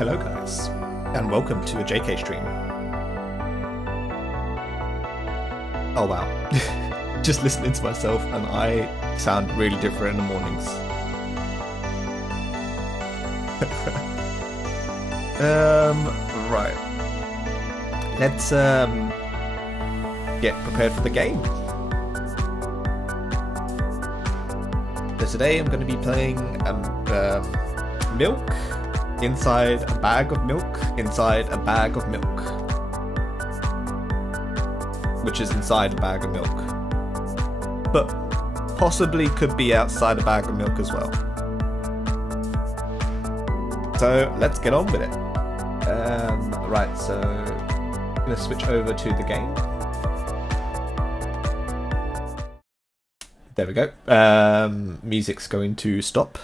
Hello guys, and welcome to a JK stream. Oh wow, just listening to myself and I sound really different in the mornings. Right. Let's get prepared for the game. So today I'm going to be playing milk inside a bag of milk inside a bag of milk, which is inside a bag of milk, but possibly could be outside a bag of milk as well. So let's get on with it. Right, so I'm going to switch over to the game. There we go. Music's going to stop.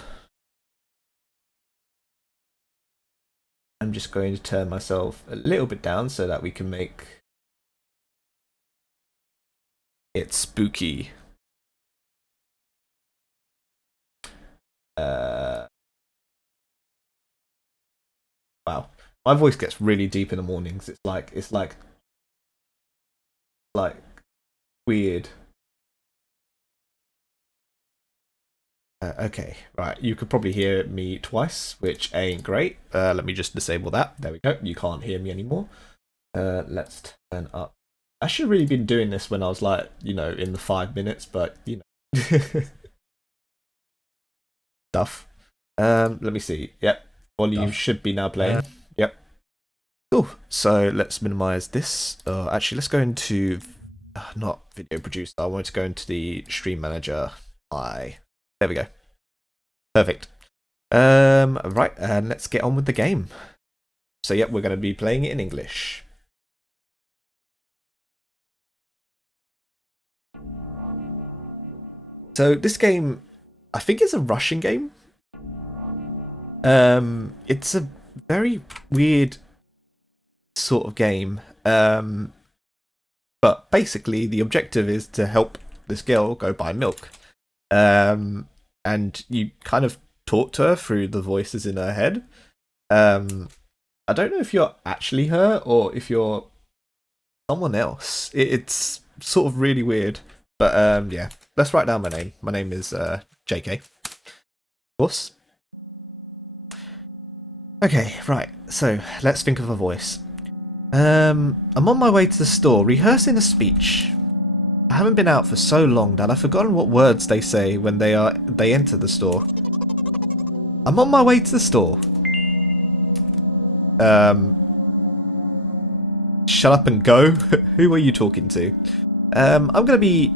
I'm just going to turn myself a little bit down so that we can make it spooky. Wow. My voice gets really deep in the mornings. It's like weird. Okay, right. You could probably hear me twice, which ain't great. Let me just disable that. There we go. You can't hear me anymore. Let's turn up. I should have really been doing this when I was like, in the 5 minutes, but stuff. Let me see. Yep. Volume should be now playing. Yep. Cool. So let's minimize this. Actually, let's go into not video producer. I want to go into the stream manager. There we go. Perfect. Right, and let's get on with the game. So yeah, we're going to be playing it in English. So this game, I think it's a Russian game. It's a very weird sort of game. But basically the objective is to help this girl go buy milk. And you kind of talk to her through the voices in her head. I don't know if you're actually her or if you're someone else. It's sort of really weird. But yeah, let's write down my name. My name is JK. Of course. Okay, right. So let's think of a voice. I'm on my way to the store, rehearsing a speech. I haven't been out for so long that I've forgotten what words they say when they enter the store. I'm on my way to the store. Shut up and go. Who are you talking to? I'm gonna be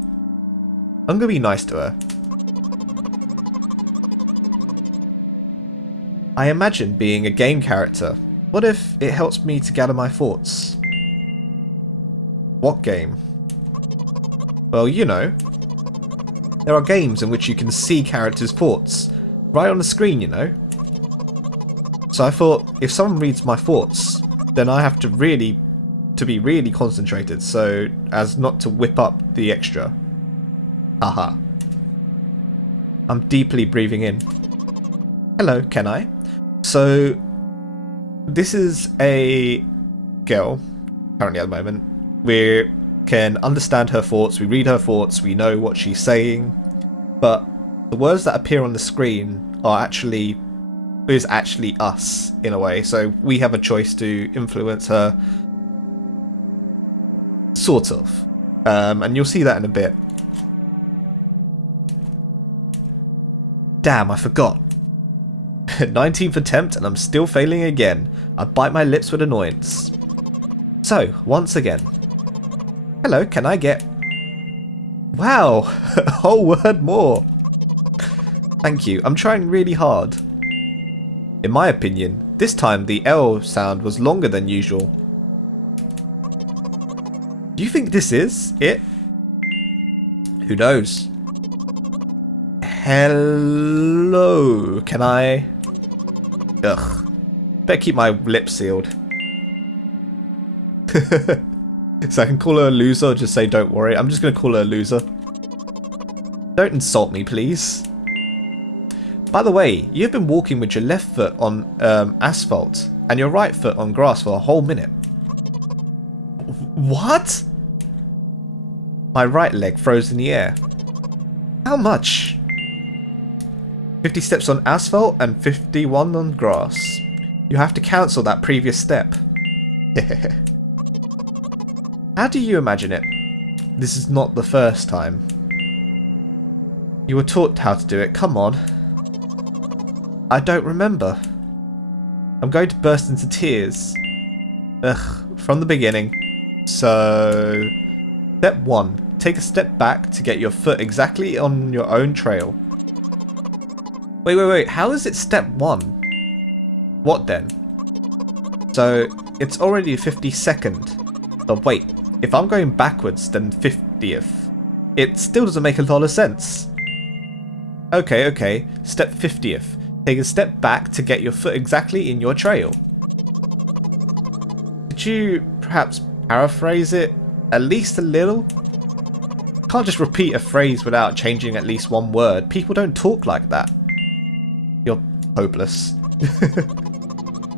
nice to her. I imagine being a game character. What if it helps me to gather my thoughts? What game? Well, there are games in which you can see characters' thoughts right on the screen, So I thought, if someone reads my thoughts, then I have to be really concentrated, so as not to whip up the extra. Haha. I'm deeply breathing in. Hello, can I? So, this is a girl, currently at the moment. We can understand her thoughts, we read her thoughts, we know what she's saying, but the words that appear on the screen is actually us in a way, so we have a choice to influence her, sort of, and you'll see that in a bit. Damn, I forgot. 19th attempt and I'm still failing again. I bite my lips with annoyance. So, once again. Hello, can I get... Wow, a whole word more. Thank you, I'm trying really hard. In my opinion, this time the L sound was longer than usual. Do you think this is it? Who knows? Hello, can I... Ugh. Better keep my lips sealed. So I can call her a loser or just say don't worry. I'm just going to call her a loser. Don't insult me, please. By the way, you've been walking with your left foot on asphalt. and your right foot on grass for a whole minute. What? My right leg froze in the air. How much? 50 steps on asphalt and 51 on grass. You have to cancel that previous step. How do you imagine it? This is not the first time. You were taught how to do it, come on. I don't remember. I'm going to burst into tears. Ugh, from the beginning. So, step 1. Take a step back to get your foot exactly on your own trail. Wait, how is it step 1? What then? So, it's already 52nd. But wait, if I'm going backwards, then 50th. It still doesn't make a lot of sense. Okay, step 50th. Take a step back to get your foot exactly in your trail. Could you perhaps paraphrase it at least a little? Can't just repeat a phrase without changing at least one word. People don't talk like that. You're hopeless.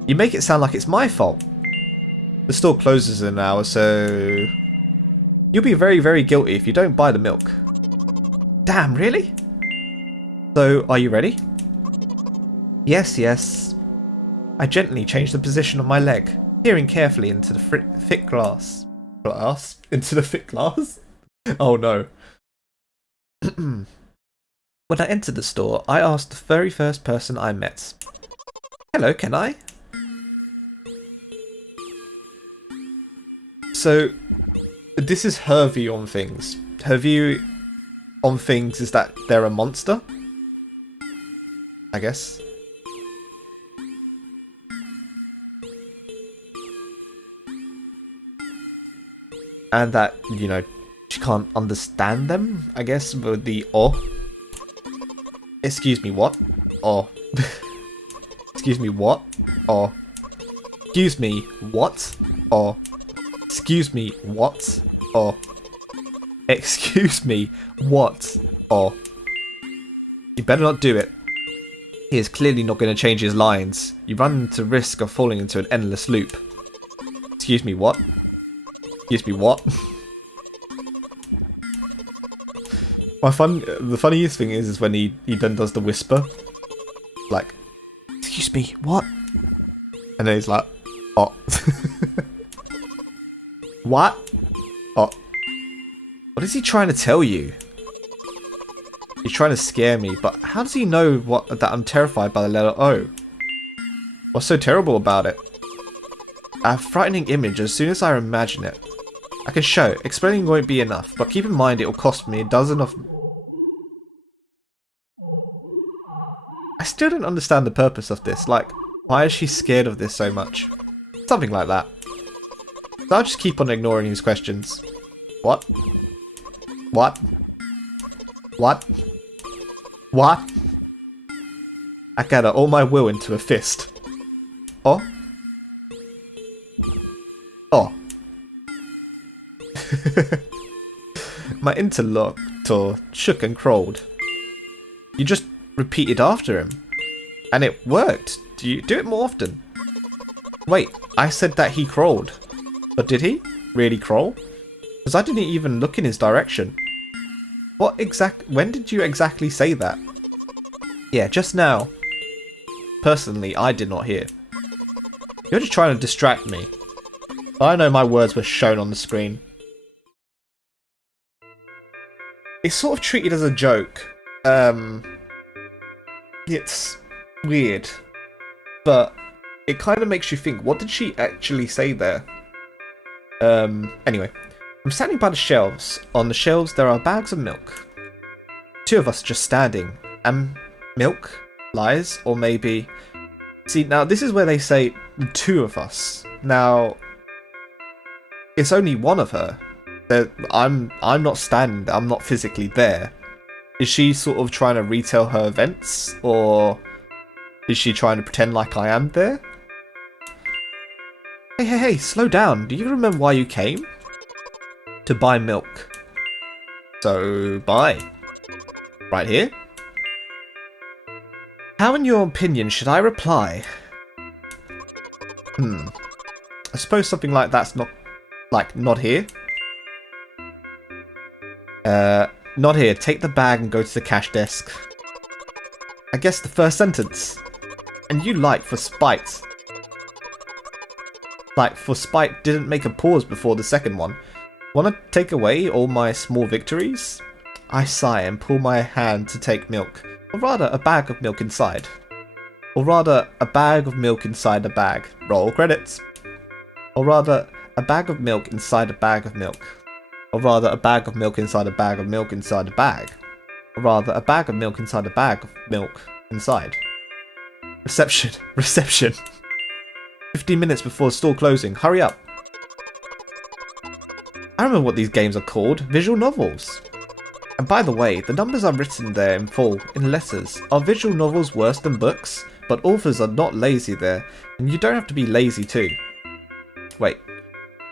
You make it sound like it's my fault. The store closes in an hour, so you'll be very, very guilty if you don't buy the milk. Damn, really? So, are you ready? Yes. I gently changed the position of my leg, peering carefully into the thick glass. Into the thick glass? Oh no. When I entered the store, I asked the very first person I met. Hello, can I? So, this is her view on things. Her view on things is that they're a monster, I guess. And that, you know, she can't understand them, I guess, with the oh. Excuse me, what? Oh. Excuse me, what? Oh. Excuse me, what? Oh. Excuse me, what? Oh. Excuse me, what? Oh. You better not do it. He is clearly not going to change his lines. You run into risk of falling into an endless loop. Excuse me, what? Excuse me, what? The funniest thing is when he then does the whisper. Like, excuse me, what? And then he's like, oh. What? Oh. What is he trying to tell you? He's trying to scare me, but how does he know that I'm terrified by the letter O? What's so terrible about it? I have a frightening image as soon as I imagine it. I can show. Explaining won't be enough, but keep in mind it will cost me a dozen of... I still don't understand the purpose of this. Like, why is she scared of this so much? Something like that. So I'll just keep on ignoring his questions. What? What? What? What? I gather all my will into a fist. Oh? Oh. My interlocutor shook and crawled. You just repeated after him. And it worked. Do you do it more often? Wait, I said that he crawled. But did he really crawl? Because I didn't even look in his direction. When did you exactly say that? Yeah, just now. Personally, I did not hear. You're just trying to distract me. I know my words were shown on the screen. It's sort of treated as a joke. It's weird. But it kind of makes you think, what did she actually say there? Anyway. I'm standing by the shelves. On the shelves there are bags of milk. Two of us are just standing. Milk? Lies? Or maybe... See, now this is where they say two of us. Now... It's only one of her. I'm not standing there. I'm not physically there. Is she sort of trying to retell her events? Or is she trying to pretend like I am there? Hey, slow down. Do you remember why you came? To buy milk. So, buy. Right here? How in your opinion should I reply? I suppose something like that's not... Like, not here? Not here. Take the bag and go to the cash desk. I guess the first sentence. And you like, for spite. Like, for spite didn't make a pause before the second one. Wanna take away all my small victories? I sigh and pull my hand to take milk. Or rather, a bag of milk inside. Or rather, a bag of milk inside a bag. Roll credits. Or rather, a bag of milk inside a bag of milk. Or rather, a bag of milk inside a bag of milk inside a bag. Or rather, a bag of milk inside a bag of milk inside. Reception. Reception. 15 minutes before store closing. Hurry up. I remember what these games are called. Visual novels. And by the way, the numbers are written there in full, in letters. Are visual novels worse than books? But authors are not lazy there, and you don't have to be lazy too. Wait,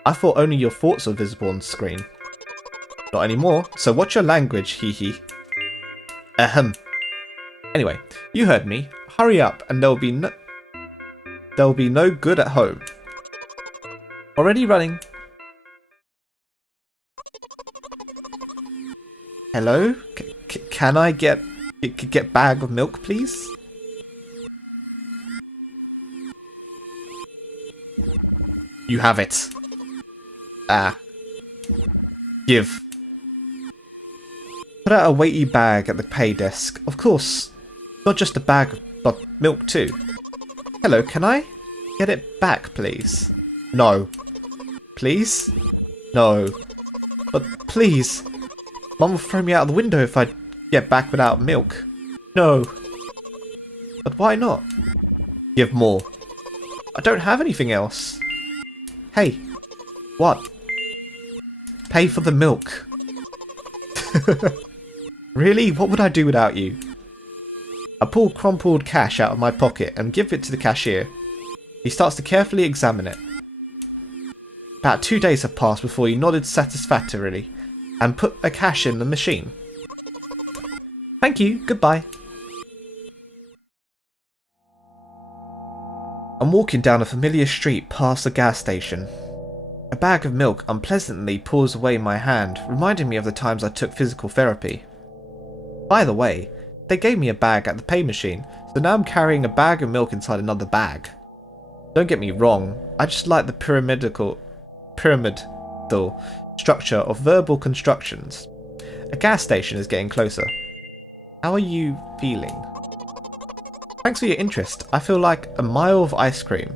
I thought only your thoughts are visible on screen. Not anymore, so watch your language, hee hee. Ahem. Anyway, you heard me. Hurry up, and there'll be no good at home. Already running. Hello? Can I get bag of milk, please? You have it. Ah. Give. Put out a weighty bag at the pay desk. Of course. Not just a bag, but milk too. Hello, can I get it back, please? No. Please? No. But please. Mum will throw me out the window if I get back without milk. No. But why not? Give more. I don't have anything else. Hey. What? Pay for the milk. Really? What would I do without you? I pull crumpled cash out of my pocket and give it to the cashier. He starts to carefully examine it. About 2 days have passed before he nodded satisfactorily and put the cash in the machine. Thank you, goodbye. I'm walking down a familiar street past a gas station. A bag of milk unpleasantly pulls away my hand, reminding me of the times I took physical therapy. By the way, they gave me a bag at the pay machine, so now I'm carrying a bag of milk inside another bag. Don't get me wrong, I just like the pyramidal structure of verbal constructions. A gas station is getting closer. How are you feeling? Thanks for your interest. I feel like a mile of ice cream.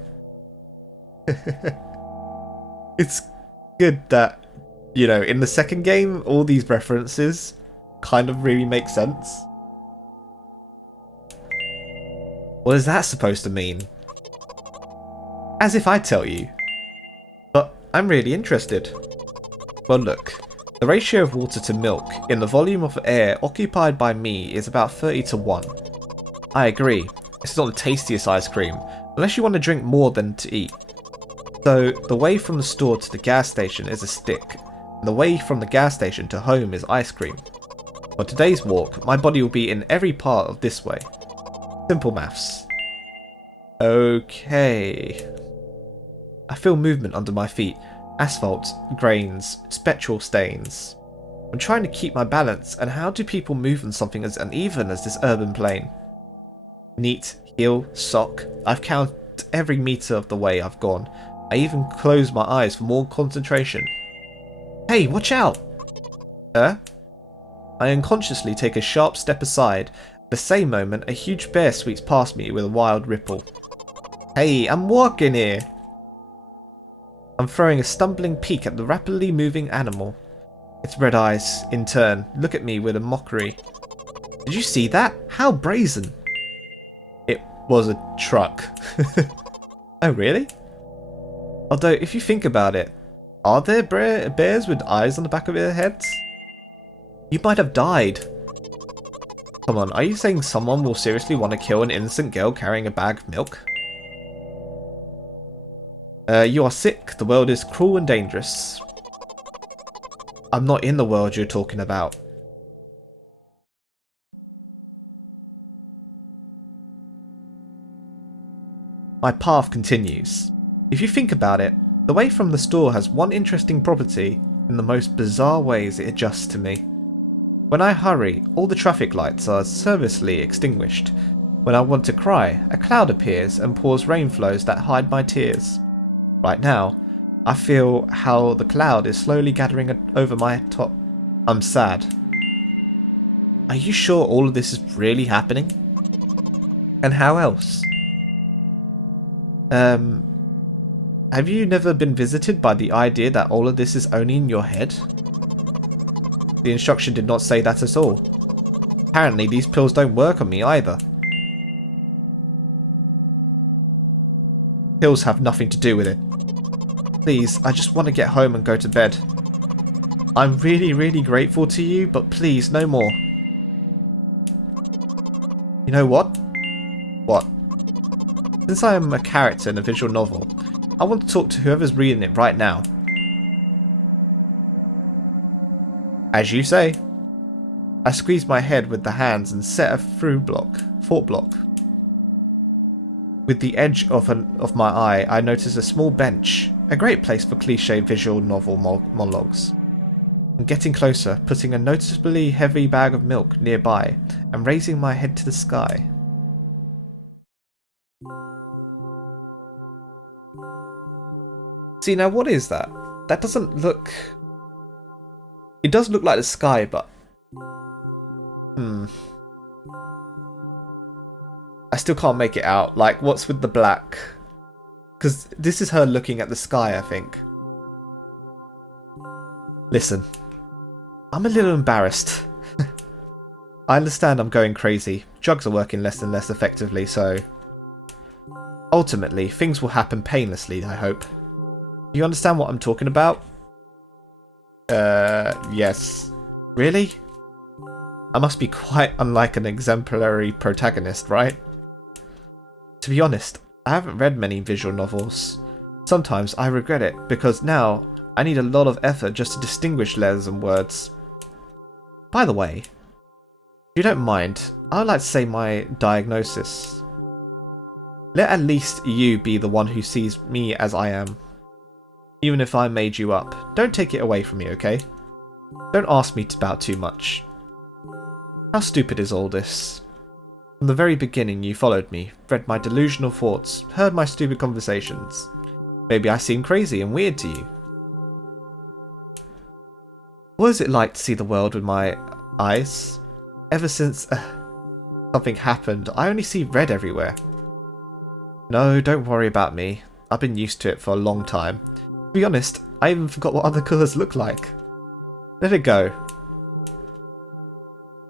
It's good that, you know, in the second game, all these references kind of really make sense. What is that supposed to mean? As if I tell you. But I'm really interested. Well, look. The ratio of water to milk in the volume of air occupied by me is about 30-1. I agree. It's not the tastiest ice cream, unless you want to drink more than to eat. So, the way from the store to the gas station is a stick, and the way from the gas station to home is ice cream. For today's walk, my body will be in every part of this way. Simple maths. Okay. I feel movement under my feet. Asphalt, grains, spectral stains. I'm trying to keep my balance, and how do people move on something as uneven as this urban plane? Neat, heel, sock. I've counted every meter of the way I've gone. I even close my eyes for more concentration. Hey, watch out! I unconsciously take a sharp step aside. At the same moment, a huge bear sweeps past me with a wild ripple. Hey, I'm walking here! I'm throwing a stumbling peek at the rapidly moving animal. Its red eyes, in turn, look at me with a mockery. Did you see that? How brazen! It was a truck. Oh, really? Although, if you think about it, are there bears with eyes on the back of their heads? You might have died. Come on, are you saying someone will seriously want to kill an innocent girl carrying a bag of milk? You are sick. The world is cruel and dangerous. I'm not in the world you're talking about. My path continues. If you think about it, the way from the store has one interesting property in the most bizarre ways it adjusts to me. When I hurry, all the traffic lights are servicely extinguished. When I want to cry, a cloud appears and pours rain flows that hide my tears. Right now, I feel how the cloud is slowly gathering over my top. I'm sad. Are you sure all of this is really happening? And how else? Have you never been visited by the idea that all of this is only in your head? The instruction did not say that at all. Apparently these pills don't work on me either. Pills have nothing to do with it. Please, I just want to get home and go to bed. I'm really grateful to you, but please, no more. You know what? What? Since I am a character in a visual novel, I want to talk to whoever's reading it right now. As you say. I squeeze my head with the hands and set a thought block. With the edge of my eye, I notice a small bench, a great place for cliché visual novel monologues. I'm getting closer, putting a noticeably heavy bag of milk nearby, and raising my head to the sky. See, now what is that? That doesn't look... It does look like the sky, but... I still can't make it out. Like, what's with the black? Because this is her looking at the sky, I think. Listen. I'm a little embarrassed. I understand I'm going crazy. Drugs are working less and less effectively, so... Ultimately, things will happen painlessly, I hope. Do you understand what I'm talking about? Yes. Really? I must be quite unlike an exemplary protagonist, right? To be honest, I haven't read many visual novels. Sometimes I regret it, because now I need a lot of effort just to distinguish letters and words. By the way, if you don't mind, I would like to say my diagnosis. Let at least you be the one who sees me as I am. Even if I made you up, don't take it away from me, okay? Don't ask me about too much. How stupid is all this? From the very beginning you followed me, read my delusional thoughts, heard my stupid conversations. Maybe I seem crazy and weird to you. What is it like to see the world with my eyes? Ever since something happened, I only see red everywhere. No, don't worry about me. I've been used to it for a long time. To be honest, I even forgot what other colours look like. Let it go.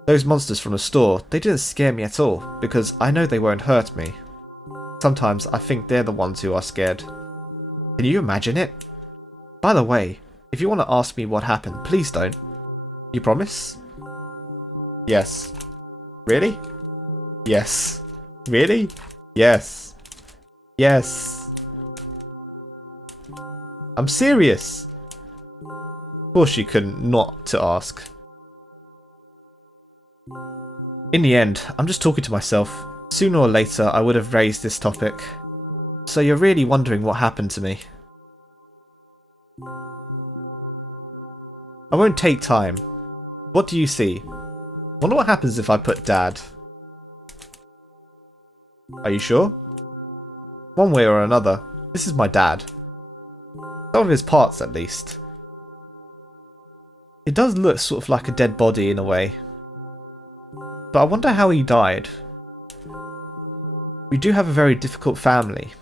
Those monsters from the store, they didn't scare me at all, because I know they won't hurt me. Sometimes I think they're the ones who are scared. Can you imagine it? By the way, if you want to ask me what happened, please don't. You promise? Yes. Really? Yes. Really? Yes. Yes. I'm serious. Of course you couldn't not to ask. In the end, I'm just talking to myself. Sooner or later I would have raised this topic. So you're really wondering what happened to me. I won't take time. What do you see? Wonder what happens if I put Dad. Are you sure? One way or another, this is my dad. Some of his parts at least. It does look sort of like a dead body in a way. But I wonder how he died. We do have a very difficult family,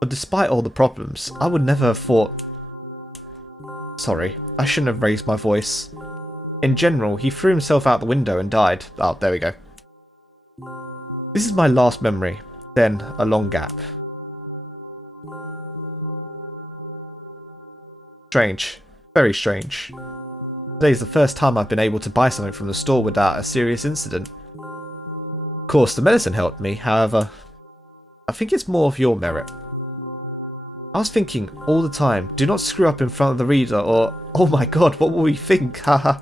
but despite all the problems, I would never have thought... Sorry, I shouldn't have raised my voice. In general, he threw himself out the window and died. Oh, there we go. This is my last memory, then a long gap. Strange. Very strange. Today is the first time I've been able to buy something from the store without a serious incident. Of course, the medicine helped me, however, I think it's more of your merit. I was thinking all the time, do not screw up in front of the reader or, oh my god, what will we think, haha.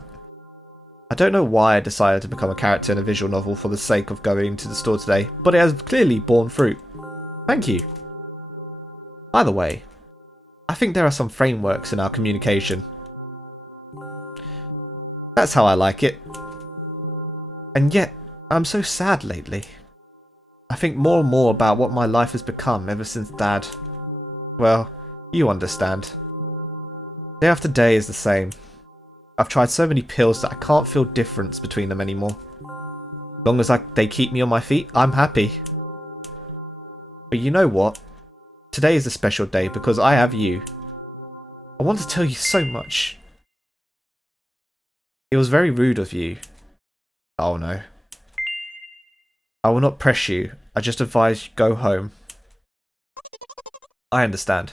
I don't know why I decided to become a character in a visual novel for the sake of going to the store today, but it has clearly borne fruit. Thank you. By the way, I think there are some frameworks in our communication. That's how I like it. And yet, I'm so sad lately. I think more and more about what my life has become ever since Dad... Well, you understand. Day after day is the same. I've tried so many pills that I can't feel difference between them anymore. As long as they keep me on my feet, I'm happy. But you know what? Today is a special day because I have you. I want to tell you so much. It was very rude of you. Oh no. I will not press you. I just advise you go home. I understand.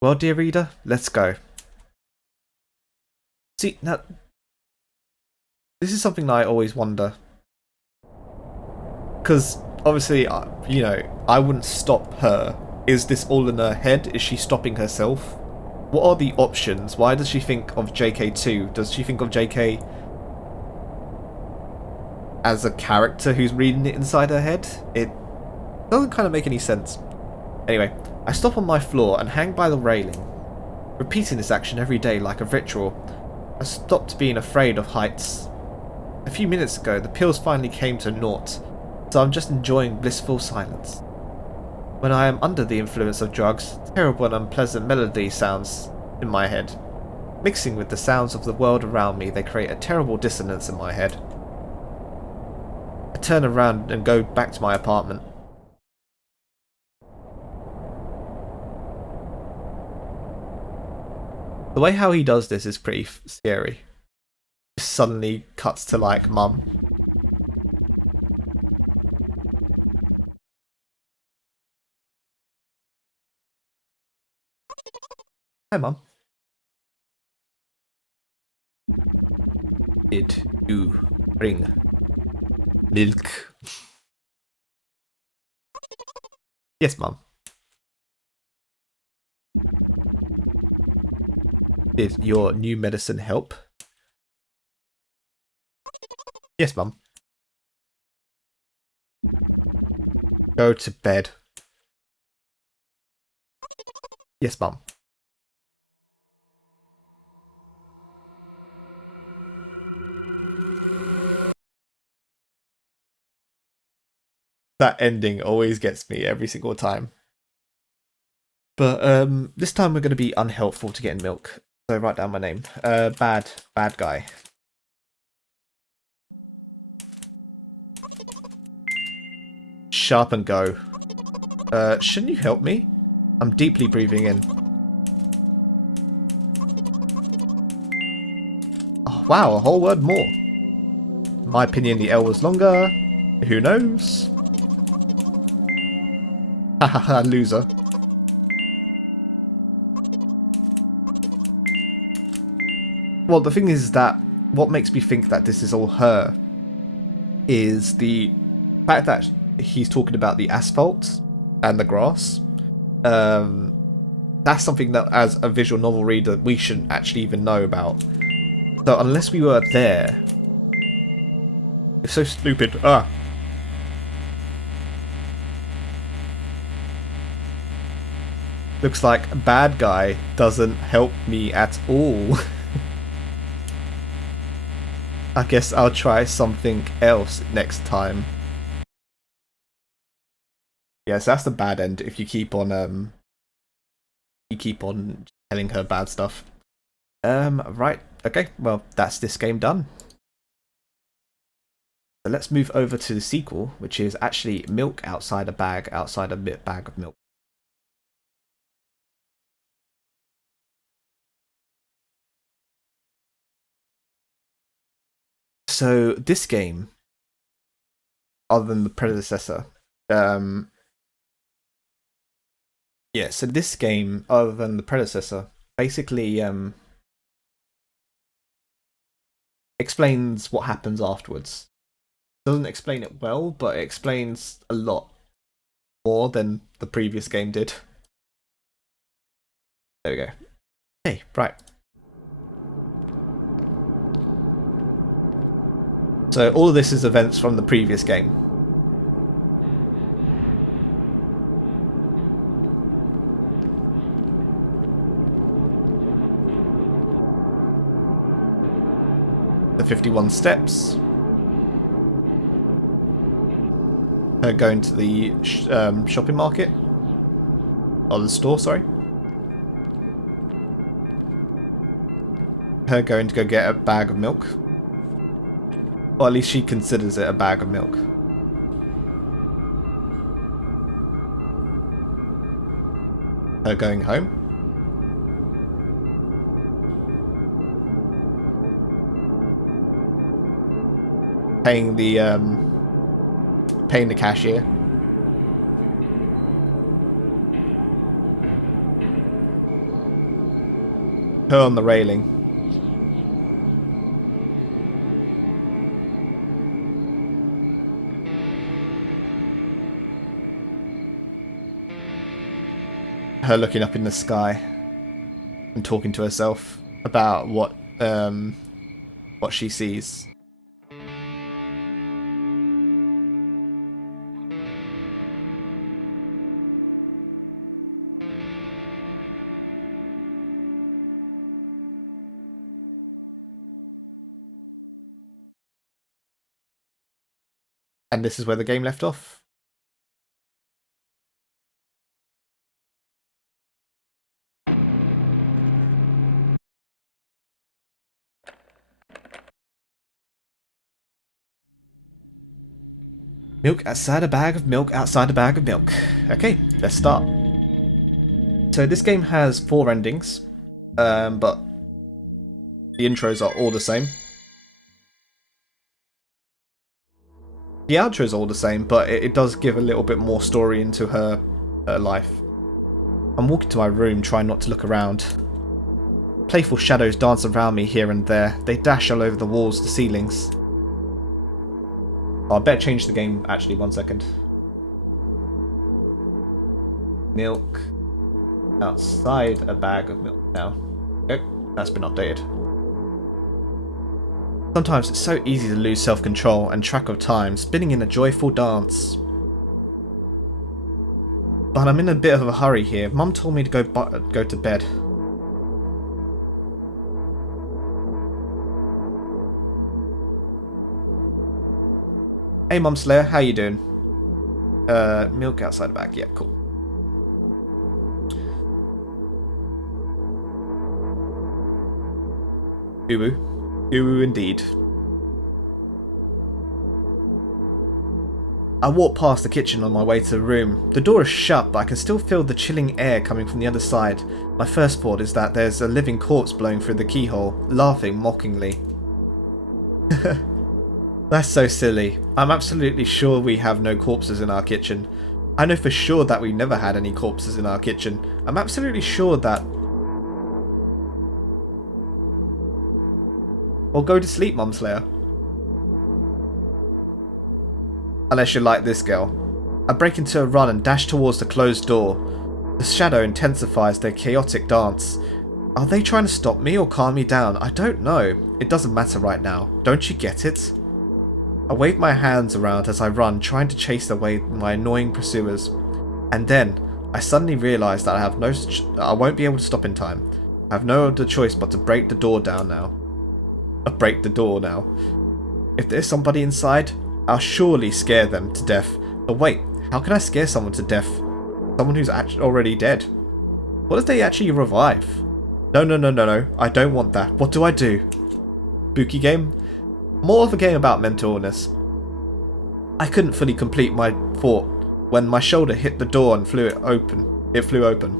Well, dear reader, let's go. See, now, this is something that I always wonder. Because, obviously, you know, I wouldn't stop her. Is this all in her head? Is she stopping herself? What are the options? Why does she think of JK2? Does she think of JK as a character who's reading it inside her head? It doesn't kind of make any sense. Anyway, I stop on my floor and hang by the railing, repeating this action every day like a ritual. I stopped being afraid of heights. A few minutes ago, the pills finally came to naught, so I'm just enjoying blissful silence. When I am under the influence of drugs, terrible and unpleasant melody sounds in my head. Mixing with the sounds of the world around me, they create a terrible dissonance in my head. I turn around and go back to my apartment. The way how he does this is pretty scary. Just suddenly cuts to like Mum. Hi Mum. Did you bring milk? Yes, Mum. Did your new medicine help? Yes, Mum. Go to bed. Yes, Mum. That ending always gets me every single time. But this time we're going to be unhelpful to getting milk. So write down my name. Bad guy. Sharp and go. Shouldn't you help me? I'm deeply breathing in. Oh, wow, a whole word more. In my opinion, the L was longer. Who knows? Hahaha, loser. Well, the thing is that what makes me think that this is all her is the fact that he's talking about the asphalt and the grass. That's something that, as a visual novel reader, we shouldn't actually even know about. So unless we were there... It's so stupid. Ah. Looks like bad guy doesn't help me at all. I guess I'll try something else next time. Yes, that's the bad end if you keep on telling her bad stuff. Right. Okay, well, that's this game done. So let's move over to the sequel, which is actually milk outside a bag of milk. So this game, other than the predecessor, so this game, other than the predecessor, basically explains what happens afterwards. Doesn't explain it well, but it explains a lot more than the previous game did. There we go. Hey, right. So all of this is events from the previous game. the 51 steps. Her going to the shopping market. Or the store, sorry. Her going to go get a bag of milk. Or at least she considers it a bag of milk. Her going home. Paying the cashier. Her on the railing. Her looking up in the sky and talking to herself about what she sees. And this is where the game left off. Milk outside a bag of milk outside a bag of milk. Okay, let's start. So this game has 4 endings, but the intros are all the same. The outros are all the same, but it does give a little bit more story into her life. I'm walking to my room, trying not to look around. Playful shadows dance around me here and there. They dash all over the walls, the ceilings. Oh, I better change the game, actually, 1 second. Milk outside a bag of milk now. Okay, that's been updated. Sometimes it's so easy to lose self-control and track of time, spinning in a joyful dance. But I'm in a bit of a hurry here. Mum told me to go to bed. Hey Mum Slayer, how you doing? Milk outside the bag, yeah, cool. Uwu. Uwu indeed. I walk past the kitchen on my way to the room. The door is shut, but I can still feel the chilling air coming from the other side. My first thought is that there's a living corpse blowing through the keyhole, laughing mockingly. That's so silly. I'm absolutely sure we have no corpses in our kitchen. I know for sure that we never had any corpses in our kitchen. I'm absolutely sure that... Well, go to sleep, Mum Slayer. Unless you're like this girl. I break into a run and dash towards the closed door. The shadow intensifies their chaotic dance. Are they trying to stop me or calm me down? I don't know. It doesn't matter right now. Don't you get it? I wave my hands around as I run, trying to chase away my annoying pursuers. And then, I suddenly realise that I won't be able to stop in time. I have no other choice but to break the door down now. Break the door now. If there's somebody inside, I'll surely scare them to death. But wait, how can I scare someone to death? Someone who's actually already dead? What if they actually revive? No, I don't want that. What do I do? Spooky game? More of a game about mental illness. I couldn't fully complete my thought when my shoulder hit the door and flew it open. It flew open.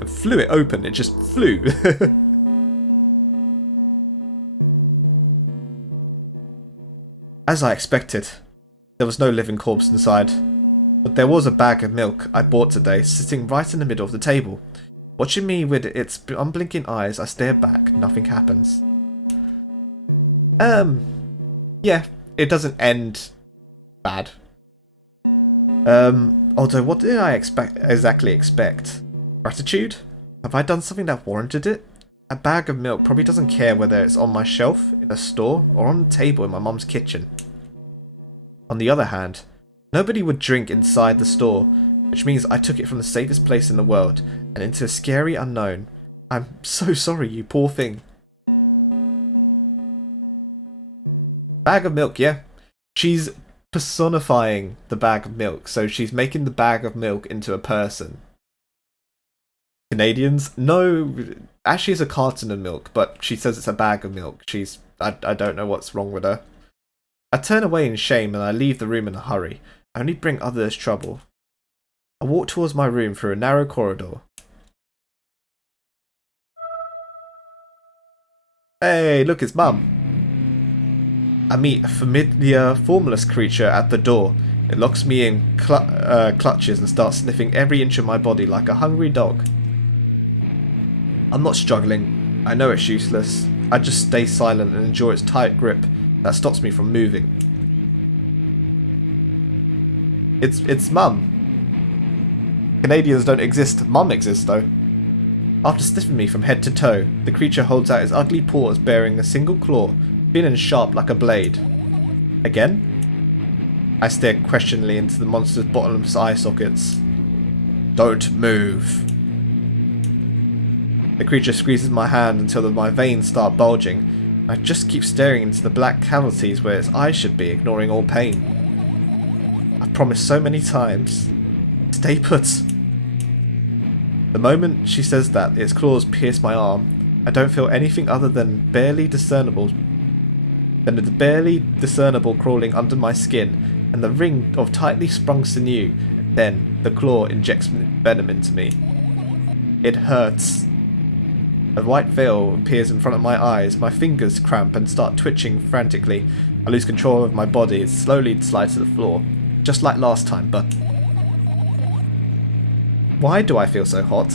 It flew it open, it just flew. As I expected, there was no living corpse inside. But there was a bag of milk I bought today sitting right in the middle of the table. Watching me with its unblinking eyes, I stare back. Nothing happens. Yeah, it doesn't end bad. Although what did I exactly expect? Gratitude? Have I done something that warranted it? A bag of milk probably doesn't care whether it's on my shelf, in a store, or on the table in my mum's kitchen. On the other hand, nobody would drink inside the store, which means I took it from the safest place in the world, and into a scary unknown. I'm so sorry, you poor thing. Bag of milk, yeah. She's personifying the bag of milk, so she's making the bag of milk into a person. Canadians? No, actually it's a carton of milk, but she says it's a bag of milk. I don't know what's wrong with her. I turn away in shame and I leave the room in a hurry. I only bring others trouble. I walk towards my room through a narrow corridor. Hey, look, it's Mum. I meet a familiar, formless creature at the door. It locks me in clutches and starts sniffing every inch of my body like a hungry dog. I'm not struggling. I know it's useless. I just stay silent and enjoy its tight grip that stops me from moving. It's Mum. Canadians don't exist. Mum exists, though. After sniffing me from head to toe, the creature holds out its ugly paws bearing a single claw, thin and sharp like a blade. Again? I stare questioningly into the monster's bottomless eye sockets. Don't move. The creature squeezes my hand until my veins start bulging. I just keep staring into the black cavities where its eyes should be, ignoring all pain. I've promised so many times. Stay put. The moment she says that, its claws pierce my arm. I don't feel anything other than the barely discernible crawling under my skin, and the ring of tightly sprung sinew. Then the claw injects venom into me. It hurts. A white veil appears in front of my eyes. My fingers cramp and start twitching frantically. I lose control of my body. It slowly slides to the floor, just like last time, but... Why do I feel so hot?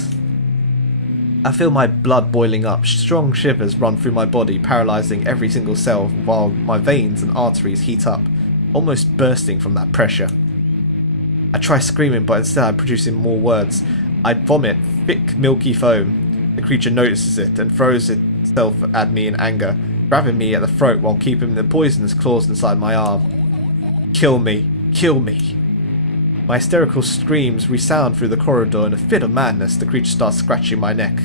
I feel my blood boiling up. Strong shivers run through my body, paralysing every single cell, while my veins and arteries heat up, almost bursting from that pressure. I try screaming, but instead I'm producing more words. I vomit thick, milky foam. The creature notices it and throws itself at me in anger, grabbing me at the throat while keeping the poisonous claws inside my arm. Kill me! Kill me! My hysterical screams resound through the corridor. In a fit of madness, the creature starts scratching my neck.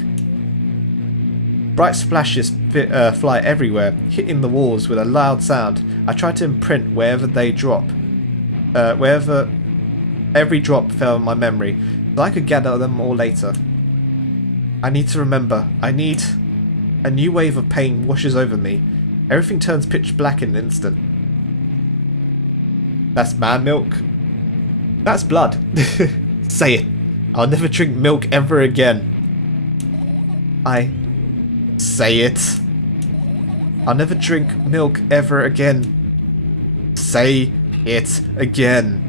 Bright splashes fly everywhere, hitting the walls with a loud sound. I try to imprint wherever they drop. Wherever every drop fell in my memory, so I could gather them all later. I need to remember. I need... A new wave of pain washes over me. Everything turns pitch black in an instant. That's man milk. That's blood. Say it. I'll never drink milk ever again. Say it. I'll never drink milk ever again. Say it again.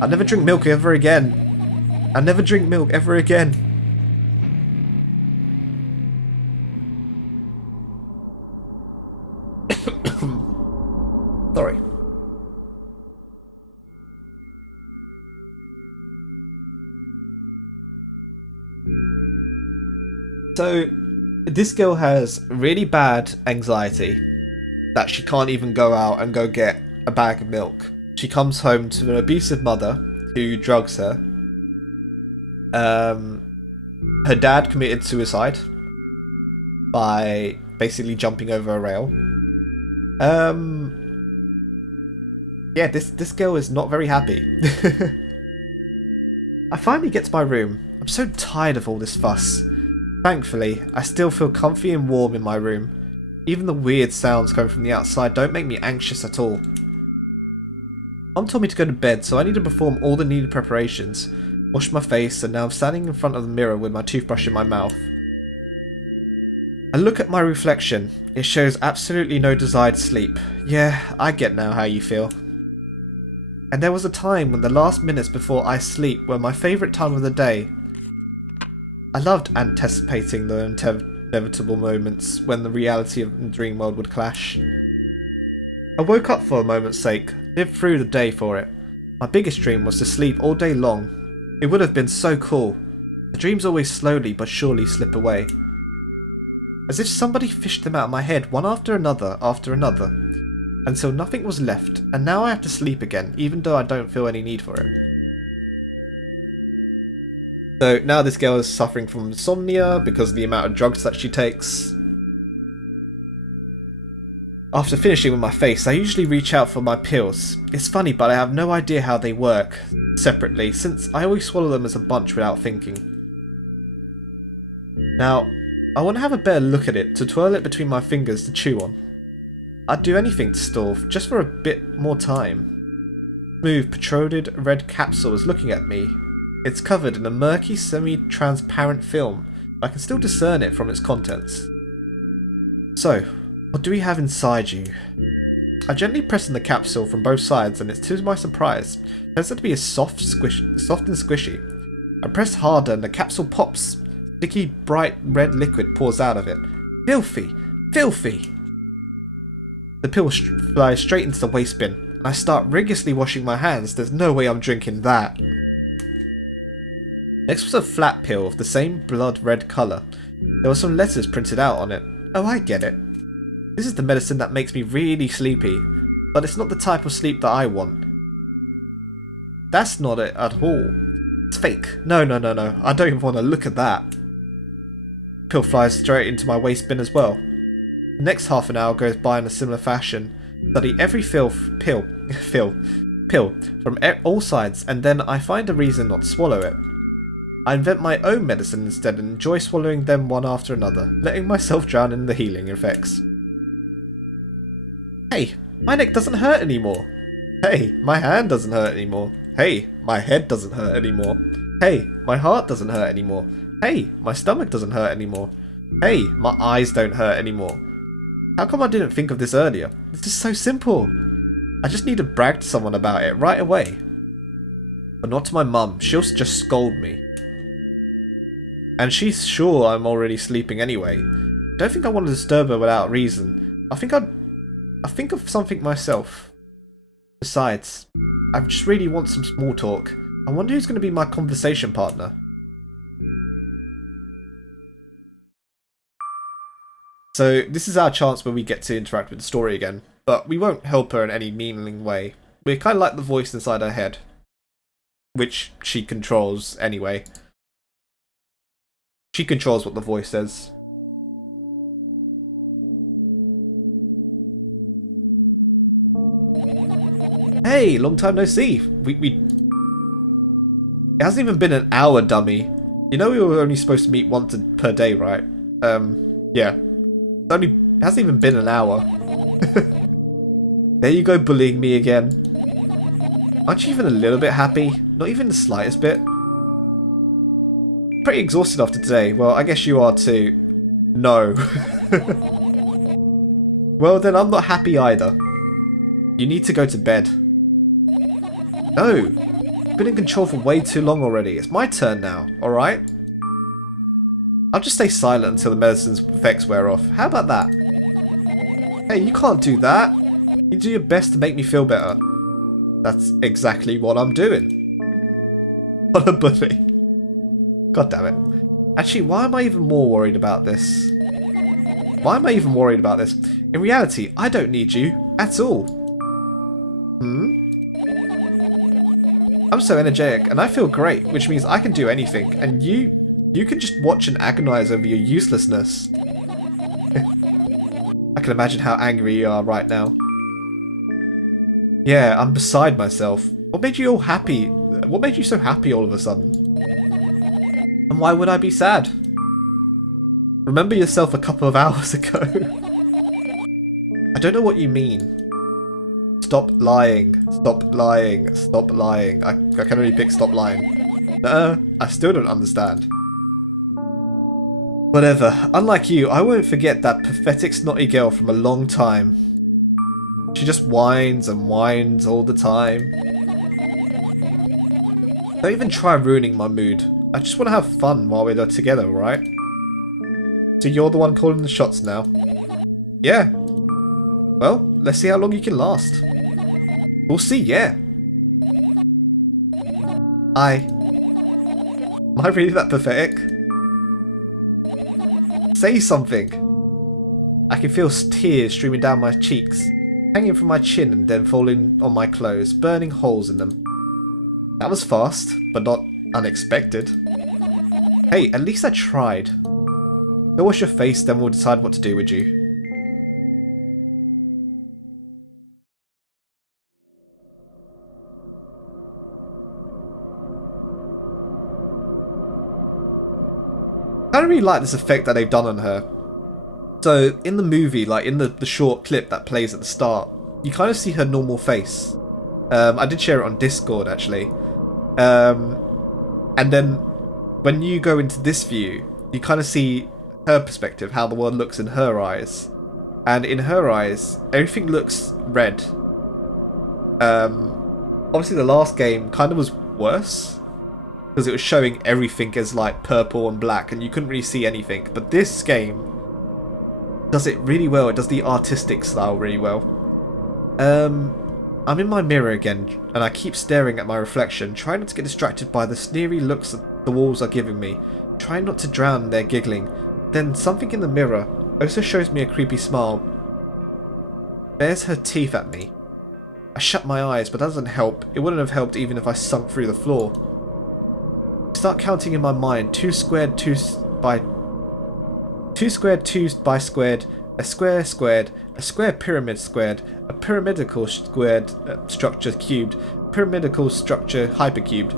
I'll never drink milk ever again. I'll never drink milk ever again. Sorry. So, this girl has really bad anxiety that she can't even go out and go get a bag of milk. She comes home to an abusive mother who drugs her. Her dad committed suicide by basically jumping over a rail. Yeah, this girl is not very happy. I finally get to my room. I'm so tired of all this fuss. Thankfully, I still feel comfy and warm in my room. Even the weird sounds coming from the outside don't make me anxious at all. Mum told me to go to bed, so I need to perform all the needed preparations. Wash my face, and now I'm standing in front of the mirror with my toothbrush in my mouth. I look at my reflection. It shows absolutely no desire to sleep. Yeah, I get now how you feel. And there was a time when the last minutes before I sleep were my favourite time of the day. I loved anticipating the inevitable moments when the reality of the dream world would clash. I woke up for a moment's sake, lived through the day for it. My biggest dream was to sleep all day long. It would have been so cool. The dreams always slowly but surely slip away. As if somebody fished them out of my head one after another, until nothing was left, and now I have to sleep again, even though I don't feel any need for it. So now this girl is suffering from insomnia because of the amount of drugs that she takes. After finishing with my face, I usually reach out for my pills. It's funny, but I have no idea how they work separately, since I always swallow them as a bunch without thinking. Now, I want to have a better look at it, to twirl it between my fingers to chew on. I'd do anything to stall, just for a bit more time. Smooth, protruded red capsule is looking at me. It's covered in a murky, semi-transparent film, but I can still discern it from its contents. So, what do we have inside you? I gently press on the capsule from both sides, and it's to my surprise, it turns out to be a soft and squishy. I press harder and the capsule pops. Sticky, bright red liquid pours out of it. Filthy! Filthy! The pill flies straight into the waste bin, and I start rigorously washing my hands. There's no way I'm drinking that. Next was a flat pill of the same blood red colour. There were some letters printed out on it. Oh, I get it. This is the medicine that makes me really sleepy, but it's not the type of sleep that I want. That's not it at all. It's fake. No. I don't even want to look at that. Pill flies straight into my waste bin as well. The next half an hour goes by in a similar fashion. Study every pill from all sides, and then I find a reason not to swallow it. I invent my own medicine instead and enjoy swallowing them one after another, letting myself drown in the healing effects. Hey, my neck doesn't hurt anymore. Hey, my hand doesn't hurt anymore. Hey, my head doesn't hurt anymore. Hey, my heart doesn't hurt anymore. Hey, my stomach doesn't hurt anymore. Hey, my eyes don't hurt anymore. How come I didn't think of this earlier? This is so simple. I just need to brag to someone about it right away. But not to my mum, she'll just scold me. And she's sure I'm already sleeping anyway. Don't think I want to disturb her without reason. I think of something myself. Besides, I just really want some small talk. I wonder who's going to be my conversation partner. So this is our chance where we get to interact with the story again, but we won't help her in any meaning way. We're kind of like the voice inside her head, which she controls anyway. She controls what the voice says. Hey, long time no see. It hasn't even been an hour, dummy. You know we were only supposed to meet once per day, right? Yeah. It hasn't even been an hour. There you go, bullying me again. Aren't you even a little bit happy? Not even the slightest bit? Pretty exhausted after today. Well, I guess you are too. No. Well, then I'm not happy either. You need to go to bed. No. You've been in control for way too long already. It's my turn now, alright? I'll just stay silent until the medicine's effects wear off. How about that? Hey, you can't do that. You do your best to make me feel better. That's exactly what I'm doing. What a bully. God damn it. Actually, why am I even more worried about this? Why am I even worried about this? In reality, I don't need you at all. I'm so energetic and I feel great, which means I can do anything, and you can just watch and agonize over your uselessness. I can imagine how angry you are right now. Yeah, I'm beside myself. What made you all happy? What made you so happy all of a sudden? And why would I be sad? Remember yourself a couple of hours ago. I don't know what you mean. Stop lying. Stop lying. Stop lying. I can only pick stop lying. I still don't understand. Whatever. Unlike you, I won't forget that pathetic snotty girl from a long time. She just whines and whines all the time. Don't even try ruining my mood. I just want to have fun while we're together, right? So you're the one calling the shots now? Yeah. Well, let's see how long you can last. We'll see, yeah. Am I really that pathetic? Say something. I can feel tears streaming down my cheeks, hanging from my chin and then falling on my clothes, burning holes in them. That was fast, but not unexpected. Hey, at least I tried. Go wash your face, then we'll decide what to do with you. I don't really like this effect that they've done on her. So in the movie, like in the short clip that plays at the start, you kind of see her normal face. I did share it on Discord actually. And then when you go into this view, you kind of see her perspective, how the world looks in her eyes. And in her eyes, everything looks red. Obviously the last game kind of was worse, because it was showing everything as like purple and black and you couldn't really see anything. But this game does it really well. It does the artistic style really well. I'm in my mirror again and I keep staring at my reflection, trying not to get distracted by the sneery looks that the walls are giving me, trying not to drown in their giggling. Then something in the mirror also shows me a creepy smile. Bares her teeth at me. I shut my eyes, but that doesn't help. It wouldn't have helped even if I sunk through the floor. I start counting in my mind. 2 squared, 2 by squared, a square squared, a square pyramid squared, a pyramidical squared structure cubed, pyramidical structure hypercubed.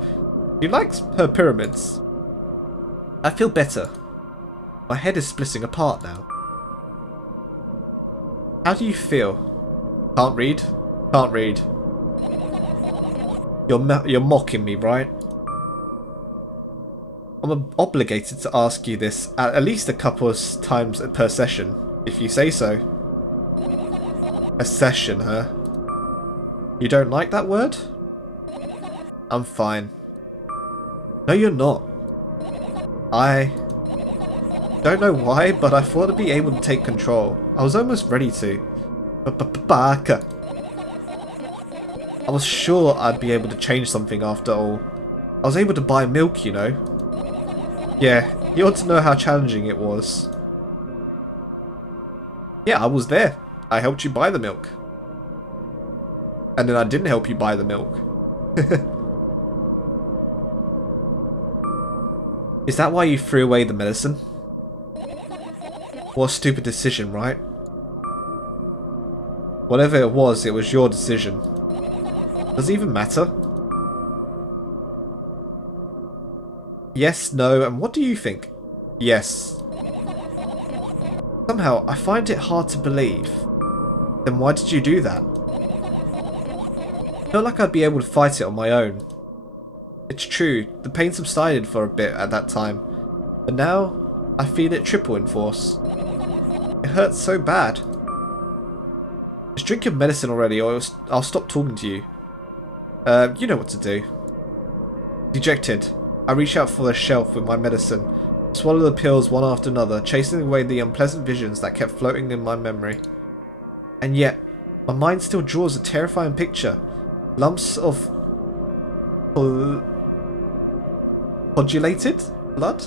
She likes her pyramids. I feel better. My head is splitting apart now. How do you feel? Can't read? Can't read. You're mocking me, right? I'm obligated to ask you this at least a couple of times per session, if you say so. A session, huh? You don't like that word? I'm fine. No, you're not. I don't know why, but I thought I'd be able to take control. I was almost ready to. Baka. I was sure I'd be able to change something after all. I was able to buy milk, you know. Yeah, you ought to know how challenging it was. Yeah, I was there. I helped you buy the milk. And then I didn't help you buy the milk. Is that why you threw away the medicine? What a stupid decision, right? Whatever it was your decision. Does it even matter? Yes, no, and what do you think? Yes. Somehow, I find it hard to believe. Then why did you do that? I felt like I'd be able to fight it on my own. It's true, the pain subsided for a bit at that time, but now I feel it triple in force. It hurts so bad. Just drink your medicine already or I'll stop talking to you. You know what to do. Dejected, I reach out for the shelf with my medicine, swallow the pills one after another, chasing away the unpleasant visions that kept floating in my memory. And yet, my mind still draws a terrifying picture. Lumps of coagulated blood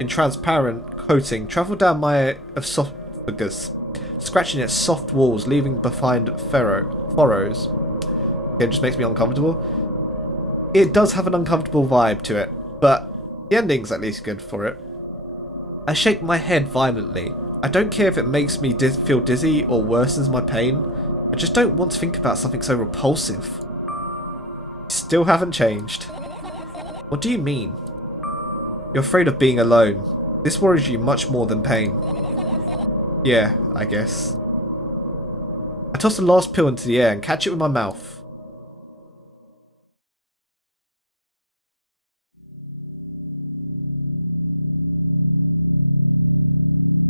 in transparent coating travel down my esophagus, scratching its soft walls, leaving behind furrows. It just makes me uncomfortable. It does have an uncomfortable vibe to it, but the ending's at least good for it. I shake my head violently. I don't care if it makes me feel dizzy or worsens my pain. I just don't want to think about something so repulsive. Still haven't changed. What do you mean? You're afraid of being alone. This worries you much more than pain. Yeah, I guess. I toss the last pill into the air and catch it with my mouth.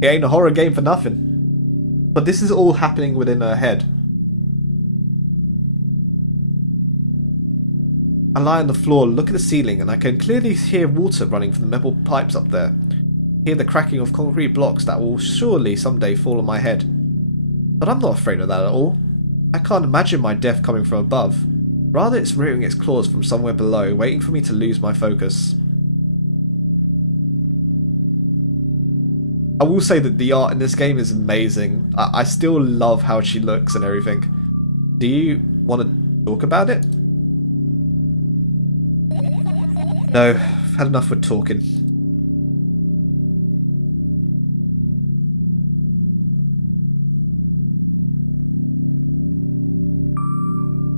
It ain't a horror game for nothing. But this is all happening within her head. I lie on the floor, look at the ceiling, and I can clearly hear water running from the metal pipes up there. Hear the cracking of concrete blocks that will surely someday fall on my head. But I'm not afraid of that at all. I can't imagine my death coming from above. Rather, it's rearing its claws from somewhere below, waiting for me to lose my focus. I will say that the art in this game is amazing. I still love how she looks and everything. Do you want to talk about it? No, I've had enough with talking.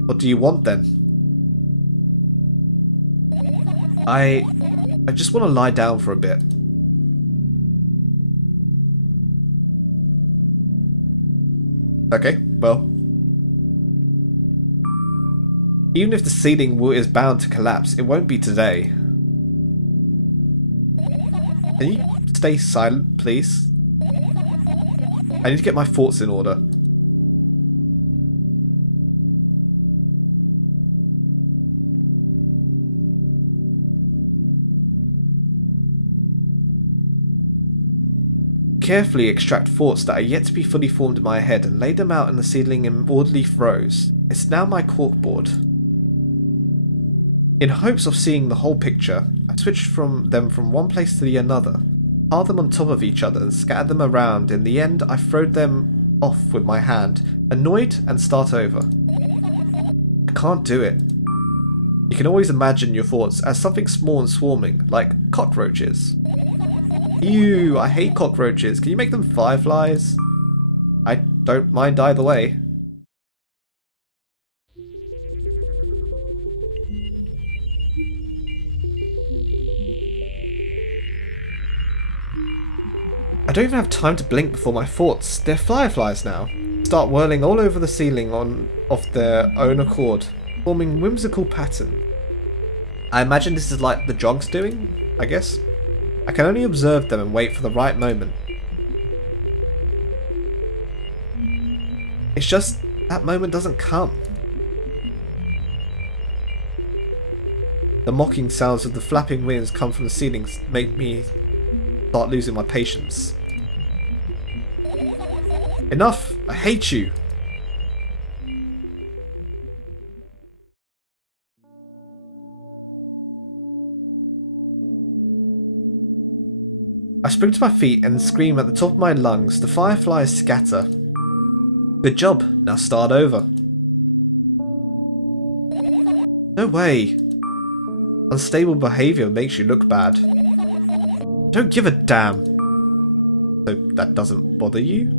What do you want then? I just want to lie down for a bit. Okay, well. Even if the ceiling is bound to collapse, it won't be today. Can you stay silent, please? I need to get my thoughts in order. Carefully extract thoughts that are yet to be fully formed in my head and lay them out in the ceiling in orderly rows. It's now my corkboard. In hopes of seeing the whole picture, I switched them from one place to the another, piled them on top of each other and scattered them around. In the end, I throwed them off with my hand, annoyed, and start over. I can't do it. You can always imagine your thoughts as something small and swarming, like cockroaches. Ew, I hate cockroaches. Can you make them fireflies? I don't mind either way. I don't even have time to blink before my thoughts. They're fireflies now. Start whirling all over the ceiling of their own accord, forming whimsical pattern. I imagine this is like the Jog's doing, I guess. I can only observe them and wait for the right moment. It's just that moment doesn't come. The mocking sounds of the flapping wings come from the ceilings make me start losing my patience. Enough! I hate you! I spring to my feet and scream at the top of my lungs. The fireflies scatter. Good job. Now start over. No way. Unstable behaviour makes you look bad. Don't give a damn. So that doesn't bother you?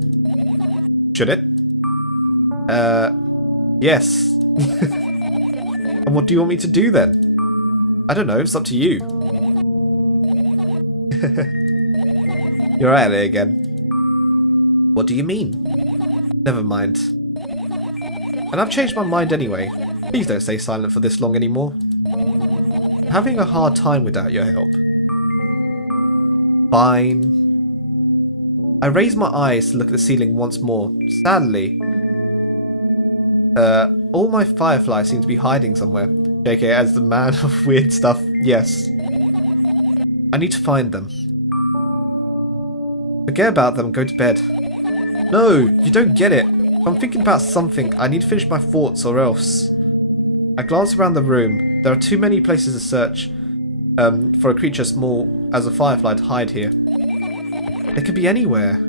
Should it? Yes. And what do you want me to do then? I don't know, it's up to you. You're at it again. What do you mean? Never mind. And I've changed my mind anyway. Please don't stay silent for this long anymore. I'm having a hard time without your help. Fine. I raise my eyes to look at the ceiling once more. Sadly, all my fireflies seem to be hiding somewhere. JK, as the man of weird stuff, yes. I need to find them. Forget about them and go to bed. No, you don't get it. If I'm thinking about something, I need to finish my thoughts or else. I glance around the room. There are too many places to search for a creature small as a firefly to hide here. It could be anywhere.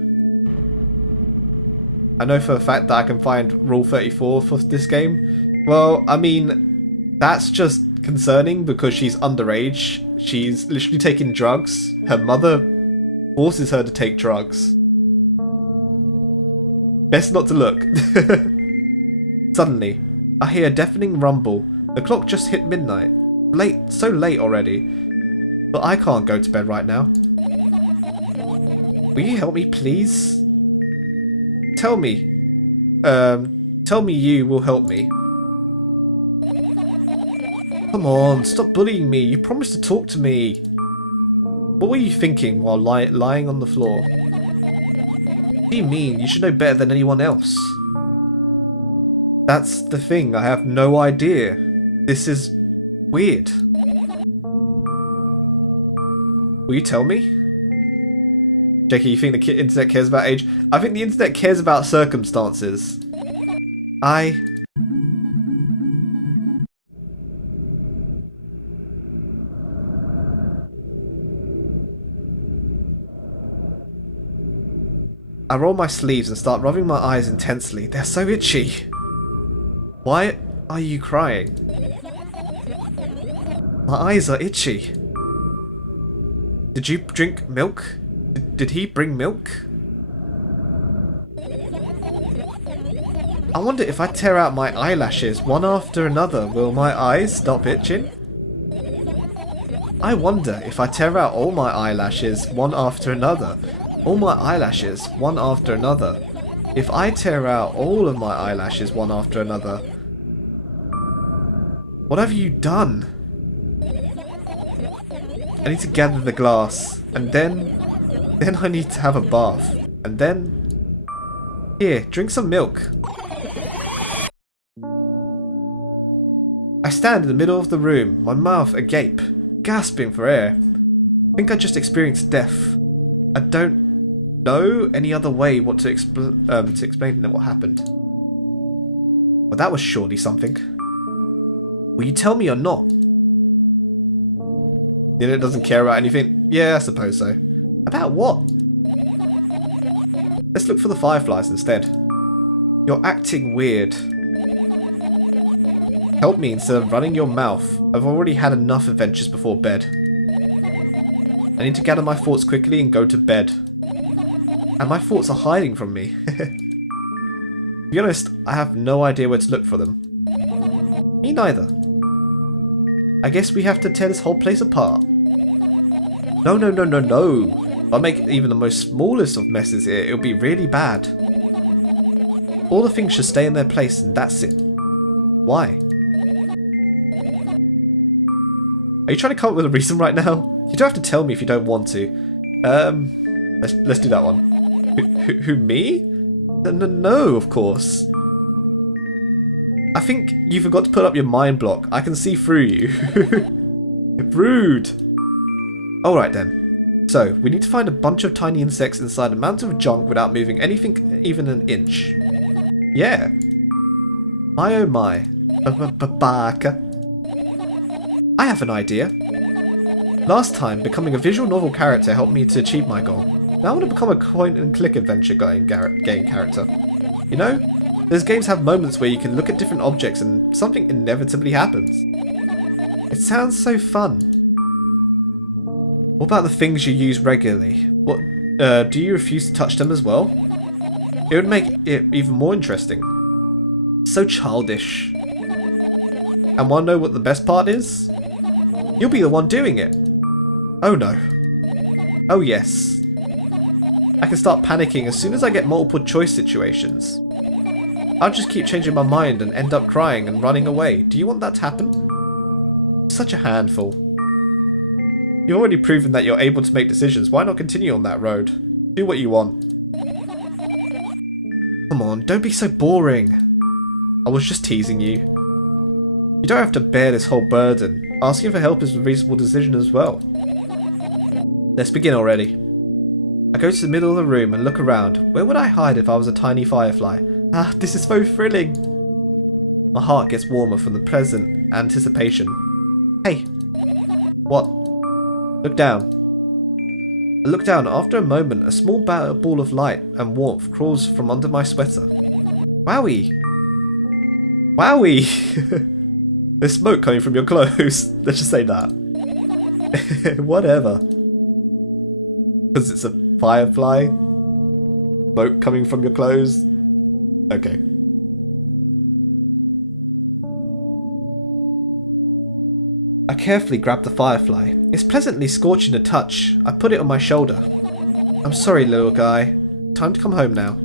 I know for a fact that I can find Rule 34 for this game. Well, I mean, that's just concerning because she's underage. She's literally taking drugs. Her mother forces her to take drugs. Best not to look. Suddenly, I hear a deafening rumble. The clock just hit midnight. Late, so late already. But I can't go to bed right now. Will you help me, please? Tell me. Tell me you will help me. Come on, stop bullying me. You promised to talk to me. What were you thinking while lying on the floor? What do you mean? You should know better than anyone else. That's the thing. I have no idea. This is weird. Will you tell me? Jackie, you think the internet cares about age? I think the internet cares about circumstances. I roll my sleeves and start rubbing my eyes intensely. They're so itchy. Why are you crying? My eyes are itchy. Did you drink milk? Did he bring milk? I wonder if I tear out my eyelashes one after another, will my eyes stop itching? I wonder if I tear out all my eyelashes one after another. All my eyelashes one after another. if I tear out all of my eyelashes one after another, what have you done? I need to gather the glass, and then I need to have a bath, and then, here, drink some milk. I stand in the middle of the room, my mouth agape, gasping for air. I think I just experienced death. I don't know any other way what to explain what happened. Well, that was surely something. Will you tell me or not? The internet doesn't care about anything? Yeah, I suppose so. About what? Let's look for the fireflies instead. You're acting weird. Help me instead of running your mouth. I've already had enough adventures before bed. I need to gather my thoughts quickly and go to bed. And my thoughts are hiding from me. To be honest, I have no idea where to look for them. Me neither. I guess we have to tear this whole place apart. No. If I make even the most smallest of messes here, it'll be really bad. All the things should stay in their place and that's it. Why? Are you trying to come up with a reason right now? You don't have to tell me if you don't want to. Let's do that one. Who, me? No, of course. I think you forgot to put up your mind block. I can see through you. Rude. Alright then. So, we need to find a bunch of tiny insects inside a mountain of junk without moving anything even an inch. Yeah. My oh my. Baka. I have an idea. Last time, becoming a visual novel character helped me to achieve my goal. Now I want to become a point-and-click adventure game character. You know, those games have moments where you can look at different objects and something inevitably happens. It sounds so fun. What about the things you use regularly? What, do you refuse to touch them as well? It would make it even more interesting. So childish. And wanna know what the best part is? You'll be the one doing it. Oh no. Oh yes. I can start panicking as soon as I get multiple choice situations. I'll just keep changing my mind and end up crying and running away. Do you want that to happen? Such a handful. You've already proven that you're able to make decisions. Why not continue on that road? Do what you want. Come on, don't be so boring. I was just teasing you. You don't have to bear this whole burden. Asking for help is a reasonable decision as well. Let's begin already. I go to the middle of the room and look around. Where would I hide if I was a tiny firefly? Ah, this is so thrilling. My heart gets warmer from the pleasant anticipation. Hey. What? Look down. I look down. After a moment, a small ball of light and warmth crawls from under my sweater. Wowie. Wowie. There's smoke coming from your clothes. Let's just say that. Whatever. Because it's a firefly? Smoke coming from your clothes? Okay. I carefully grab the firefly. It's pleasantly scorching to touch. I put it on my shoulder. I'm sorry, little guy. Time to come home now.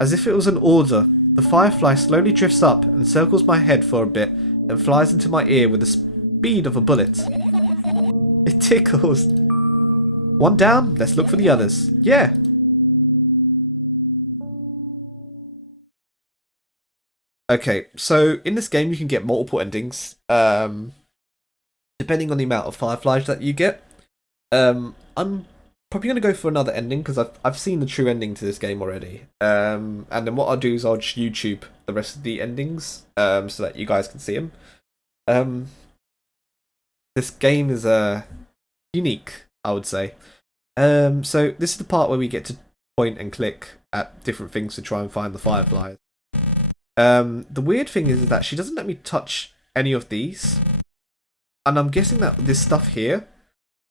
As if it was an order, the firefly slowly drifts up and circles my head for a bit, then flies into my ear with the speed of a bullet. It tickles. One down, let's look for the others. Yeah. Okay, so in this game you can get multiple endings, depending on the amount of fireflies that you get. I'm probably going to go for another ending because I've seen the true ending to this game already. And then what I'll do is I'll just YouTube the rest of the endings so that you guys can see them. This game is unique, I would say. So this is the part where we get to point and click at different things to try and find the fireflies. The weird thing is that she doesn't let me touch any of these. And I'm guessing that this stuff here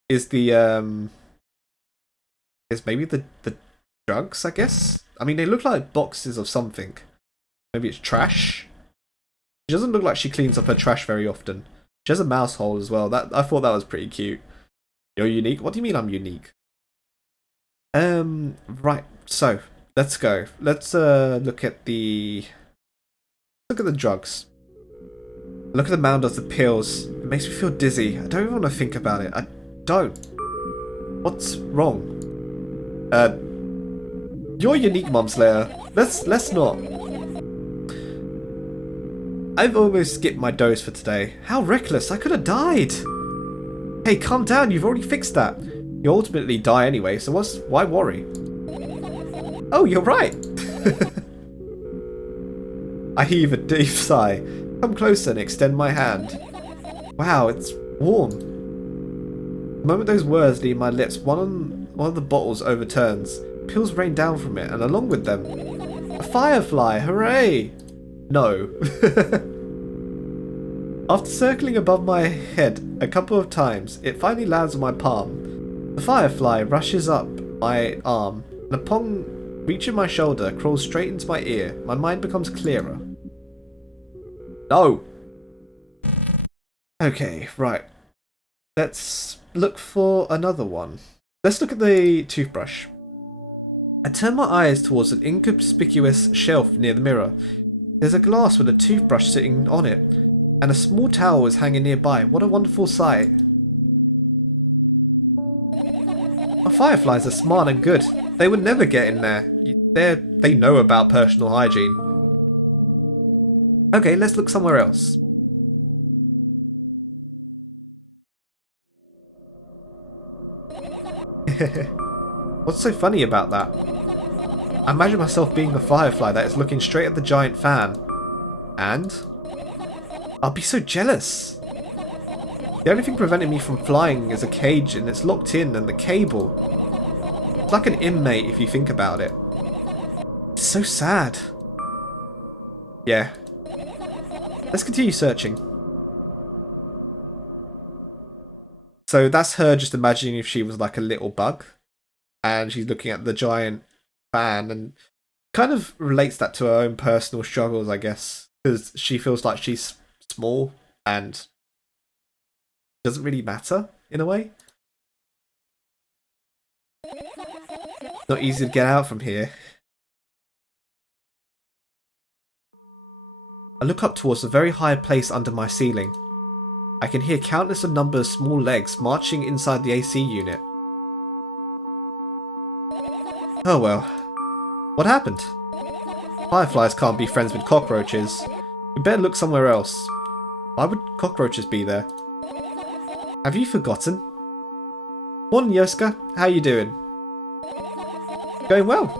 is the is maybe the drugs, I guess. I mean, they look like boxes of something. Maybe it's trash. She doesn't look like she cleans up her trash very often. She has a mouse hole as well. I thought that was pretty cute. You're unique? What do you mean I'm unique? Right. So Let's go. Let's look at the drugs. Look at the amount of the pills. It makes me feel dizzy. I don't even want to think about it. I don't. What's wrong? You're unique, Mom Slayer. Let's not. I've almost skipped my dose for today. How reckless! I could have died. Hey, calm down. You've already fixed that. You ultimately die anyway, so why worry? Oh, you're right. I heave a deep sigh. Come closer and extend my hand. Wow, it's warm. The moment those words leave my lips, one of the bottles overturns. Pills rain down from it, and along with them, a firefly! Hooray! No. After circling above my head a couple of times, it finally lands on my palm. The firefly rushes up my arm, and upon reaching my shoulder, crawls straight into my ear. My mind becomes clearer. No! Okay, right. Let's look for another one. Let's look at the toothbrush. I turn my eyes towards an inconspicuous shelf near the mirror. There's a glass with a toothbrush sitting on it, and a small towel is hanging nearby. What a wonderful sight. Our fireflies are smart and good. They would never get in there. They know about personal hygiene. Okay, let's look somewhere else. What's so funny about that? I imagine myself being the firefly that is looking straight at the giant fan. And? I'll be so jealous. The only thing preventing me from flying is a cage, and it's locked in, and the cable. It's like an inmate if you think about it. It's so sad. Yeah. Let's continue searching. So that's her just imagining if she was like a little bug. And she's looking at the giant fan and kind of relates that to her own personal struggles, I guess. Because she feels like she's small and doesn't really matter in a way. Not easy to get out from here. I look up towards a very high place under my ceiling. I can hear countless of number of small legs marching inside the AC unit. Oh well. What happened? Fireflies can't be friends with cockroaches. We better look somewhere else. Why would cockroaches be there? Have you forgotten? Morning, Yosuke. How you doing? Going well.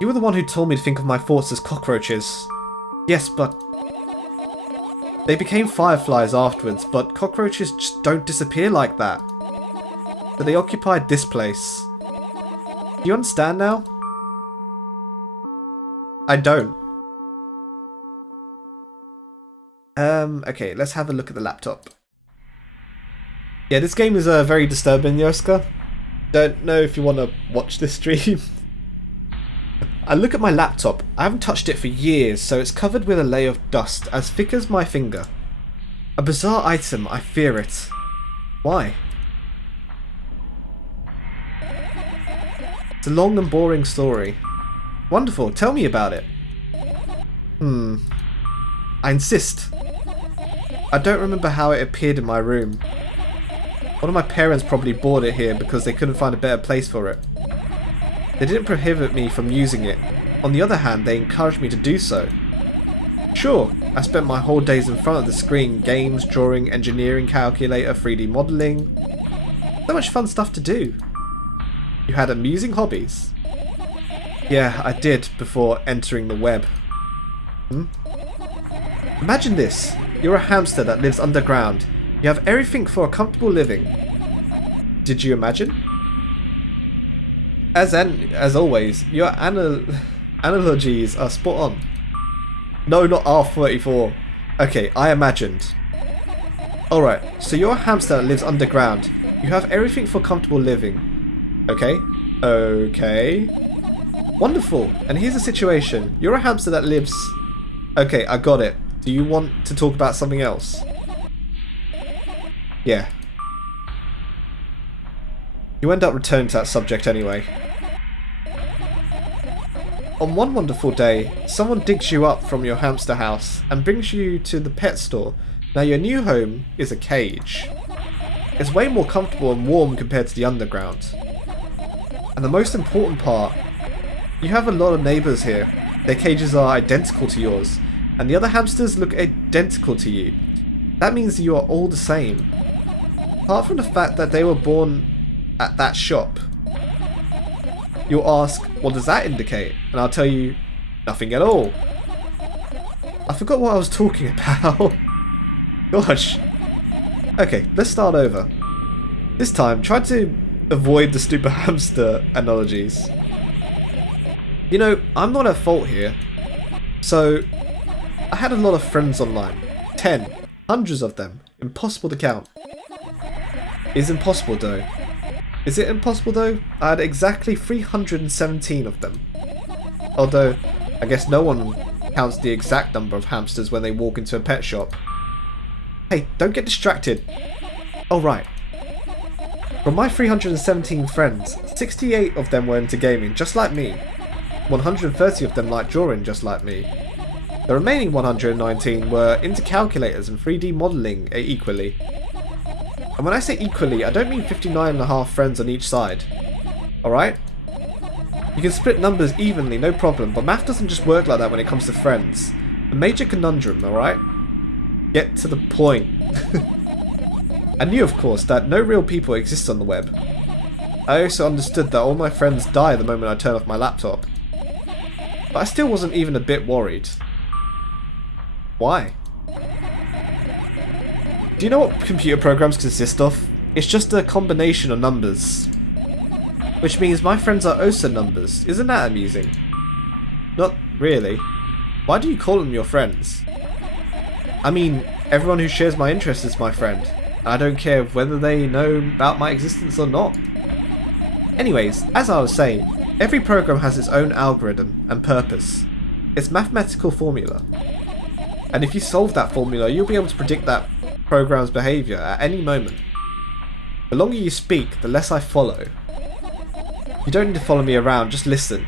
You were the one who told me to think of my thoughts as cockroaches. Yes, but... They became fireflies afterwards, but cockroaches just don't disappear like that. So they occupied this place. Do you understand now? I don't. Okay, let's have a look at the laptop. Yeah, this game is very disturbing, Yosuke. Don't know if you want to watch this stream. I look at my laptop. I haven't touched it for years, so it's covered with a layer of dust as thick as my finger. A bizarre item, I fear it. Why? It's a long and boring story. Wonderful, tell me about it. I insist. I don't remember how it appeared in my room. One of my parents probably bought it here because they couldn't find a better place for it. They didn't prohibit me from using it. On the other hand, they encouraged me to do so. Sure, I spent my whole days in front of the screen, games, drawing, engineering calculator, 3D modelling. So much fun stuff to do. You had amusing hobbies. Yeah, I did before entering the web. Imagine this. You're a hamster that lives underground. You have everything for a comfortable living. Did you imagine? As always, your analogies are spot on. No, not R34. Okay, I imagined. Alright, so you're a hamster that lives underground. You have everything for comfortable living. Okay? Okay. Wonderful. And here's the situation. You're a hamster that lives... Okay, I got it. Do you want to talk about something else? Yeah. You end up returning to that subject anyway. on one wonderful day, someone digs you up from your hamster house and brings you to the pet store. Now your new home is a cage. It's way more comfortable and warm compared to the underground. And the most important part, you have a lot of neighbours here. Their cages are identical to yours, and the other hamsters look identical to you. That means you are all the same. Apart from the fact that they were born at that shop. You'll ask, what does that indicate? And I'll tell you, nothing at all. I forgot what I was talking about. Gosh. Okay, let's start over. This time, try to avoid the stupid hamster analogies. You know, I'm not at fault here. So, I had a lot of friends online. 10. Hundreds of them. Impossible to count. It's impossible though. Is it impossible though? I had exactly 317 of them. Although, I guess no one counts the exact number of hamsters when they walk into a pet shop. Hey, don't get distracted. Oh right. From my 317 friends, 68 of them were into gaming, just like me. 130 of them liked drawing, just like me. The remaining 119 were into calculators and 3D modelling equally. And when I say equally, I don't mean 59.5 friends on each side. Alright? You can split numbers evenly, no problem, but math doesn't just work like that when it comes to friends. A major conundrum, alright? Get to the point. I knew, of course, that no real people exist on the web. I also understood that all my friends die the moment I turn off my laptop. But I still wasn't even a bit worried. Why? Do you know what computer programs consist of? It's just a combination of numbers. Which means my friends are also numbers. Isn't that amusing? Not really. Why do you call them your friends? I mean, everyone who shares my interests is my friend. I don't care whether they know about my existence or not. Anyways, as I was saying, every program has its own algorithm and purpose. It's mathematical formula. And if you solve that formula, you'll be able to predict that program's behaviour at any moment. The longer you speak, the less I follow. You don't need to follow me around, just listen.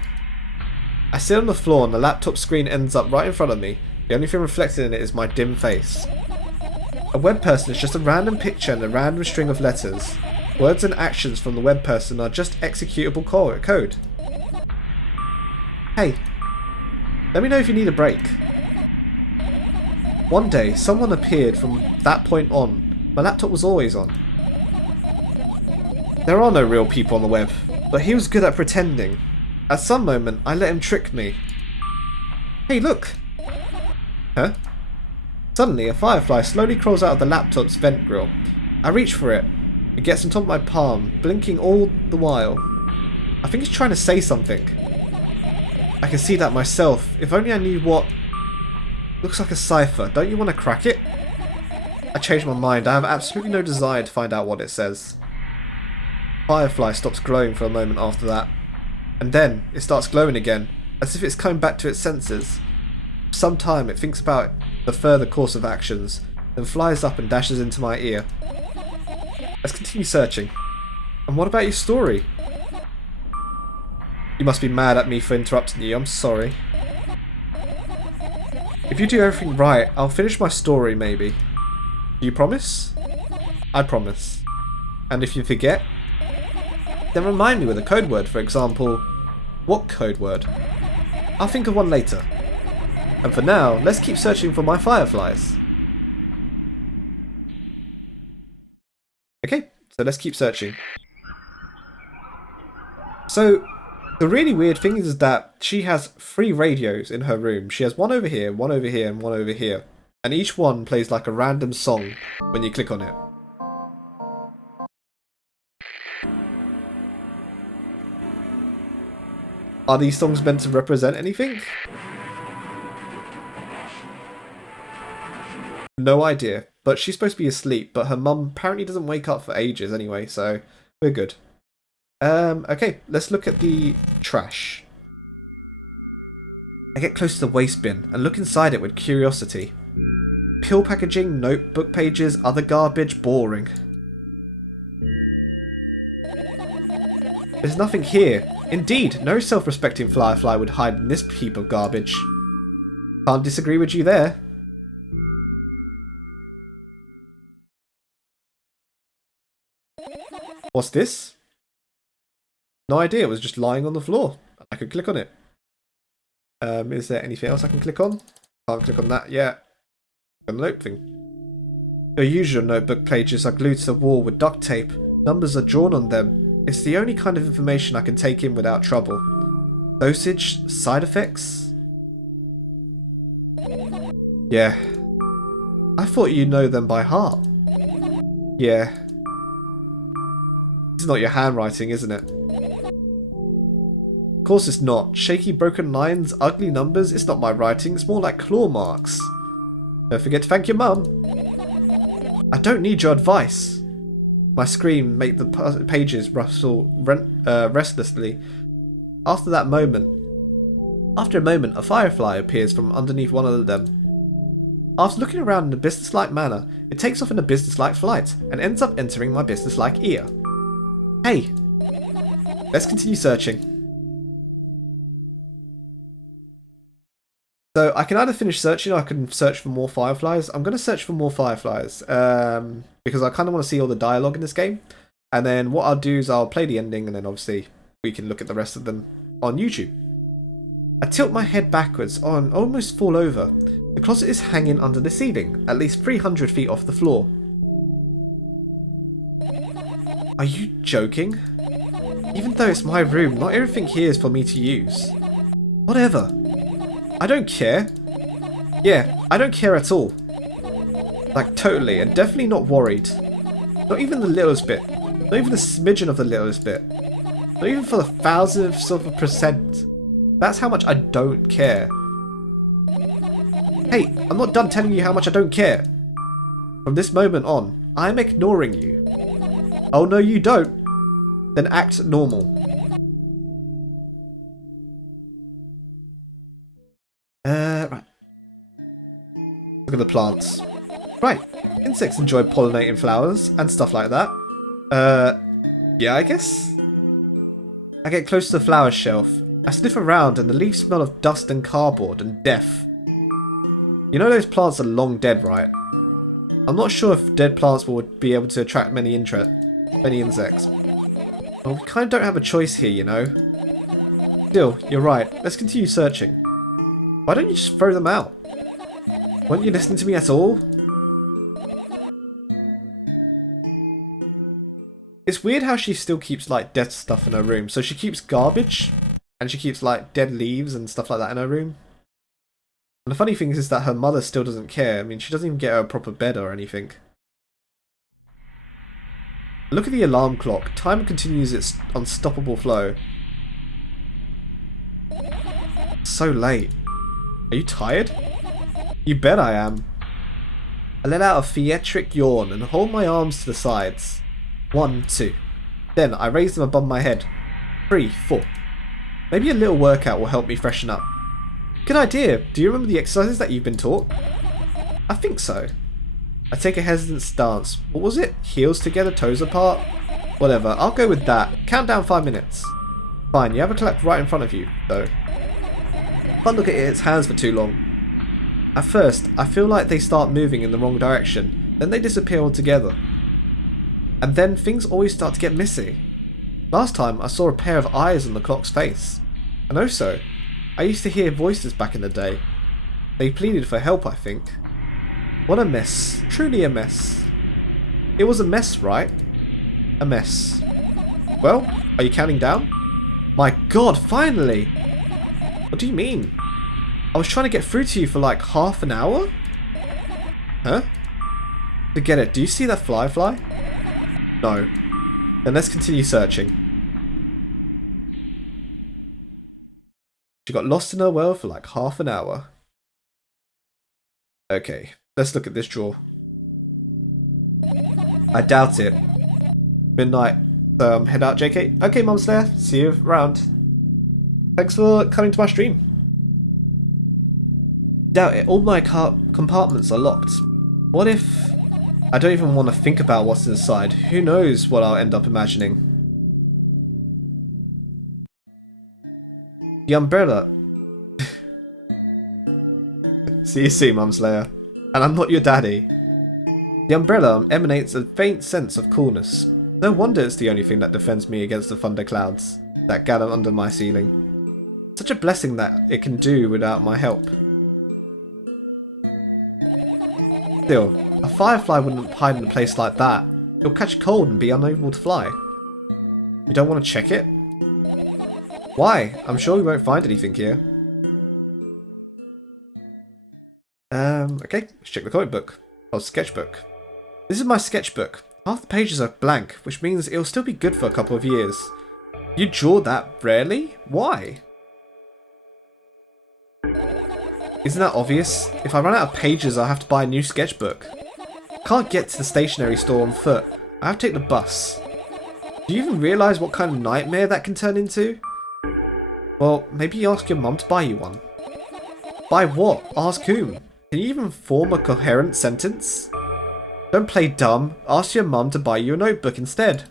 I sit on the floor and the laptop screen ends up right in front of me. The only thing reflected in it is my dim face. A web person is just a random picture and a random string of letters. Words and actions from the web person are just executable code. Hey, let me know if you need a break. One day, someone appeared. From that point on, my laptop was always on. There are no real people on the web, but he was good at pretending. At some moment, I let him trick me. Hey, look! Huh? Suddenly, a firefly slowly crawls out of the laptop's vent grill. I reach for it. It gets on top of my palm, blinking all the while. I think it's trying to say something. I can see that myself. If only I knew what... Looks like a cipher. Don't you want to crack it? I change my mind. I have absolutely no desire to find out what it says. Firefly stops glowing for a moment after that. And then, it starts glowing again, as if it's coming back to its senses. For some time, it thinks about the further course of actions, then flies up and dashes into my ear. Let's continue searching. And what about your story? You must be mad at me for interrupting you. I'm sorry. If you do everything right, I'll finish my story, maybe. Do you promise? I promise. And if you forget, then remind me with a code word, for example. What code word? I'll think of one later. And for now, let's keep searching for my fireflies. Okay, so let's keep searching. So, the really weird thing is that she has 3 radios in her room. She has one over here, and one over here. And each one plays like a random song when you click on it. Are these songs meant to represent anything? No idea. But she's supposed to be asleep, but her mum apparently doesn't wake up for ages anyway, so we're good. Okay, let's look at the trash. I get close to the waste bin and look inside it with curiosity. Pill packaging, notebook pages, other garbage, boring. There's nothing here. Indeed, no self-respecting firefly would hide in this heap of garbage. Can't disagree with you there. What's this? No idea, it was just lying on the floor. I could click on it. Is there anything else I can click on? Can't click on that yet. The note thing. Your usual notebook pages are glued to the wall with duct tape. Numbers are drawn on them. It's the only kind of information I can take in without trouble. Dosage? Side effects? Yeah. I thought you know them by heart. Yeah. This is not your handwriting, isn't it? Of course it's not. Shaky broken lines, ugly numbers, it's not my writing, it's more like claw marks. Don't forget to thank your mum. I don't need your advice. My scream made the pages rustle restlessly. After a moment, a firefly appears from underneath one of them. After looking around in a businesslike manner, it takes off in a businesslike flight and ends up entering my businesslike ear. Hey, let's continue searching. So I can either finish searching or I can search for more fireflies. I'm going to search for more fireflies because I kind of want to see all the dialogue in this game. And then what I'll do is I'll play the ending and then obviously we can look at the rest of them on YouTube. I tilt my head backwards and almost fall over. The closet is hanging under the ceiling, at least 300 feet off the floor. Are you joking? Even though it's my room, not everything here is for me to use. Whatever. I don't care. Yeah, I don't care at all. Like, totally, and definitely not worried. Not even the littlest bit. Not even a smidgen of the littlest bit. Not even for the thousandths of a percent. That's how much I don't care. Hey, I'm not done telling you how much I don't care. From this moment on, I'm ignoring you. Oh no, you don't. Then act normal. Right. Look at the plants. Right. Insects enjoy pollinating flowers and stuff like that. Yeah, I guess. I get close to the flower shelf. I sniff around and the leaves smell of dust and cardboard and death. You know those plants are long dead, right? I'm not sure if dead plants will be able to attract many insects. Well, we kind of don't have a choice here, you know. Still, you're right. Let's continue searching. Why don't you just throw them out? Weren't you listening to me at all? It's weird how she still keeps like dead stuff in her room. So she keeps garbage and she keeps like dead leaves and stuff like that in her room. And the funny thing is that her mother still doesn't care. I mean, she doesn't even get her a proper bed or anything. Look at the alarm clock. Time continues its unstoppable flow. So late. Are you tired? You bet I am. I let out a theatric yawn and hold my arms to the sides. 1, 2. Then I raise them above my head. 3, 4. Maybe a little workout will help me freshen up. Good idea. Do you remember the exercises that you've been taught? I think so. I take a hesitant stance. What was it? Heels together, toes apart? Whatever, I'll go with that. Count down 5 minutes. Fine, you have a clock right in front of you, though. Can't look at its hands for too long. At first, I feel like they start moving in the wrong direction, then they disappear altogether. And then things always start to get messy. Last time, I saw a pair of eyes on the clock's face. And also, I used to hear voices back in the day. They pleaded for help, I think. What a mess. Truly a mess. It was a mess, right? A mess. Well, are you counting down? My god, finally! What do you mean? I was trying to get through to you for like half an hour? Huh? Forget it. Do you see that firefly? No. Then let's continue searching. She got lost in her world for like half an hour. Okay, let's look at this drawer. I doubt it. Midnight. Head out, JK. Okay, Mom Slayer. See you around. Thanks for coming to my stream. Doubt it. All my compartments are locked. What if... I don't even want to think about what's inside. Who knows what I'll end up imagining. The umbrella. See you soon, Mumslayer. And I'm not your daddy. The umbrella emanates a faint sense of coolness. No wonder it's the only thing that defends me against the thunderclouds that gather under my ceiling. Such a blessing that it can do without my help. Still, a firefly wouldn't hide in a place like that. It'll catch cold and be unable to fly. You don't want to check it? Why? I'm sure we won't find anything here. Okay, let's check the comic book. Oh, sketchbook. This is my sketchbook. Half the pages are blank, which means it'll still be good for a couple of years. You draw that rarely? Why? Isn't that obvious? If I run out of pages, I'll have to buy a new sketchbook. I can't get to the stationery store on foot. I have to take the bus. Do you even realise what kind of nightmare that can turn into? Well, maybe you ask your mum to buy you one. Buy what? Ask whom? Can you even form a coherent sentence? Don't play dumb. Ask your mum to buy you a notebook instead.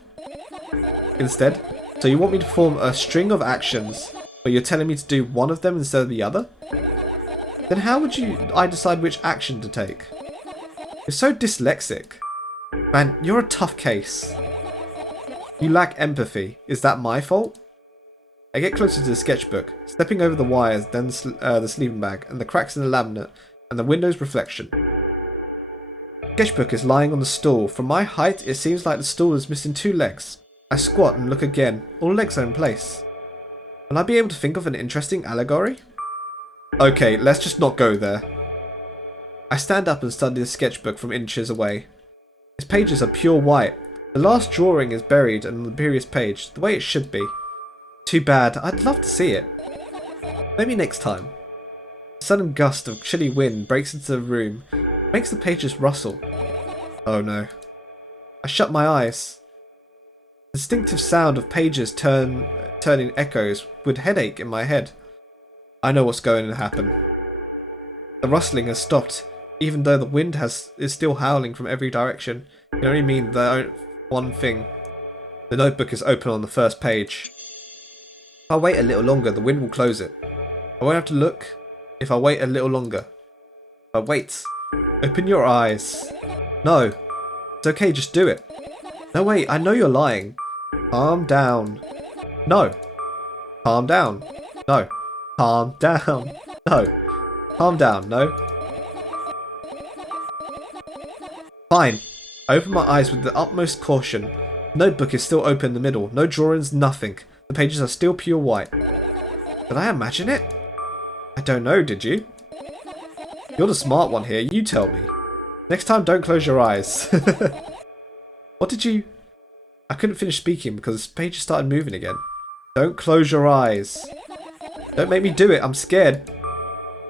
Instead? So you want me to form a string of actions, but you're telling me to do one of them instead of the other? Then how would I decide which action to take? You're so dyslexic. Man, you're a tough case. You lack empathy. Is that my fault? I get closer to the sketchbook, stepping over the wires, then the sleeping bag, and the cracks in the laminate, and the window's reflection. The sketchbook is lying on the stool. From my height, it seems like the stool is missing 2 legs. I squat and look again. All legs are in place. Will I be able to think of an interesting allegory? Okay, let's just not go there. I stand up and study the sketchbook from inches away. Its pages are pure white. The last drawing is buried on the previous page, the way it should be. Too bad, I'd love to see it. Maybe next time. A sudden gust of chilly wind breaks into the room, makes the pages rustle. Oh no. I shut my eyes. The distinctive sound of pages turning echoes would headache in my head. I know what's going to happen. The rustling has stopped, even though the wind is still howling from every direction. It can only mean one thing. The notebook is open on the first page. If I wait a little longer, the wind will close it. I won't have to look if I wait a little longer. If I wait. Open your eyes. No. It's okay, just do it. No, wait, I know you're lying. Calm down. No. Calm down. No. Calm down. No. Calm down. No. Fine. I open my eyes with the utmost caution. The notebook is still open in the middle. No drawings, nothing. The pages are still pure white. Did I imagine it? I don't know, did you? You're the smart one here, you tell me. Next time, don't close your eyes. What did you... I couldn't finish speaking because the pages started moving again. Don't close your eyes. Don't make me do it, I'm scared.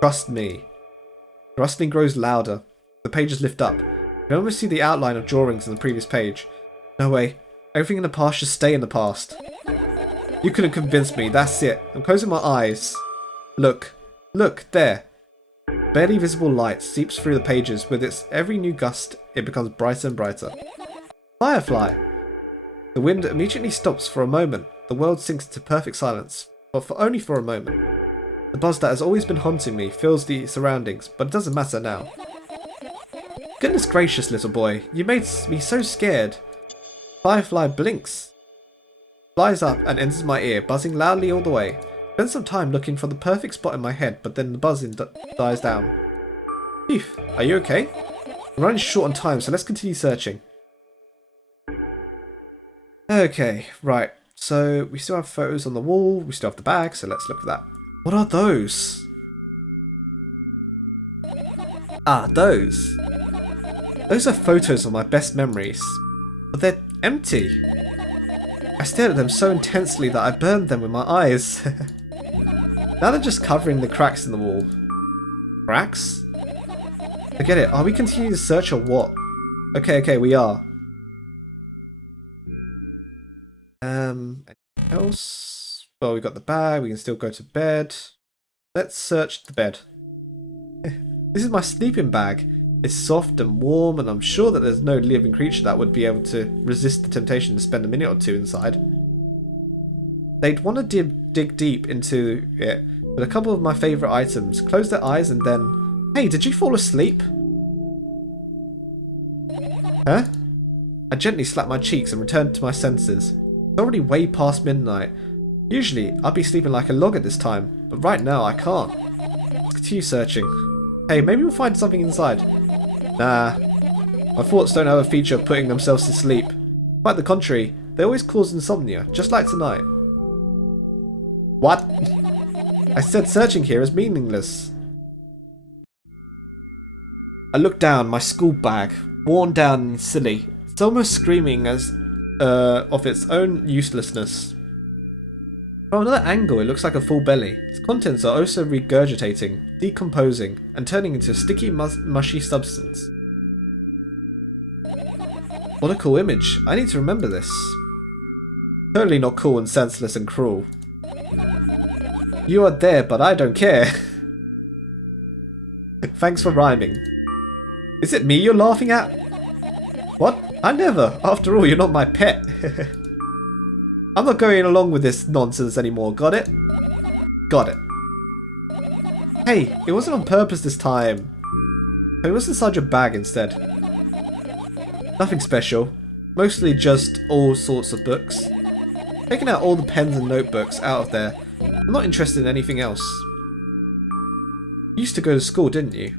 Trust me. The rustling grows louder. The pages lift up. You can almost see the outline of drawings in the previous page. No way. Everything in the past should stay in the past. You couldn't convince me, that's it. I'm closing my eyes. Look. Look, there. Barely visible light seeps through the pages. With its every new gust, it becomes brighter and brighter. Firefly! The wind immediately stops for a moment. The world sinks into perfect silence. But only for a moment. The buzz that has always been haunting me fills the surroundings, but it doesn't matter now. Goodness gracious, little boy. You made me so scared. Firefly blinks. Flies up and enters my ear, buzzing loudly all the way. Spend some time looking for the perfect spot in my head, but then the buzzing dies down. Phew, are you okay? I'm running short on time, so let's continue searching. Okay, right. So we still have photos on the wall, we still have the bag, so let's look for that. What are those? Ah, those. Those are photos of my best memories, but they're empty. I stared at them so intensely that I burned them with my eyes. Now they're just covering the cracks in the wall. Cracks? Forget it, are we continuing to search or what? Okay, we are. Anything else? Well, we got the bag, we can still go to bed. Let's search the bed. This is my sleeping bag. It's soft and warm, and I'm sure that there's no living creature that would be able to resist the temptation to spend a minute or two inside. They'd want to dig deep into it with a couple of my favourite items, close their eyes and then... Hey, did you fall asleep? Huh? I gently slapped my cheeks and returned to my senses. It's already way past midnight. Usually, I'd be sleeping like a log at this time, but right now I can't. Let's continue searching. Hey, maybe we'll find something inside. Nah. My thoughts don't have a feature of putting themselves to sleep. Quite the contrary, they always cause insomnia, just like tonight. What? I said searching here is meaningless. I looked down, my school bag, worn down and silly. It's almost screaming as of its own uselessness. From another angle, it looks like a full belly. Its contents are also regurgitating, decomposing, and turning into a sticky, mushy substance. What a cool image. I need to remember this. Totally not cool and senseless and cruel. You are there, but I don't care. Thanks for rhyming. Is it me you're laughing at? What? I never. After all, you're not my pet. I'm not going along with this nonsense anymore, got it? Got it. Hey, it wasn't on purpose this time. It was inside your bag instead. Nothing special. Mostly just all sorts of books. Taking out all the pens and notebooks out of there. I'm not interested in anything else. You used to go to school, didn't you?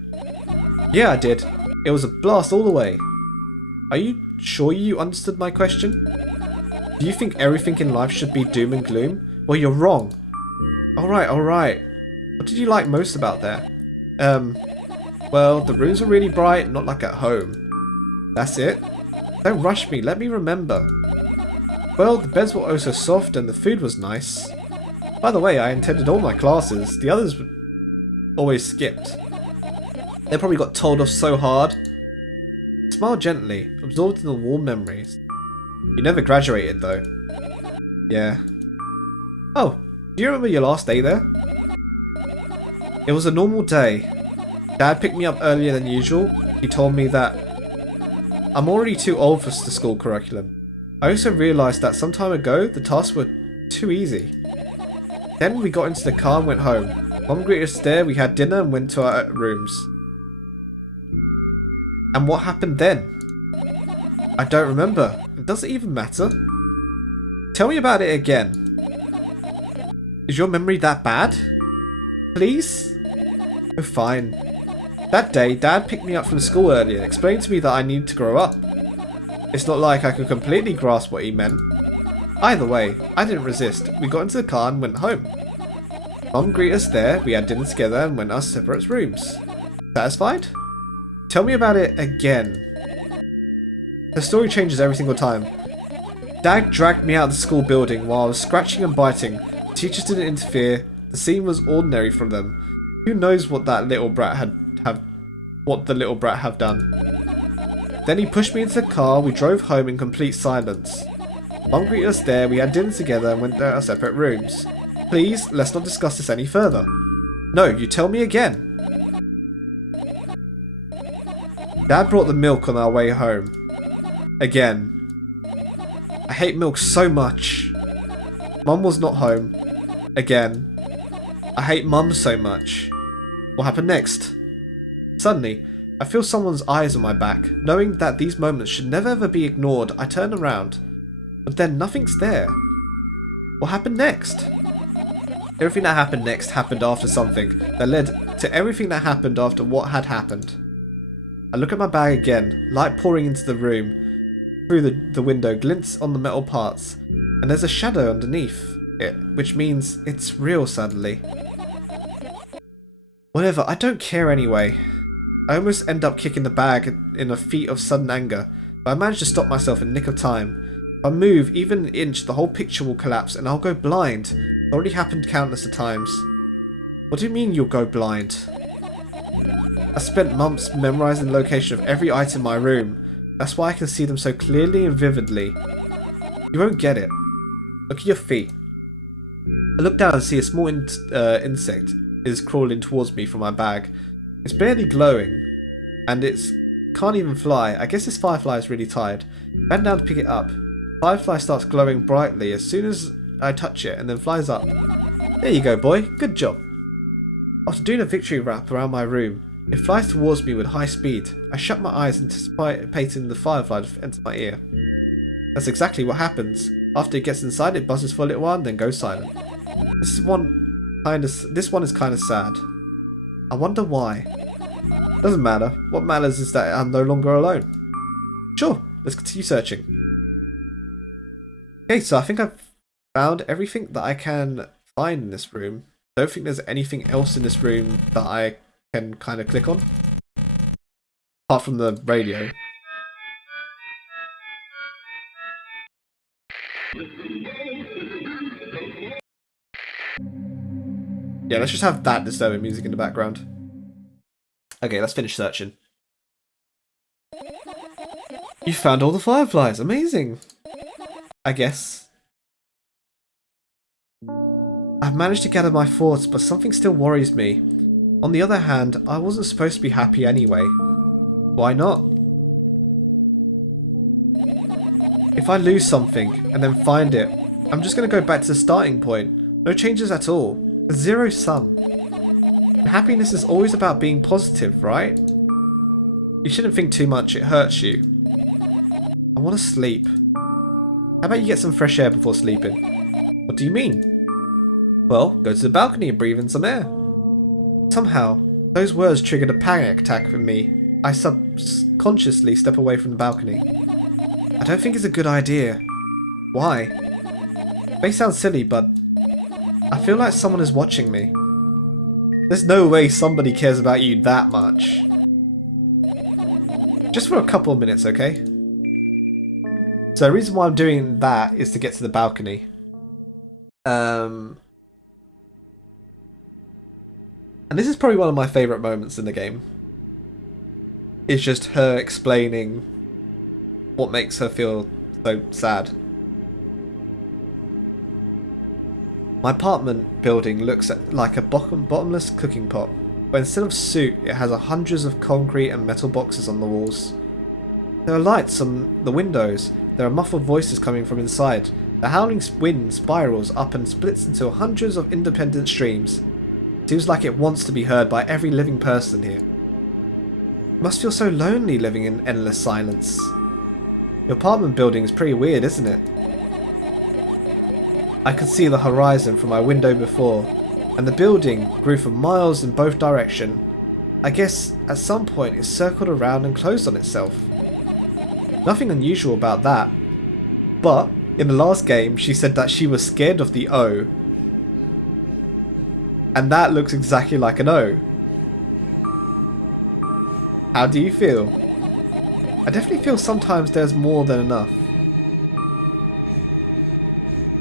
Yeah, I did. It was a blast all the way. Are you sure you understood my question? Do you think everything in life should be doom and gloom? Well, you're wrong. Alright, alright. What did you like most about there? Well, the rooms were really bright, not like at home. That's it? Don't rush me, let me remember. Well, the beds were oh so soft and the food was nice. By the way, I attended all my classes. The others always skipped. They probably got told off so hard. Smile gently, absorbed in the warm memories. You never graduated though. Yeah. Oh, do you remember your last day there? It was a normal day. Dad picked me up earlier than usual. He told me that I'm already too old for the school curriculum. I also realised that some time ago the tasks were too easy. Then we got into the car and went home. Mom greeted us there, we had dinner and went to our rooms. And what happened then? I don't remember. Does it even matter? Tell me about it again. Is your memory that bad? Please? Oh, fine. That day, Dad picked me up from school early and explained to me that I needed to grow up. It's not like I could completely grasp what he meant. Either way, I didn't resist. We got into the car and went home. Mom greeted us there, we had dinner together and went our separate rooms. Satisfied? Tell me about it again. The story changes every single time. Dad dragged me out of the school building while I was scratching and biting. The teachers didn't interfere. The scene was ordinary from them. Who knows what that little brat what the little brat have done. Then he pushed me into the car, we drove home in complete silence. Mum greeted us there, we had dinner together and went to our separate rooms. Please, let's not discuss this any further. No, you tell me again. Dad brought the milk on our way home. Again. I hate milk so much. Mum was not home. Again. I hate Mum so much. What happened next? Suddenly, I feel someone's eyes on my back. Knowing that these moments should never ever be ignored, I turn around. But then nothing's there. What happened next? Everything that happened next happened after something that led to everything that happened after what had happened. I look at my bag again, light pouring into the room. Through the window glints on the metal parts, and there's a shadow underneath it, which means it's real suddenly. Whatever, I don't care anyway. I almost end up kicking the bag in a fit of sudden anger, but I manage to stop myself in the nick of time. If I move even an inch, the whole picture will collapse and I'll go blind. It's already happened countless of times. What do you mean you'll go blind? I spent months memorising the location of every item in my room. That's why I can see them so clearly and vividly. You won't get it. Look at your feet. I look down and see a small insect is crawling towards me from my bag. It's barely glowing, and it's can't even fly. I guess this firefly is really tired. I bend down to pick it up. The firefly starts glowing brightly as soon as I touch it and then flies up. There you go, boy. Good job. After doing a victory wrap around my room, it flies towards me with high speed. I shut my eyes, anticipating the firefly to enter my ear. That's exactly what happens. After it gets inside, it buzzes for a little while and then goes silent. This one is kind of sad. I wonder why. Doesn't matter. What matters is that I'm no longer alone. Sure, let's continue searching. Okay, so I think I've found everything that I can find in this room. Don't think there's anything else in this room that I can kind of click on. Apart from the radio. Yeah, let's just have that disturbing music in the background. Okay, let's finish searching. You found all the fireflies. Amazing. I guess. I've managed to gather my thoughts, but something still worries me. On the other hand, I wasn't supposed to be happy anyway. Why not? If I lose something and then find it, I'm just going to go back to the starting point. No changes at all. A zero sum. And happiness is always about being positive, right? You shouldn't think too much, it hurts you. I want to sleep. How about you get some fresh air before sleeping? What do you mean? Well, go to the balcony and breathe in some air. Somehow, those words triggered a panic attack in me. I subconsciously step away from the balcony. I don't think it's a good idea. Why? It may sound silly, but I feel like someone is watching me. There's no way somebody cares about you that much. Just for a couple of minutes, okay? So the reason why I'm doing that is to get to the balcony. And this is probably one of my favourite moments in the game. It's just her explaining what makes her feel so sad. My apartment building looks like a bottomless cooking pot, but instead of soup, it has hundreds of concrete and metal boxes on the walls. There are lights on the windows. There are muffled voices coming from inside. The howling wind spirals up and splits into hundreds of independent streams. Seems like it wants to be heard by every living person here. It must feel so lonely living in endless silence. Your apartment building is pretty weird, isn't it? I could see the horizon from my window before, and the building grew for miles in both directions. I guess at some point it circled around and closed on itself. Nothing unusual about that, but in the last game she said that she was scared of the O. And that looks exactly like an O. How do you feel? I definitely feel sometimes there's more than enough.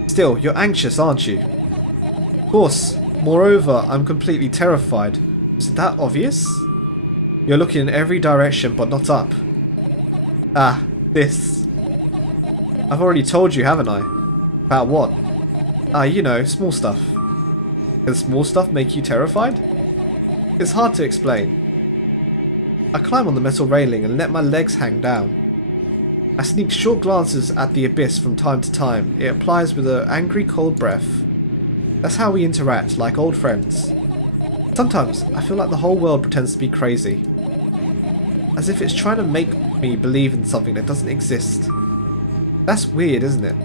Still, you're anxious, aren't you? Of course. Moreover, I'm completely terrified. Is it that obvious? You're looking in every direction, but not up. Ah, this. I've already told you, haven't I? About what? Ah, you know, small stuff. Can small stuff make you terrified? It's hard to explain. I climb on the metal railing and let my legs hang down. I sneak short glances at the abyss from time to time. It applies with an angry cold breath. That's how we interact, like old friends. Sometimes I feel like the whole world pretends to be crazy. As if it's trying to make me believe in something that doesn't exist. That's weird, isn't it?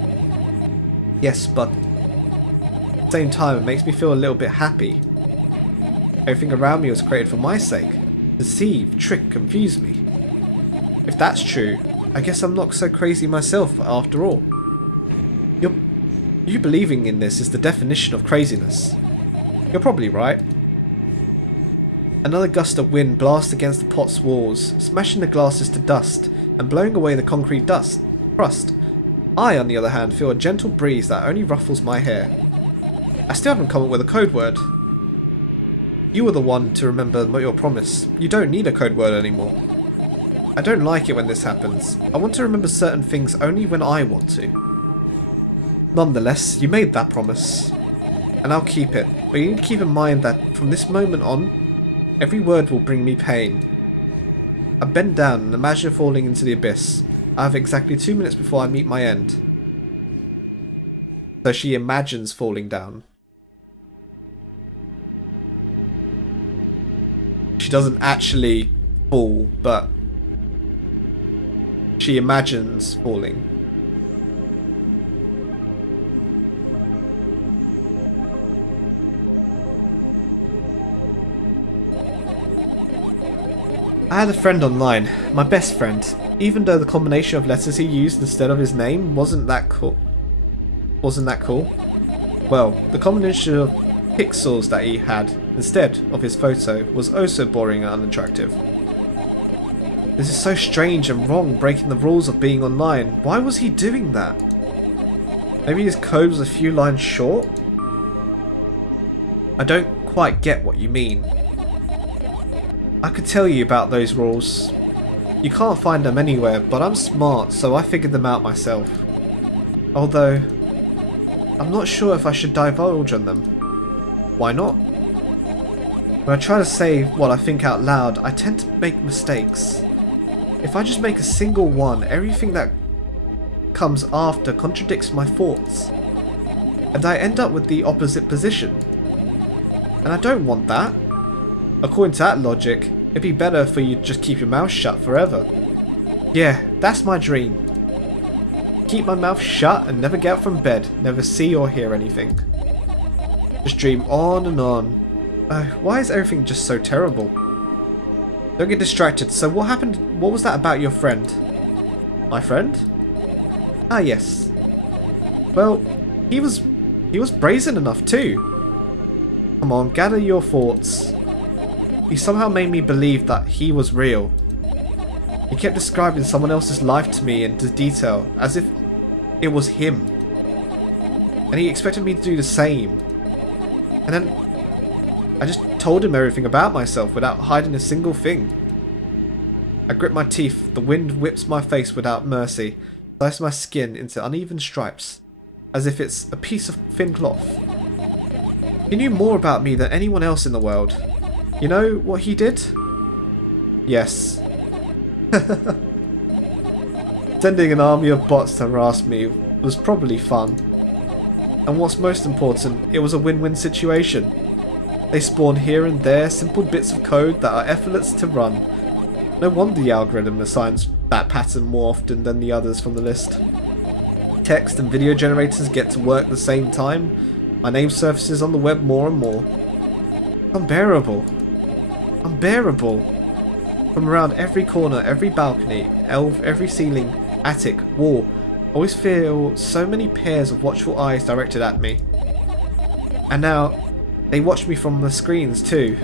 Yes, but at the same time it makes me feel a little bit happy. Everything around me was created for my sake. Deceive, trick, confuse me. If that's true, I guess I'm not so crazy myself after all. You believing in this is the definition of craziness. You're probably right. Another gust of wind blasts against the pot's walls, smashing the glasses to dust and blowing away the concrete crust. I, on the other hand, feel a gentle breeze that only ruffles my hair. I still haven't come up with a code word. You were the one to remember your promise. You don't need a code word anymore. I don't like it when this happens. I want to remember certain things only when I want to. Nonetheless, you made that promise. And I'll keep it. But you need to keep in mind that from this moment on, every word will bring me pain. I bend down and imagine falling into the abyss. I have exactly 2 minutes before I meet my end. So she imagines falling down. She doesn't actually fall, but she imagines falling. I had a friend online, my best friend. Even though the combination of letters he used instead of his name wasn't that cool. Well, the combination of pixels that he had instead of his photo was oh so boring and unattractive. This is so strange and wrong, breaking the rules of being online. Why was he doing that? Maybe his code was a few lines short? I don't quite get what you mean. I could tell you about those rules. You can't find them anywhere, but I'm smart, so I figured them out myself. Although, I'm not sure if I should divulge on them. Why not? When I try to say what I think out loud, I tend to make mistakes. If I just make a single one, everything that comes after contradicts my thoughts. And I end up with the opposite position. And I don't want that. According to that logic, it'd be better for you to just keep your mouth shut forever. Yeah, that's my dream. Keep my mouth shut and never get up from bed, never see or hear anything. Just dream on and on. Why is everything just so terrible? Don't get distracted. So what happened? What was that about your friend? My friend? Ah, yes. Well, he was brazen enough too. Come on, gather your thoughts. He somehow made me believe that he was real. He kept describing someone else's life to me in detail, as if it was him. And he expected me to do the same. And then I just told him everything about myself without hiding a single thing. I grip my teeth, the wind whips my face without mercy, slices my skin into uneven stripes, as if it's a piece of thin cloth. He knew more about me than anyone else in the world. You know what he did? Yes. Sending an army of bots to harass me was probably fun. And what's most important, it was a win-win situation. They spawn here and there simple bits of code that are effortless to run. No wonder the algorithm assigns that pattern more often than the others from the list. Text and video generators get to work at the same time. My name surfaces on the web more and more. Unbearable. Unbearable. From around every corner, every balcony, every ceiling, attic, wall, I always feel so many pairs of watchful eyes directed at me. And now, they watch me from the screens too.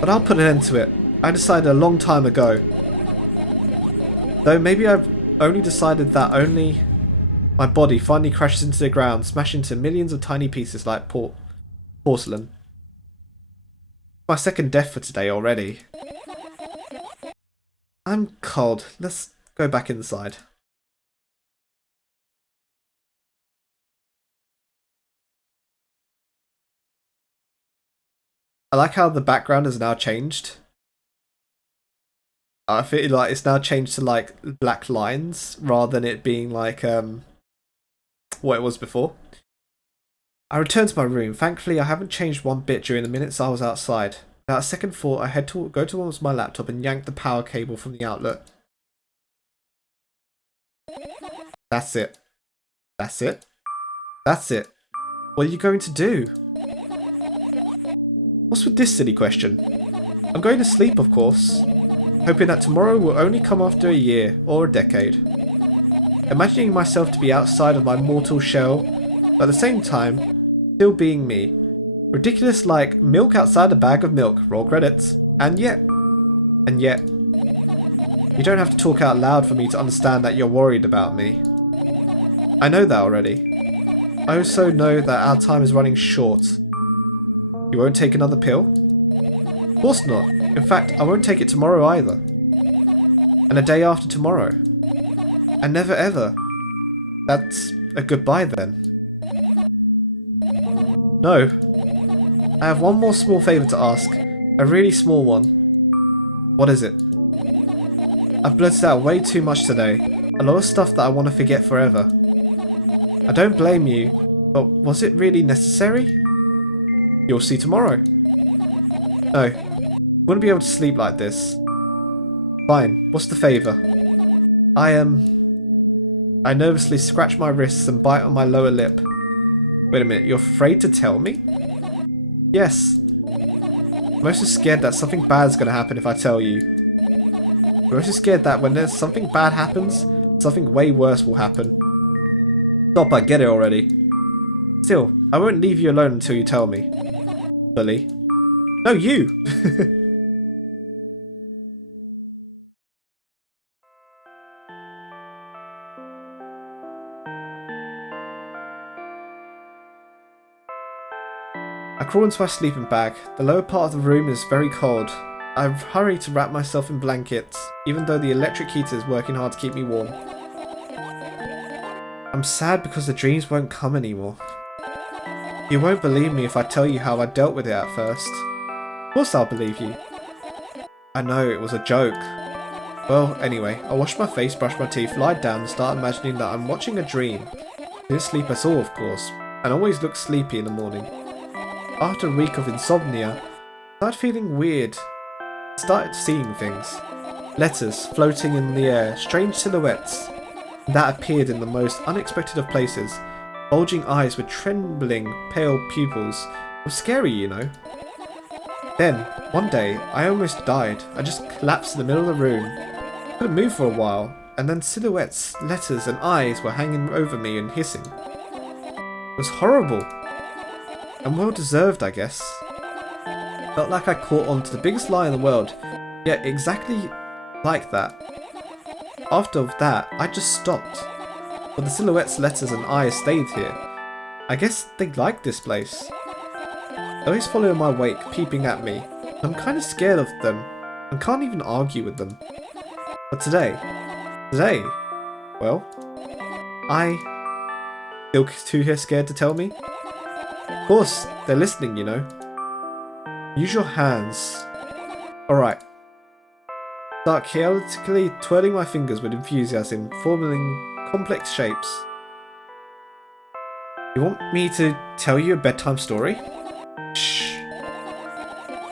But I'll put an end to it. I decided a long time ago. Though maybe I've only decided that only my body finally crashes into the ground, smashing into millions of tiny pieces like porcelain. My second death for today already. I'm cold. Let's go back inside. I like how the background has now changed. I feel like it's now changed to like black lines rather than it being like what it was before. I return to my room. Thankfully, I haven't changed one bit during the minutes I was outside. Without a second thought, I go towards my laptop and yank the power cable from the outlet. That's it. That's it. That's it. What are you going to do? What's with this silly question? I'm going to sleep, of course, hoping that tomorrow will only come after a year or a decade. Imagining myself to be outside of my mortal shell, but at the same time, still being me. Ridiculous like milk outside a bag of milk, roll credits. And yet, you don't have to talk out loud for me to understand that you're worried about me. I know that already. I also know that our time is running short. You won't take another pill? Of course not. In fact, I won't take it tomorrow either. And a day after tomorrow. And never ever. That's a goodbye then. No. I have one more small favour to ask. A really small one. What is it? I've blurted out way too much today. A lot of stuff that I want to forget forever. I don't blame you, but was it really necessary? You'll see tomorrow. No, wouldn't be able to sleep like this. Fine, what's the favour? I nervously scratch my wrists and bite on my lower lip. Wait a minute, you're afraid to tell me? Yes. I'm mostly scared that something bad's gonna happen if I tell you. I'm mostly scared that when there's something bad happens, something way worse will happen. Stop, I get it already. Still, I won't leave you alone until you tell me. Bully. No, you! I crawl into my sleeping bag. The lower part of the room is very cold. I hurry to wrap myself in blankets, even though the electric heater is working hard to keep me warm. I'm sad because the dreams won't come anymore. You won't believe me if I tell you how I dealt with it at first. Of course I'll believe you. I know, it was a joke. Well, anyway, I wash my face, brush my teeth, lie down and start imagining that I'm watching a dream. I didn't sleep at all, of course, and always look sleepy in the morning. After a week of insomnia, I started feeling weird. I started seeing things. Letters floating in the air, strange silhouettes that appeared in the most unexpected of places. Bulging eyes with trembling, pale pupils. It was scary, you know. Then, one day, I almost died. I just collapsed in the middle of the room. I couldn't move for a while, and then silhouettes, letters, and eyes were hanging over me and hissing. It was horrible. And well deserved, I guess. Felt like I caught on to the biggest lie in the world, yet exactly like that. After that, I just stopped. But the silhouettes, letters and eyes stayed here. I guess they liked this place. They always follow in my wake, peeping at me. I'm kind of scared of them, and can't even argue with them. But today, well, still too scared to tell me? Of course, they're listening, you know. Use your hands. Alright. Start chaotically twirling my fingers with enthusiasm, forming complex shapes. You want me to tell you a bedtime story? Shh.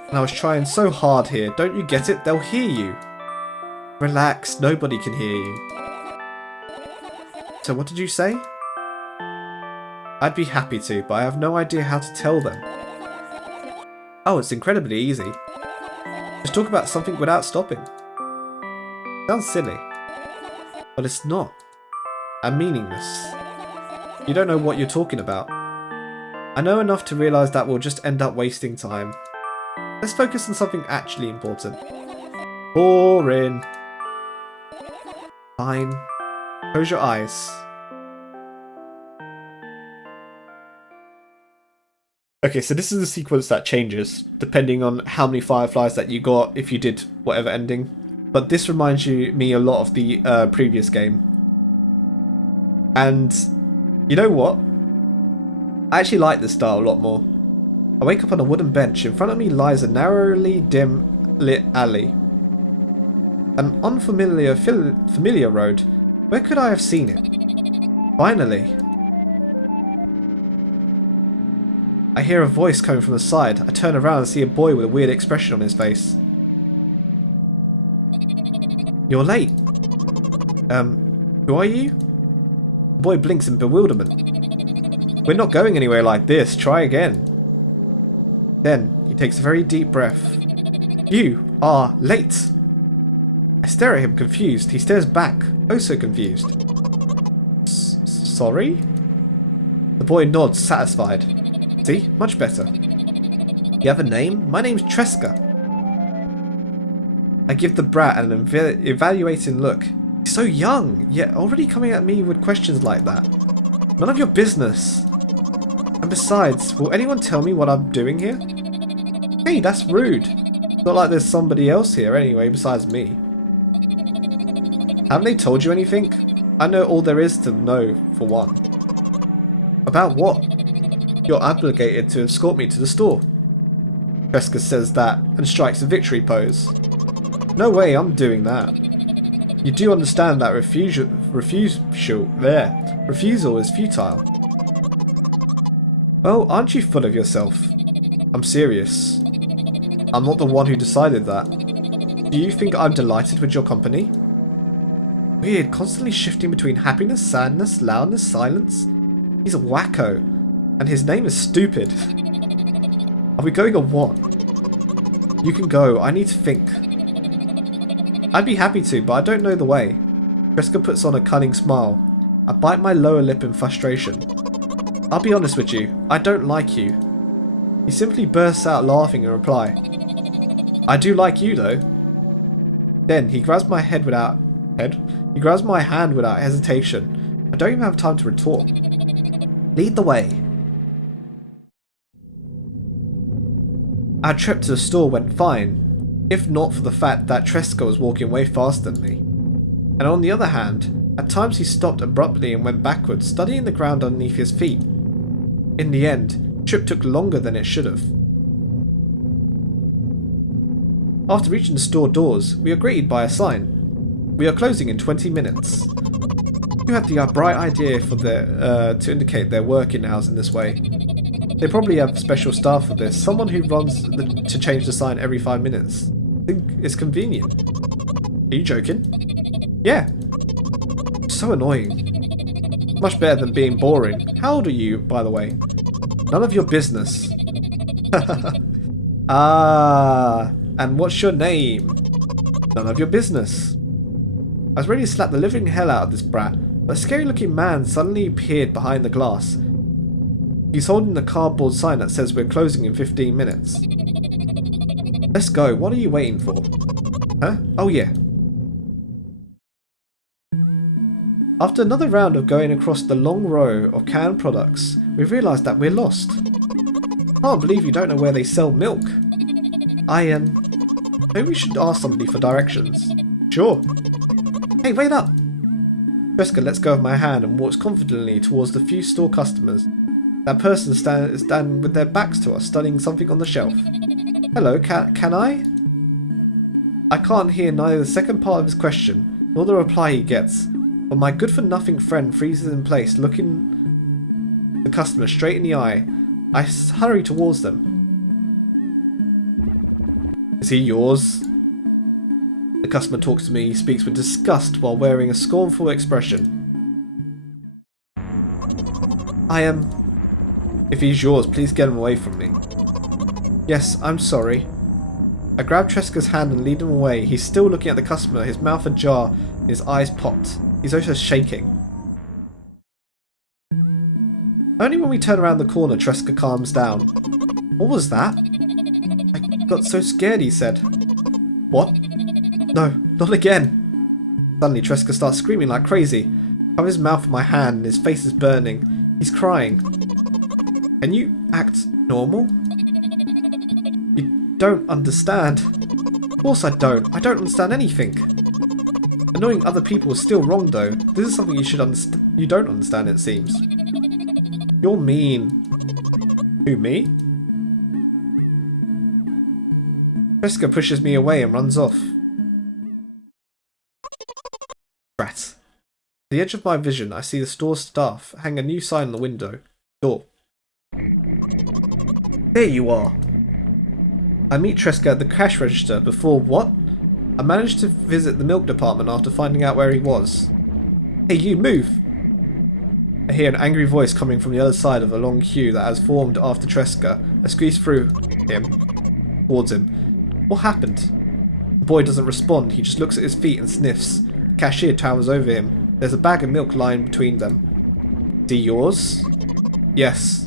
And I was trying so hard here, don't you get it? They'll hear you. Relax, nobody can hear you. So what did you say? I'd be happy to, but I have no idea how to tell them. Oh, it's incredibly easy. Just talk about something without stopping. Sounds silly. But it's not. And meaningless. You don't know what you're talking about. I know enough to realise that we'll just end up wasting time. Let's focus on something actually important. Boring. Fine. Close your eyes. Okay, so this is a sequence that changes depending on how many fireflies that you got if you did whatever ending. But this reminds me a lot of the previous game. And you know what? I actually like this style a lot more. I wake up on a wooden bench. In front of me lies a narrowly dim lit alley. An unfamiliar familiar road. Where could I have seen it? Finally. I hear a voice coming from the side. I turn around and see a boy with a weird expression on his face. You're late. Who are you? The boy blinks in bewilderment. We're not going anywhere like this. Try again. Then he takes a very deep breath. You are late. I stare at him confused. He stares back, oh so confused. Sorry? The boy nods, satisfied. See? Much better. You have a name? My name's Treska. I give the brat an evaluating look. He's so young, yet already coming at me with questions like that. None of your business. And besides, will anyone tell me what I'm doing here? Hey, that's rude. It's not like there's somebody else here anyway besides me. Haven't they told you anything? I know all there is to know, for one. About what? You're obligated to escort me to the store. Treska says that and strikes a victory pose. No way I'm doing that. You do understand that refusal there. Refusal is futile. Well, aren't you full of yourself? I'm serious. I'm not the one who decided that. Do you think I'm delighted with your company? Weird, constantly shifting between happiness, sadness, loudness, silence. He's a wacko. And his name is stupid. Are we going or what? You can go, I need to think. I'd be happy to, but I don't know the way. Treska puts on a cunning smile. I bite my lower lip in frustration. I'll be honest with you, I don't like you. He simply bursts out laughing in reply. I do like you though. Then he grabs my hand without hesitation. I don't even have time to retort. Lead the way. Our trip to the store went fine, if not for the fact that Treska was walking way faster than me. And on the other hand, at times he stopped abruptly and went backwards, studying the ground underneath his feet. In the end, the trip took longer than it should have. After reaching the store doors, we are greeted by a sign. We are closing in 20 minutes. Who had the bright idea for to indicate their working hours in this way? They probably have special staff for this, someone who runs to change the sign every 5 minutes. I think it's convenient. Are you joking? Yeah. So annoying. Much better than being boring. How old are you, by the way? None of your business. Ah, and what's your name? None of your business. I was ready to slap the living hell out of this brat, but a scary looking man suddenly appeared behind the glass. He's holding the cardboard sign that says we're closing in 15 minutes. Let's go, what are you waiting for? Huh? Oh yeah. After another round of going across the long row of canned products, we realised that we're lost. Can't believe you don't know where they sell milk. Maybe we should ask somebody for directions. Sure. Hey, wait up! Treska lets go of my hand and walks confidently towards the few store customers. That person is standing with their backs to us, studying something on the shelf. Hello, can I? I can't hear neither the second part of his question, nor the reply he gets, but my good-for-nothing friend freezes in place, looking the customer straight in the eye. I hurry towards them. Is he yours? The customer talks to me. He speaks with disgust while wearing a scornful expression. If he's yours, please get him away from me. Yes, I'm sorry. I grab Treska's hand and lead him away. He's still looking at the customer, his mouth ajar, his eyes popped. He's also shaking. Only when we turn around the corner, Treska calms down. What was that? I got so scared, he said. What? No, not again. Suddenly, Treska starts screaming like crazy. I have his mouth with my hand and his face is burning. He's crying. Can you act normal? You don't understand. Of course I don't. I don't understand anything. Annoying other people is still wrong though. This is something you should understand. You don't understand, it seems. You're mean. Who, me? Treska pushes me away and runs off. Rat. At the edge of my vision, I see the store staff hang a new sign on the window. Door. There you are. I meet Treska at the cash register before what? I managed to visit the milk department after finding out where he was. Hey, you move! I hear an angry voice coming from the other side of a long queue that has formed after Treska. I squeeze through towards him. What happened? The boy doesn't respond, he just looks at his feet and sniffs. The cashier towers over him. There's a bag of milk lying between them. Is he yours? Yes.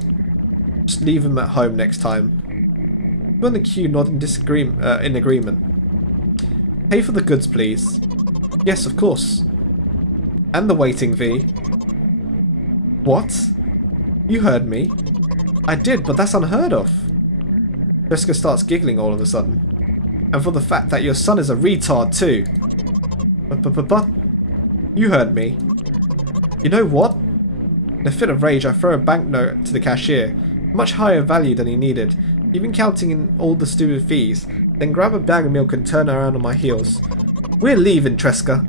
Just leave him at home next time. People in the queue nod in agreement. Pay for the goods, please. Yes, of course. And the waiting fee. What? You heard me. I did, but that's unheard of. Treska starts giggling all of a sudden. And for the fact that your son is a retard too. But you heard me. You know what? In a fit of rage, I throw a banknote to the cashier, much higher value than he needed, even counting in all the stupid fees, then grab a bag of milk and turn around on my heels. We're leaving, Treska.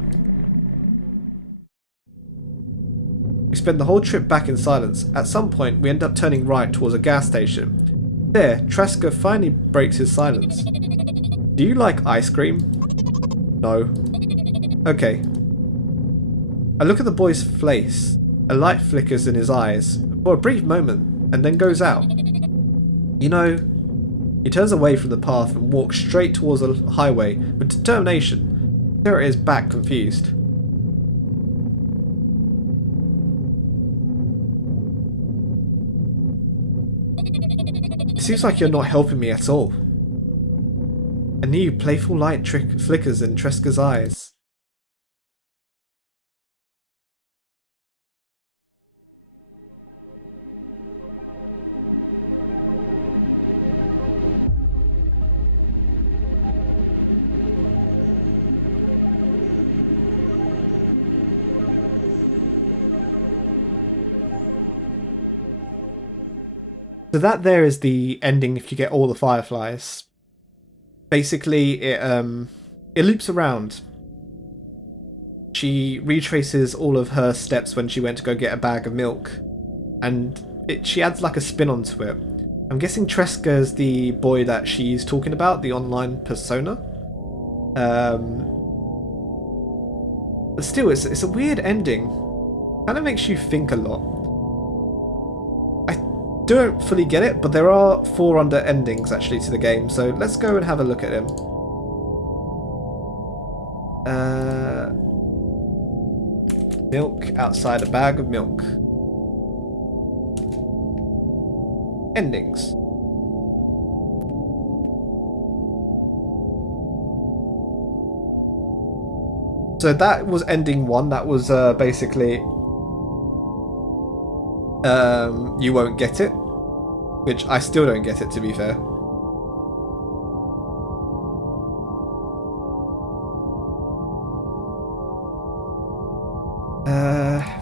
We spend the whole trip back in silence. At some point, we end up turning right towards a gas station. There, Tresca finally breaks his silence. Do you like ice cream? No. Okay. I look at the boy's face. A light flickers in his eyes for a brief moment and then goes out. You know, he turns away from the path and walks straight towards the highway with determination. Sarah is back confused. It seems like you're not helping me at all. A new playful light flickers in Tresca's eyes. So that there is the ending if you get all the fireflies. Basically, it loops around. She retraces all of her steps when she went to go get a bag of milk, and she adds like a spin onto it. I'm guessing Tresca's the boy that she's talking about, the online persona. But still, it's a weird ending. Kind of makes you think a lot. Don't fully get it, but there are 4 under endings actually to the game, so let's go and have a look at them. Milk outside a bag of milk. Endings. So that was ending 1. That was basically you won't get it, which I still don't get it, to be fair.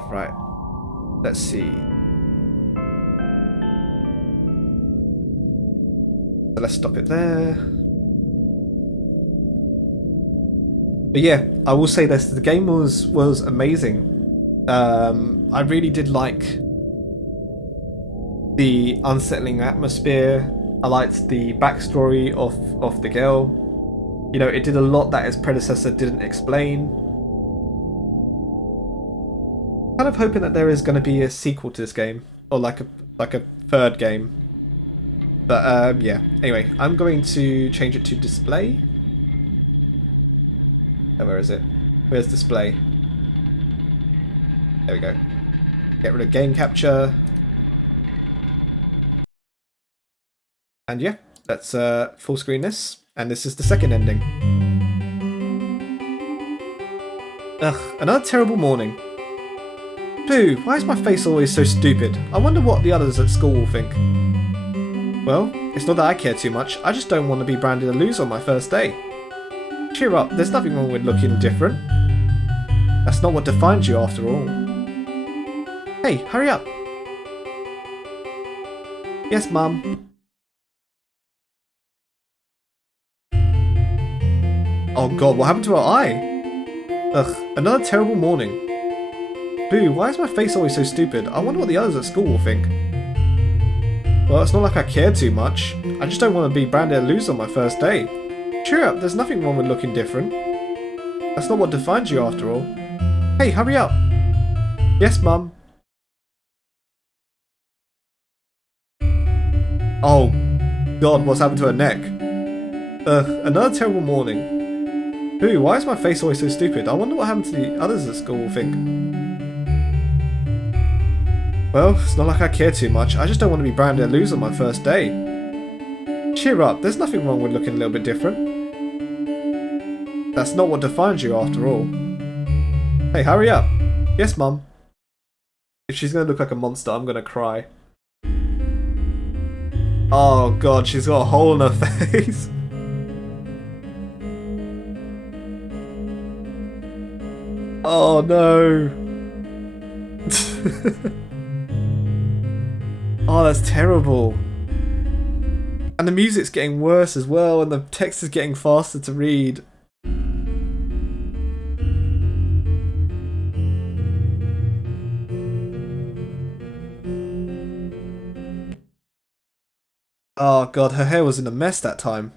Right. Let's see. So let's stop it there. But yeah, I will say this: the game was amazing. I really did like the unsettling atmosphere. I liked the backstory of the girl. You know, it did a lot that its predecessor didn't explain. Kind of hoping that there is going to be a sequel to this game, or like a third game. But yeah. Anyway, I'm going to change it to display. Oh, where is it? Where's display? There we go. Get rid of game capture. And yeah, let's full screen this. And this is the second ending. Ugh, another terrible morning. Boo, why is my face always so stupid? I wonder what the others at school will think. Well, it's not that I care too much, I just don't want to be branded a loser on my first day. Cheer up, there's nothing wrong with looking different. That's not what defines you after all. Hey, hurry up! Yes, Mum. Oh god, what happened to her eye? Ugh, another terrible morning. Boo, why is my face always so stupid? I wonder what the others at school will think. Well, it's not like I care too much. I just don't want to be branded a loser on my first day. Cheer up, there's nothing wrong with looking different. That's not what defines you after all. Hey, hurry up! Yes, Mum. Oh, God, what's happened to her neck? Ugh, another terrible morning. Boo, why is my face always so stupid? I wonder what happened to the others at school will think. Well, it's not like I care too much. I just don't want to be branded a loser on my first day. Cheer up, there's nothing wrong with looking a little bit different. That's not what defines you after all. Hey, hurry up. Yes, Mum. If she's going to look like a monster, I'm going to cry. Oh god, she's got a hole in her face. Oh no. Oh, that's terrible. And the music's getting worse as well, and the text is getting faster to read. Oh god, her hair was in a mess that time.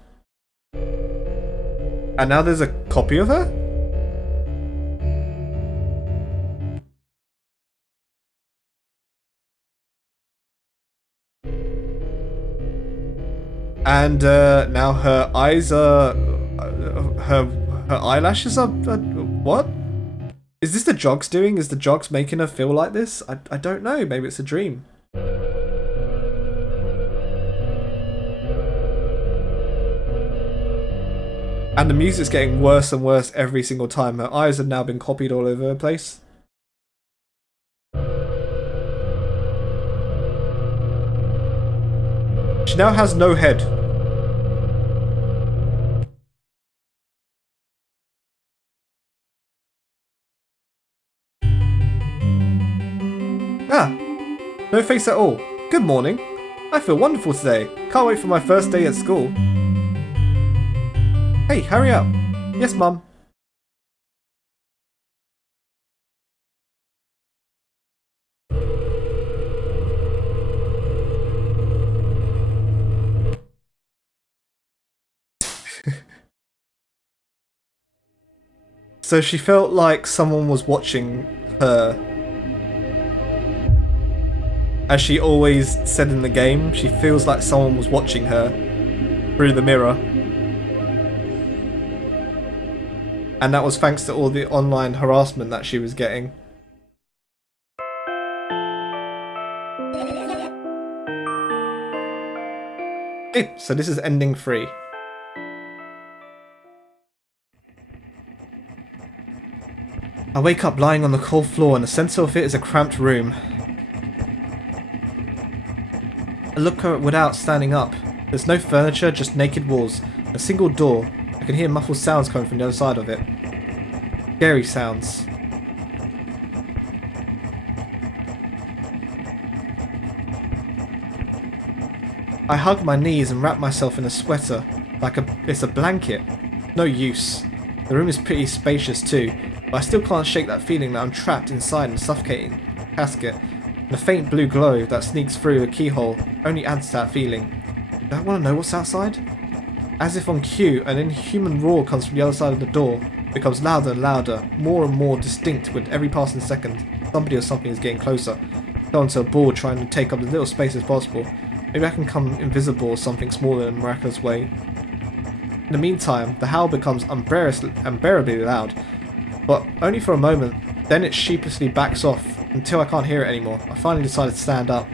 And now there's a copy of her? And now her eyes are... her eyelashes are... what? Is this the Jogs doing? Is the Jogs making her feel like this? I don't know. Maybe it's a dream. And the music's getting worse and worse every single time. Her eyes have now been copied all over the place. She now has no head. Ah, no face at all. Good morning. I feel wonderful today. Can't wait for my first day at school. Hey, hurry up. Yes, Mum. So she felt like someone was watching her. As she always said in the game, she feels like someone was watching her through the mirror. And that was thanks to all the online harassment that she was getting. Okay, so this is ending 3. I wake up lying on the cold floor and the centre of it is a cramped room. I look without standing up. There's no furniture, just naked walls. A single door. I can hear muffled sounds coming from the other side of it. Scary sounds. I hug my knees and wrap myself in a sweater, like it's a blanket. No use. The room is pretty spacious too, but I still can't shake that feeling that I'm trapped inside a suffocating casket. And the faint blue glow that sneaks through a keyhole only adds to that feeling. Do I want to know what's outside? As if on cue, an inhuman roar comes from the other side of the door. It becomes louder and louder, more and more distinct with every passing second. Somebody or something is getting closer. I go onto a board trying to take up as little space as possible. Maybe I can become invisible or something smaller in a miraculous way. In the meantime, the howl becomes unbearably loud, but only for a moment. Then it sheepishly backs off until I can't hear it anymore. I finally decide to stand up.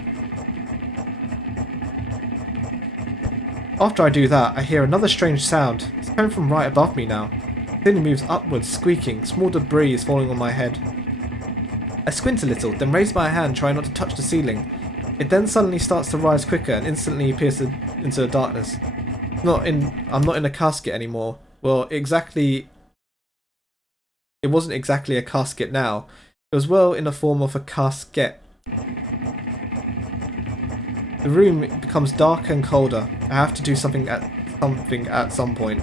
After I do that, I hear another strange sound. It's coming from right above me now. It then moves upwards, squeaking. Small debris is falling on my head. I squint a little, then raise my hand, trying not to touch the ceiling. It then suddenly starts to rise quicker and instantly appears into the darkness. I'm not in a casket anymore. Well, it wasn't exactly a casket now. It was well in the form of a casket. The room becomes darker and colder. I have to do something at some point.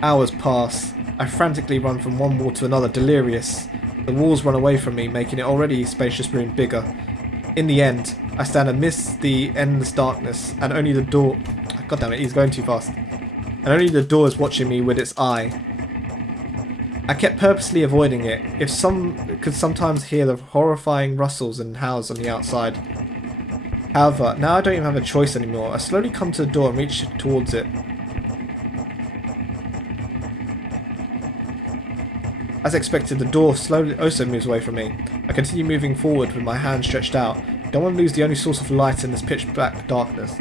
Hours pass. I frantically run from one wall to another, delirious. The walls run away from me, making it already spacious room bigger. In the end, I stand amidst the endless darkness, and only the door... God damn it, he's going too fast. And only the door is watching me with its eye. I kept purposely avoiding it. Could sometimes hear the horrifying rustles and howls on the outside. However, now I don't even have a choice anymore. I slowly come to the door and reach towards it. As expected, the door slowly also moves away from me. I continue moving forward with my hand stretched out. I don't want to lose the only source of light in this pitch black darkness.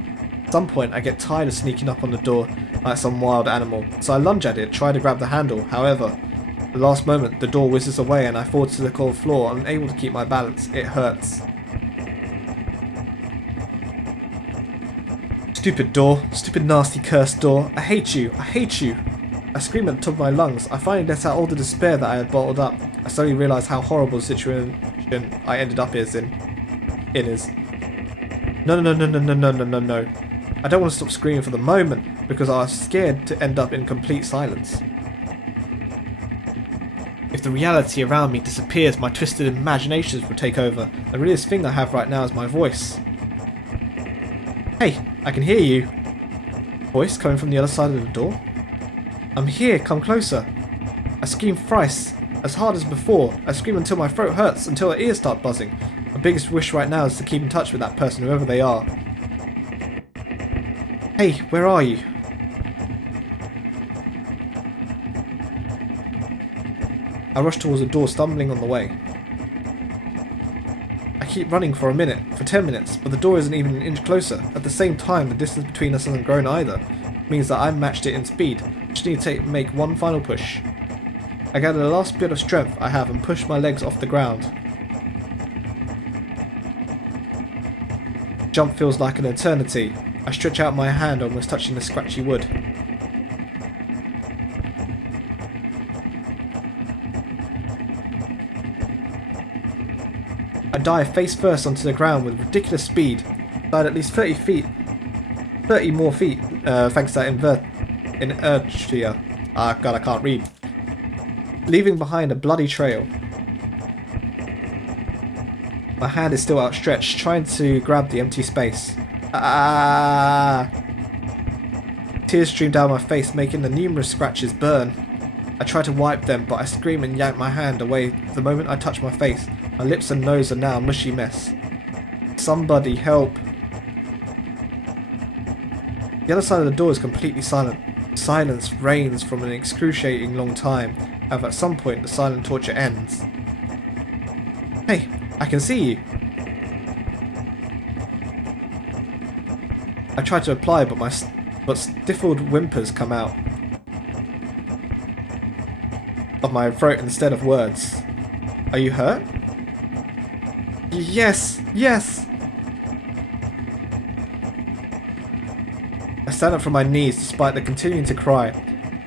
At some point, I get tired of sneaking up on the door like some wild animal, so I lunge at it, try to grab the handle. However, at the last moment, the door whizzes away and I fall to the cold floor, unable to keep my balance. It hurts. Stupid door. Stupid nasty cursed door. I hate you. I hate you. I scream at the top of my lungs. I finally let out all the despair that I had bottled up. I slowly realised how horrible the situation I ended up is. No. I don't want to stop screaming for the moment, because I was scared to end up in complete silence. If If the reality around me disappears, my twisted imaginations will take over. The realest thing I have right now is my voice. Hey, I can hear you. Voice coming from the other side of the door. I'm here, come closer. I scream thrice, as hard as before. I scream until my throat hurts, until my ears start buzzing. My biggest wish right now is to keep in touch with that person, whoever they are. Hey, where are you? I rush towards the door, stumbling on the way. I keep running for a minute, for 10 minutes, but the door isn't even an inch closer. At the same time, the distance between us hasn't grown either. It means that I've matched it in speed. I just need to make one final push. I gather the last bit of strength I have and push my legs off the ground. Jump feels like an eternity. I stretch out my hand, almost touching the scratchy wood. I dive face first onto the ground with ridiculous speed. Died at least 30 more feet, thanks to that inertia. Ah, God, I can't read. Leaving behind a bloody trail. My hand is still outstretched, trying to grab the empty space. Tears stream down my face, making the numerous scratches burn. I try to wipe them, but I scream and yank my hand away the moment I touch my face. My lips and nose are now a mushy mess. Somebody help. The other side of the door is completely silent. Silence reigns from an excruciating long time. However, at some point the silent torture ends. Hey, I can see you. I try to reply, but stifled whimpers come out of my throat instead of words. Are you hurt? Yes, yes! I stand up from my knees despite the continuing to cry.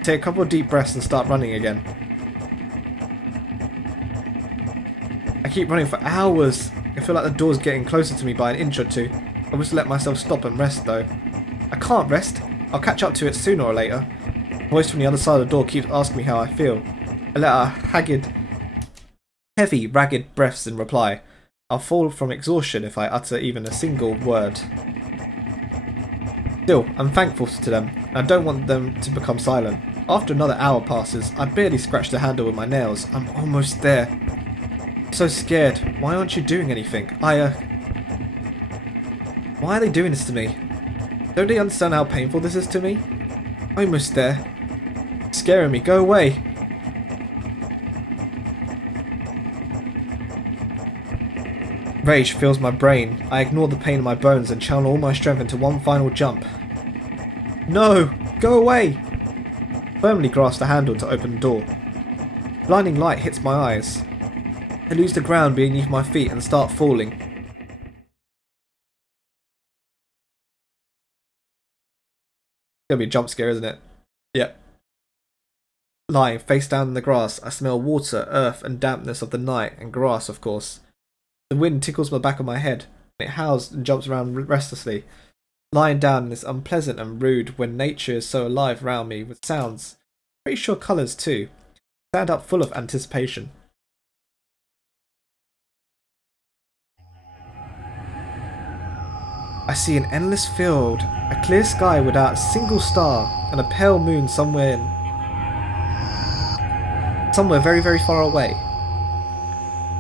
Take a couple of deep breaths and start running again. I keep running for hours. I feel like the door's getting closer to me by an inch or two. I wish to let myself stop and rest though. I can't rest. I'll catch up to it sooner or later. A voice from the other side of the door keeps asking me how I feel. I let out heavy, ragged breaths in reply. I'll fall from exhaustion if I utter even a single word. Still, I'm thankful to them, and I don't want them to become silent. After another hour passes, I barely scratch the handle with my nails. I'm almost there. I'm so scared. Why aren't you doing anything? Why are they doing this to me? Don't they understand how painful this is to me? Almost there. It's scaring me. Go away. Rage fills my brain. I ignore the pain in my bones and channel all my strength into one final jump. No! Go away! I firmly grasp the handle to open the door. Blinding light hits my eyes. I lose the ground beneath my feet and start falling. It's gonna be a jump scare, isn't it? Yep. Lying face down in the grass, I smell water, earth, and dampness of the night, and grass, of course. The wind tickles the back of my head, and it howls and jumps around restlessly. Lying down is unpleasant and rude when nature is so alive around me with sounds. Pretty sure colours too. Stand up full of anticipation. I see an endless field, a clear sky without a single star, and a pale moon somewhere very, very far away.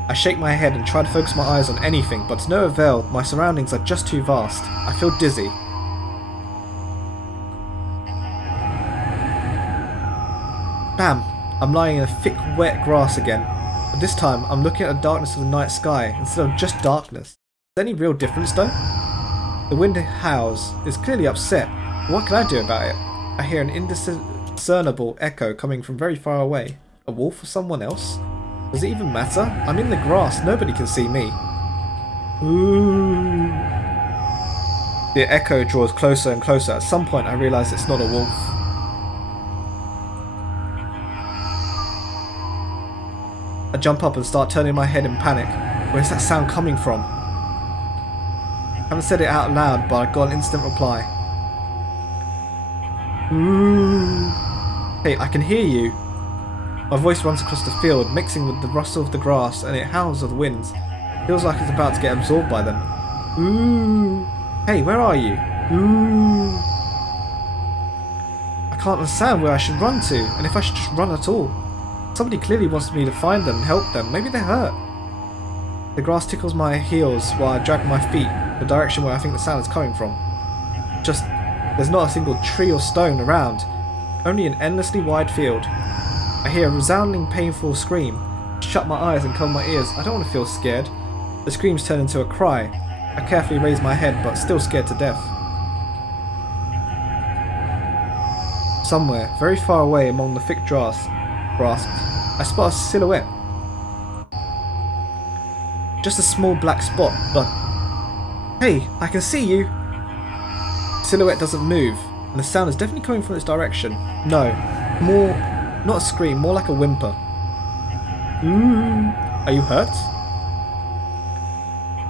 I shake my head and try to focus my eyes on anything, but to no avail. My surroundings are just too vast. I feel dizzy. Bam! I'm lying in the thick, wet grass again. But this time, I'm looking at the darkness of the night sky instead of just darkness. Is there any real difference though? The wind howls. It's clearly upset. What can I do about it? I hear an indiscernible echo coming from very far away. A wolf or someone else? Does it even matter? I'm in the grass. Nobody can see me. Ooh. The echo draws closer and closer. At some point, I realise it's not a wolf. I jump up and start turning my head in panic. Where's that sound coming from? I haven't said it out loud, but I got an instant reply. Ooh. Hey, I can hear you. My voice runs across the field, mixing with the rustle of the grass, and it howls of the winds. Feels like it's about to get absorbed by them. Ooh! Hey, where are you? Ooh! I can't understand where I should run to, and if I should just run at all. Somebody clearly wants me to find them and help them. Maybe they're hurt. The grass tickles my heels while I drag my feet the direction where I think the sound is coming from. Just, there's not a single tree or stone around, only an endlessly wide field. I hear a resounding, painful scream. Shut my eyes and cover my ears. I don't want to feel scared. The screams turn into a cry. I carefully raise my head, but still scared to death. Somewhere, very far away among the thick grass, I spot a silhouette. Just a small black spot, but... Hey, I can see you! The silhouette doesn't move, and the sound is definitely coming from its direction. No, more... not a scream, more like a whimper. Ooh, are you hurt?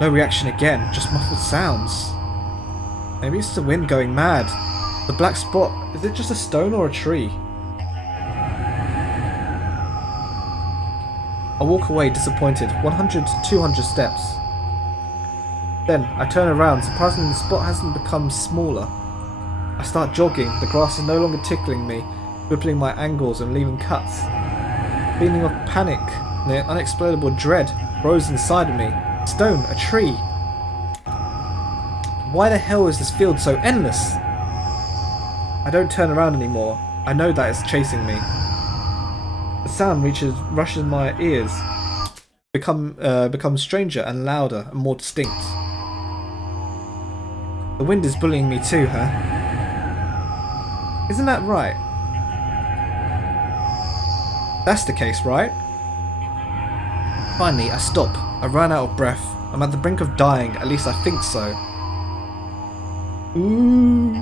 No reaction again, just muffled sounds. Maybe it's the wind going mad. The black spot, is it just a stone or a tree? I walk away disappointed, 100 to 200 steps. Then I turn around, surprisingly the spot hasn't become smaller. I start jogging, the grass is no longer tickling me, rippling my ankles and leaving cuts. A feeling of panic and an unexplainable dread grows inside of me. Stone, a tree. Why the hell is this field so endless? I don't turn around anymore. I know that it's chasing me. The sound rushes my ears, becomes stranger and louder and more distinct. The wind is bullying me too, huh? Isn't that right? That's the case, right? Finally, I stop. I run out of breath. I'm at the brink of dying, at least I think so. Ooh.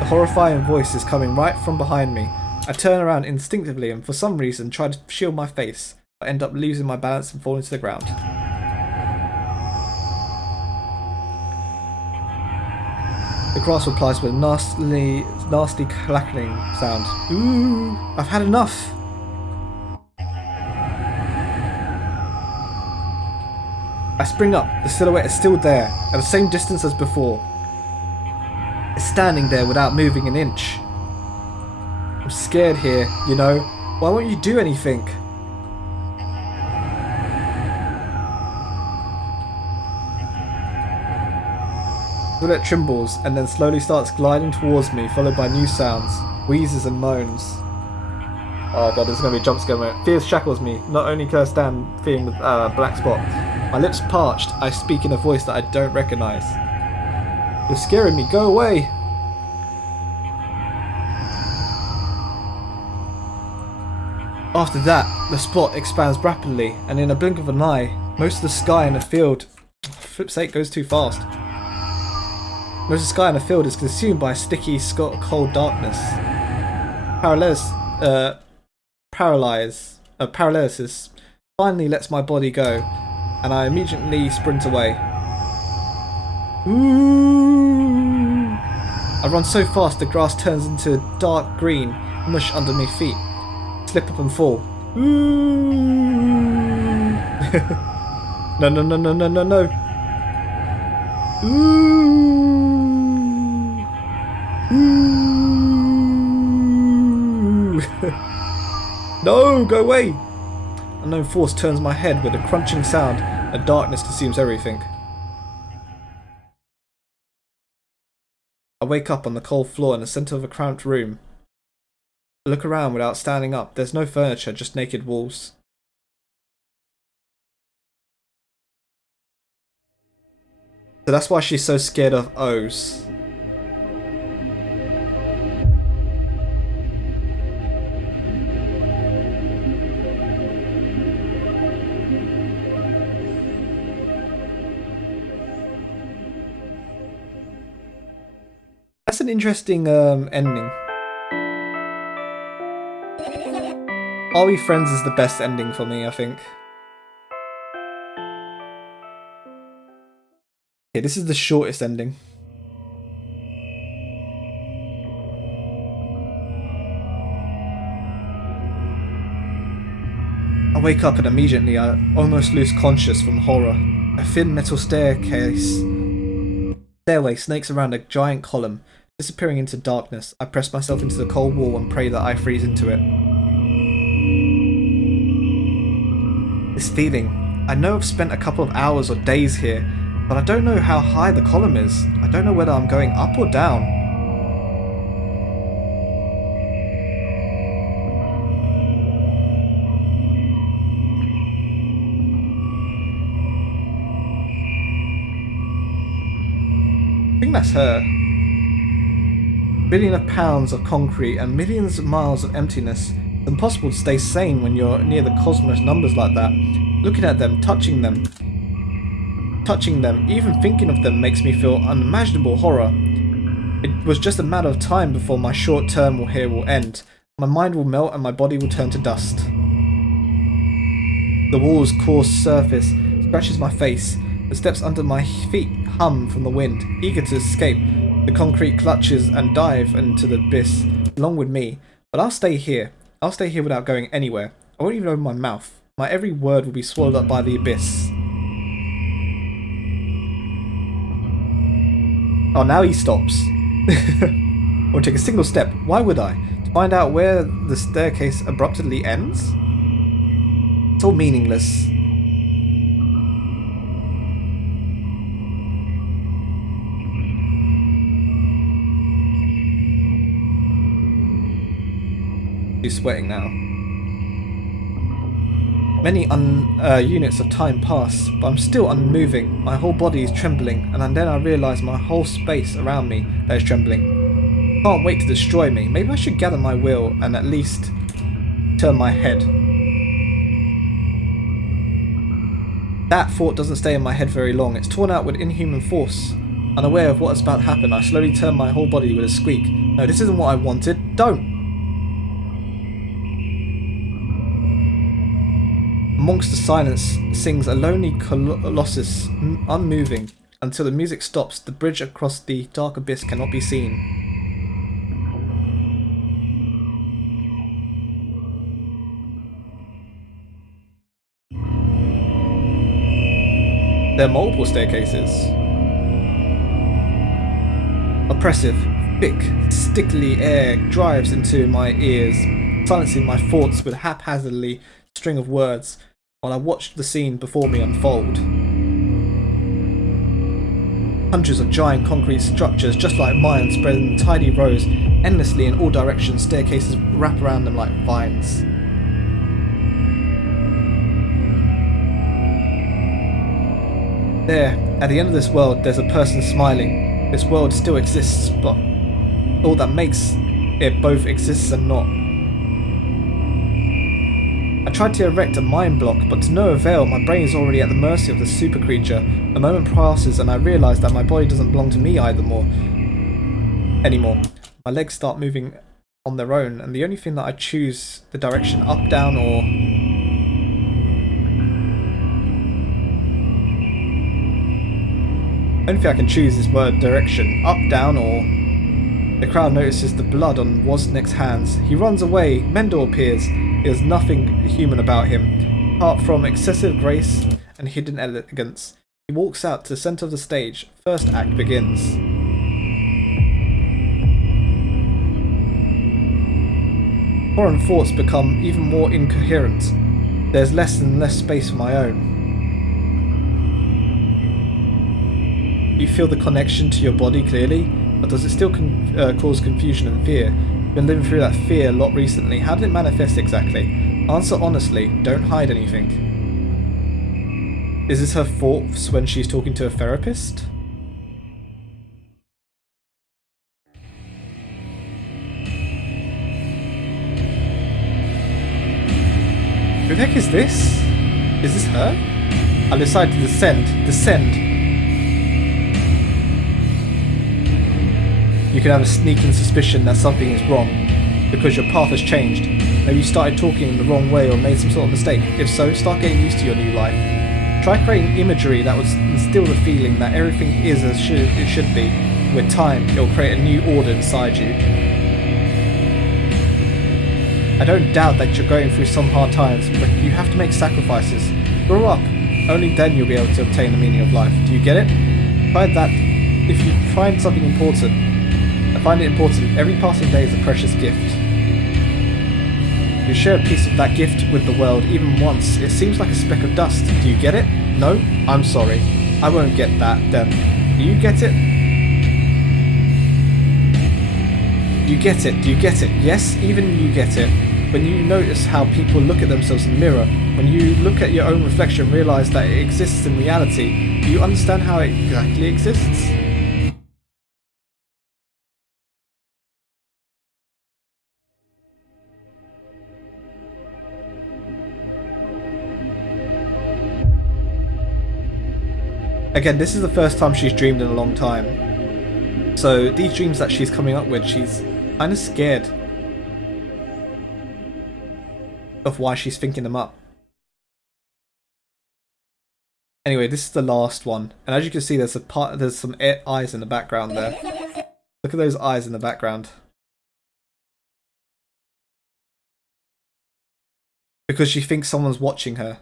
The horrifying voice is coming right from behind me. I turn around instinctively and for some reason try to shield my face. I end up losing my balance and falling to the ground. The grass replies with a nasty clacking sound. Ooh, I've had enough. I spring up. The silhouette is still there, at the same distance as before. It's standing there without moving an inch. I'm scared here, you know. Why won't you do anything? The silhouette trembles and then slowly starts gliding towards me, followed by new sounds, wheezes and moans. Oh god, this is going to be a jump scare moment. Fear shackles me, not only can I stand feeling with black spot. My lips parched, I speak in a voice that I don't recognise. You're scaring me, go away! After that, the spot expands rapidly, and in a blink of an eye, most of the sky in the field... Flip's sake, goes too fast. Most of the sky in the field is consumed by a sticky, cold darkness. Paralysis finally lets my body go, and I immediately sprint away. Ooh! I run so fast the grass turns into dark green mush under my feet. Slip up and fall. Ooh! No, no, no, no, no, no, no. Ooh! Ooh! No, go away! Unknown force turns my head with a crunching sound, and darkness consumes everything. I wake up on the cold floor in the centre of a cramped room. I look around without standing up. There's no furniture, just naked walls. So that's why she's so scared of O's. That's an interesting ending. Are We Friends is the best ending for me, I think. Okay, this is the shortest ending. I wake up and immediately I almost lose conscious from horror. A thin metal stairway snakes around a giant column, disappearing into darkness. I press myself into the cold wall and pray that I freeze into it. This feeling. I know I've spent a couple of hours or days here, but I don't know how high the column is. I don't know whether I'm going up or down. I think that's her. Billion of pounds of concrete and millions of miles of emptiness. It's impossible to stay sane when you're near the cosmos numbers like that. Looking at them, touching them, even thinking of them makes me feel unimaginable horror. It was just a matter of time before my short term here will end. My mind will melt and my body will turn to dust. The wall's coarse surface scratches my face. The steps under my feet hum from the wind, eager to escape. The concrete clutches and dive into the abyss, along with me. But I'll stay here. I'll stay here without going anywhere. I won't even open my mouth. My every word will be swallowed up by the abyss. Oh, now he stops. I won't take a single step. Why would I? To find out where the staircase abruptly ends? It's all meaningless. She's sweating now. Many units of time pass, but I'm still unmoving. My whole body is trembling, and then I realise my whole space around me that is trembling. Can't wait to destroy me. Maybe I should gather my will and at least turn my head. That thought doesn't stay in my head very long. It's torn out with inhuman force. Unaware of what is about to happen, I slowly turn my whole body with a squeak. No, this isn't what I wanted. Don't! Amongst the silence sings a lonely colossus, unmoving. Until the music stops, the bridge across the dark abyss cannot be seen. There are multiple staircases. Oppressive, thick, sticky air drives into my ears, silencing my thoughts with haphazardly string of words while I watched the scene before me unfold. Hundreds of giant concrete structures just like mine spread in tidy rows endlessly in all directions. Staircases wrap around them like vines. There, at the end of this world, there's a person smiling. This world still exists, but all that makes it both exists and not. I tried to erect a mind block, but to no avail. My brain is already at the mercy of the super creature. A moment passes and I realise that my body doesn't belong to me anymore. My legs start moving on their own, and the only thing that I choose the direction up, down, or... only thing I can choose is word direction, up, down, or... The crowd notices the blood on Wozniak's hands. He runs away. Mendel appears. There's nothing human about him, apart from excessive grace and hidden elegance. He walks out to the centre of the stage. First act begins. Foreign thoughts become even more incoherent. There's less and less space for my own. You feel the connection to your body clearly, but does it still cause confusion and fear? Been living through that fear a lot recently. How did it manifest exactly? Answer honestly. Don't hide anything. Is this her thoughts when she's talking to a therapist? Who the heck is this? Is this her? I decide to descend. You can have a sneaking suspicion that something is wrong, because your path has changed. Maybe you started talking in the wrong way or made some sort of mistake. If so, start getting used to your new life. Try creating imagery that would instill the feeling that everything is as it should be. With time, it will create a new order inside you. I don't doubt that you're going through some hard times, but you have to make sacrifices. Grow up. Only then you'll be able to obtain the meaning of life. Do you get it? Find that. If you find something important, I find it important. Every passing day is a precious gift. You share a piece of that gift with the world, even once. It seems like a speck of dust. Do you get it? No? I'm sorry. I won't get that, then. Do you get it? Do you get it? Do you get it? Yes, even you get it. When you notice how people look at themselves in the mirror, when you look at your own reflection and realise that it exists in reality, do you understand how it exactly exists? Again, this is the first time she's dreamed in a long time. So these dreams that she's coming up with, she's kind of scared of why she's thinking them up. Anyway, this is the last one, and as you can see, there's some eyes in the background there. Look at those eyes in the background. Because she thinks someone's watching her.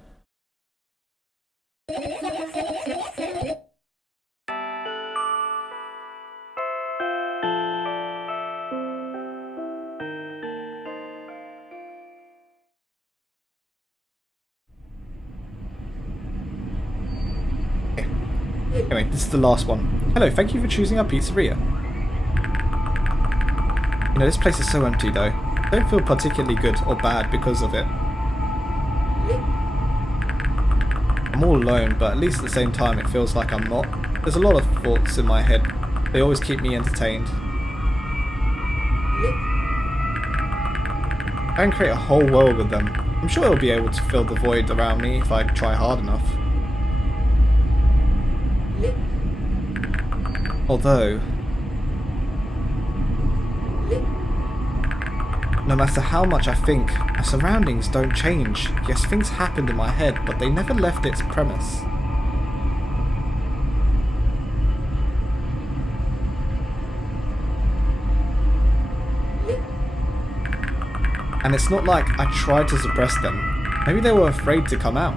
Anyway, this is the last one. Hello, thank you for choosing our pizzeria. You know, this place is so empty though. I don't feel particularly good or bad because of it. I'm all alone, but at least at the same time it feels like I'm not. There's a lot of thoughts in my head. They always keep me entertained. I can create a whole world with them. I'm sure I'll be able to fill the void around me if I try hard enough. Although, no matter how much I think, my surroundings don't change. Yes, things happened in my head, but they never left its premise. And it's not like I tried to suppress them. Maybe they were afraid to come out.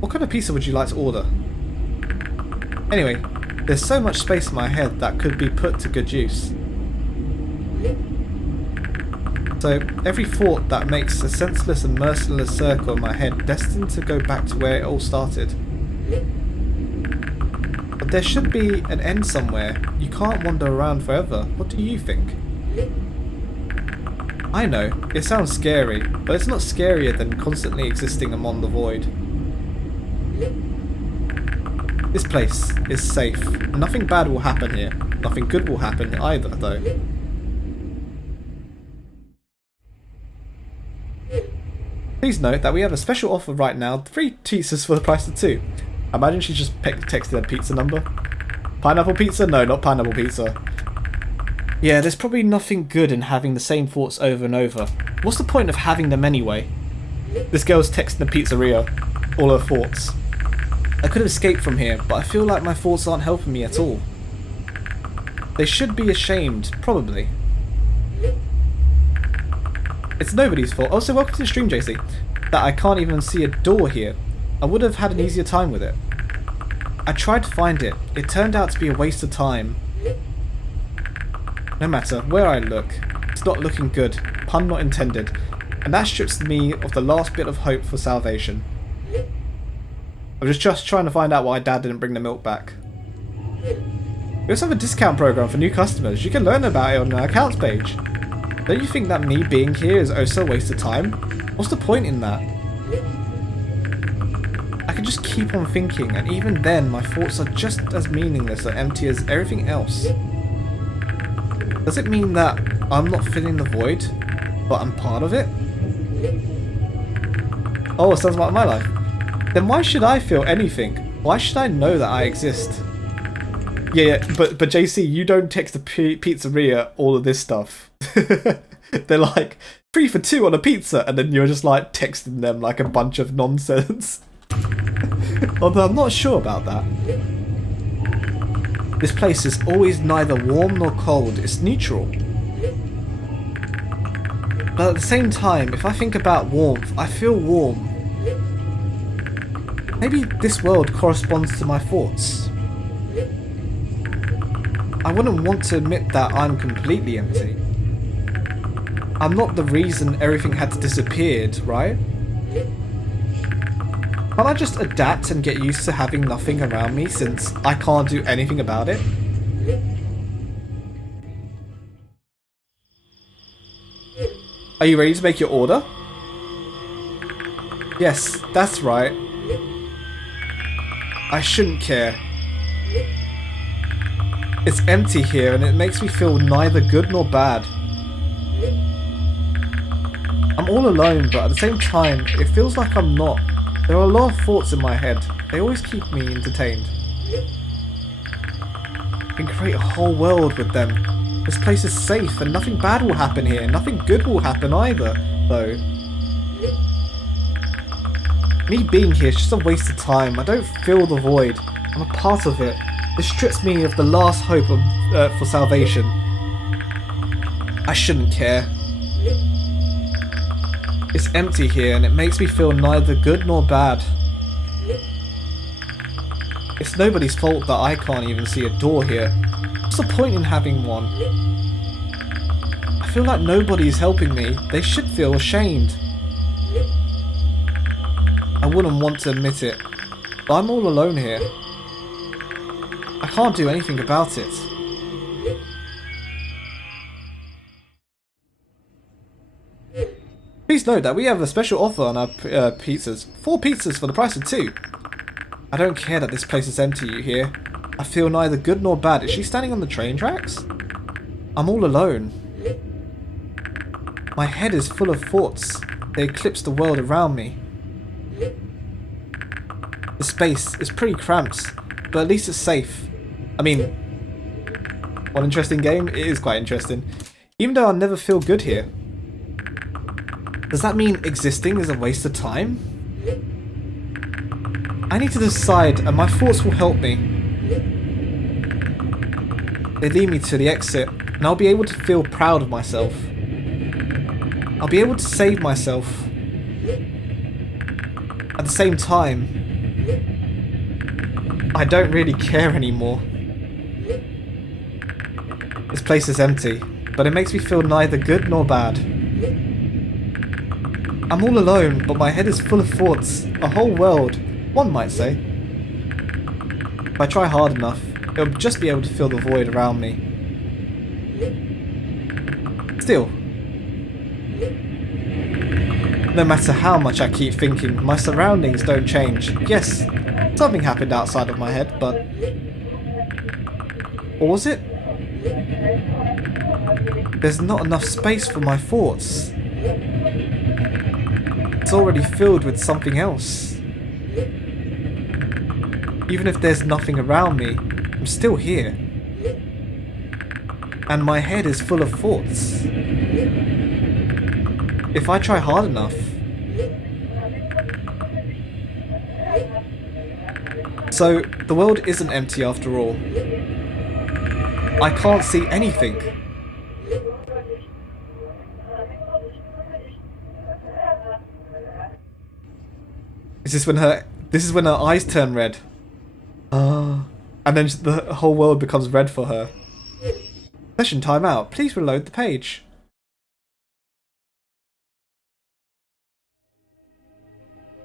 What kind of pizza would you like to order? Anyway, there's so much space in my head that could be put to good use. So, every thought that makes a senseless and merciless circle in my head destined to go back to where it all started. But there should be an end somewhere. You can't wander around forever. What do you think? I know, it sounds scary, but it's not scarier than constantly existing among the void. This place is safe. Nothing bad will happen here. Nothing good will happen either, though. Please note that we have a special offer right now. 3 pizzas for the price of 2. I imagine she just texted a pizza number. Pineapple pizza? No, not pineapple pizza. Yeah, there's probably nothing good in having the same thoughts over and over. What's the point of having them anyway? This girl's texting the pizzeria. All her thoughts. I could have escaped from here, but I feel like my thoughts aren't helping me at all. They should be ashamed, probably. It's nobody's fault. Also, welcome to the stream, JC. That I can't even see a door here. I would have had an easier time with it. I tried to find it. It turned out to be a waste of time. No matter where I look, it's not looking good. Pun not intended. And that strips me of the last bit of hope for salvation. I was just trying to find out why Dad didn't bring the milk back. We also have a discount program for new customers. You can learn about it on our accounts page. Don't you think that me being here is also a waste of time? What's the point in that? I can just keep on thinking, and even then my thoughts are just as meaningless and empty as everything else. Does it mean that I'm not filling the void, but I'm part of it? Oh, it sounds like my life. Then why should I feel anything? Why should I know that I exist? Yeah, but JC, you don't text the pizzeria all of this stuff. They're like, 3 for 2 on a pizza, and then you're just like texting them like a bunch of nonsense. Although I'm not sure about that. This place is always neither warm nor cold, it's neutral. But at the same time, if I think about warmth, I feel warm. Maybe this world corresponds to my thoughts. I wouldn't want to admit that I'm completely empty. I'm not the reason everything had to disappear, right? Can't I just adapt and get used to having nothing around me since I can't do anything about it? Are you ready to make your order? Yes, that's right. I shouldn't care. It's empty here and it makes me feel neither good nor bad. I'm all alone, but at the same time, it feels like I'm not. There are a lot of thoughts in my head. They always keep me entertained. I can create a whole world with them. This place is safe and nothing bad will happen here. Nothing good will happen either, though. Me being here is just a waste of time. I don't feel the void. I'm a part of it. This strips me of the last hope for salvation. I shouldn't care. It's empty here and it makes me feel neither good nor bad. It's nobody's fault that I can't even see a door here. What's the point in having one? I feel like nobody's helping me. They should feel ashamed. I wouldn't want to admit it, but I'm all alone here. I can't do anything about it. Please note that we have a special offer on our pizzas. 4 pizzas for the price of 2. I don't care that this place is empty, you hear? I feel neither good nor bad. Is she standing on the train tracks? I'm all alone. My head is full of thoughts. They eclipse the world around me. The space is pretty cramped, but at least it's safe. I mean, one interesting game? It is quite interesting. Even though I'll never feel good here. Does that mean existing is a waste of time? I need to decide, and my thoughts will help me. They lead me to the exit, and I'll be able to feel proud of myself. I'll be able to save myself. At the same time, I don't really care anymore. This place is empty, but it makes me feel neither good nor bad. I'm all alone, but my head is full of thoughts. A whole world, one might say. If I try hard enough, it'll just be able to fill the void around me. Still, no matter how much I keep thinking, my surroundings don't change. Yes, something happened outside of my head, but... Or was it? There's not enough space for my thoughts. It's already filled with something else. Even if there's nothing around me, I'm still here. And my head is full of thoughts. If I try hard enough. So, the world isn't empty after all. I can't see anything. This is when her eyes turn red. And then the whole world becomes red for her. Session timeout. Please reload the page.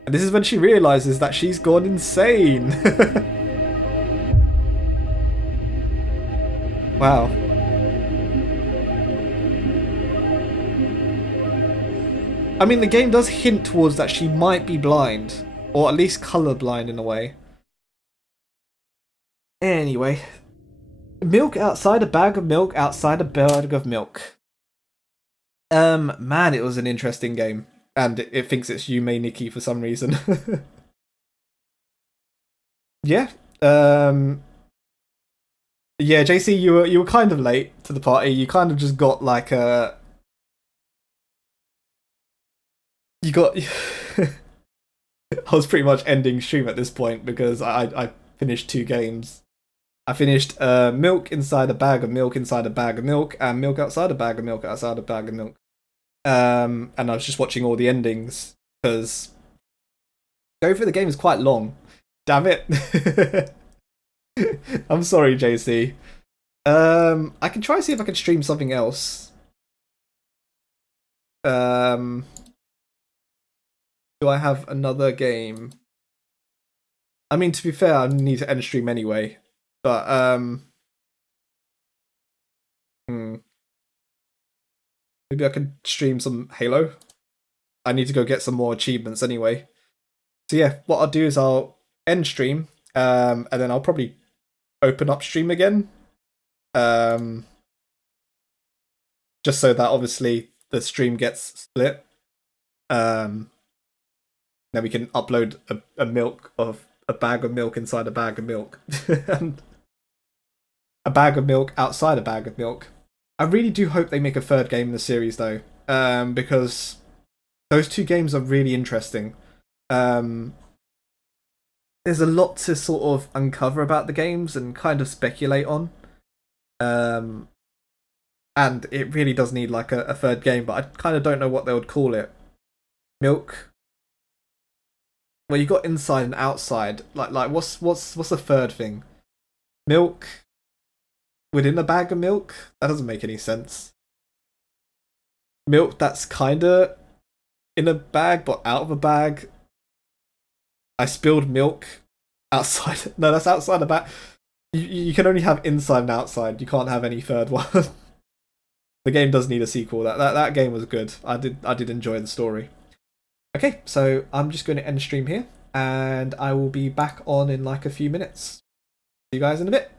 And this is when she realizes that she's gone insane. Wow. I mean, the game does hint towards that she might be blind. Or at least colorblind in a way. Anyway. Milk outside a bag of milk outside a bag of milk. Man, it was an interesting game. And it thinks it's Yume Nikki for some reason. Yeah. Yeah, JC, you were kind of late to the party. You kind of just got like a... You got... I was pretty much ending stream at this point because I finished 2 games. I finished milk inside a bag of milk inside a bag of milk, and milk outside a bag of milk outside a bag of milk. And I was just watching all the endings because going through the game is quite long. Damn it. I'm sorry, JC. I can try and see if I can stream something else. Do I have another game? I mean, to be fair, I need to end stream anyway. But maybe I could stream some Halo. I need to go get some more achievements anyway. So yeah, what I'll do is I'll end stream, and then I'll probably open up stream again. Just so that obviously the stream gets split. Then we can upload a bag of milk inside a bag of milk. And a bag of milk outside a bag of milk. I really do hope they make a third game in the series though. Because those two games are really interesting. There's a lot to sort of uncover about the games and kind of speculate on. And it really does need like a third game, but I kind of don't know what they would call it. Milk. Well, you got inside and outside. Like what's the third thing? Milk within a bag of milk? That doesn't make any sense. Milk that's kinda in a bag but out of a bag. I spilled milk outside. No, that's outside the bag. You can only have inside and outside. You can't have any third one. The game does need a sequel. That game was good. I did enjoy the story. Okay, so I'm just going to end the stream here, and I will be back on in like a few minutes. See you guys in a bit.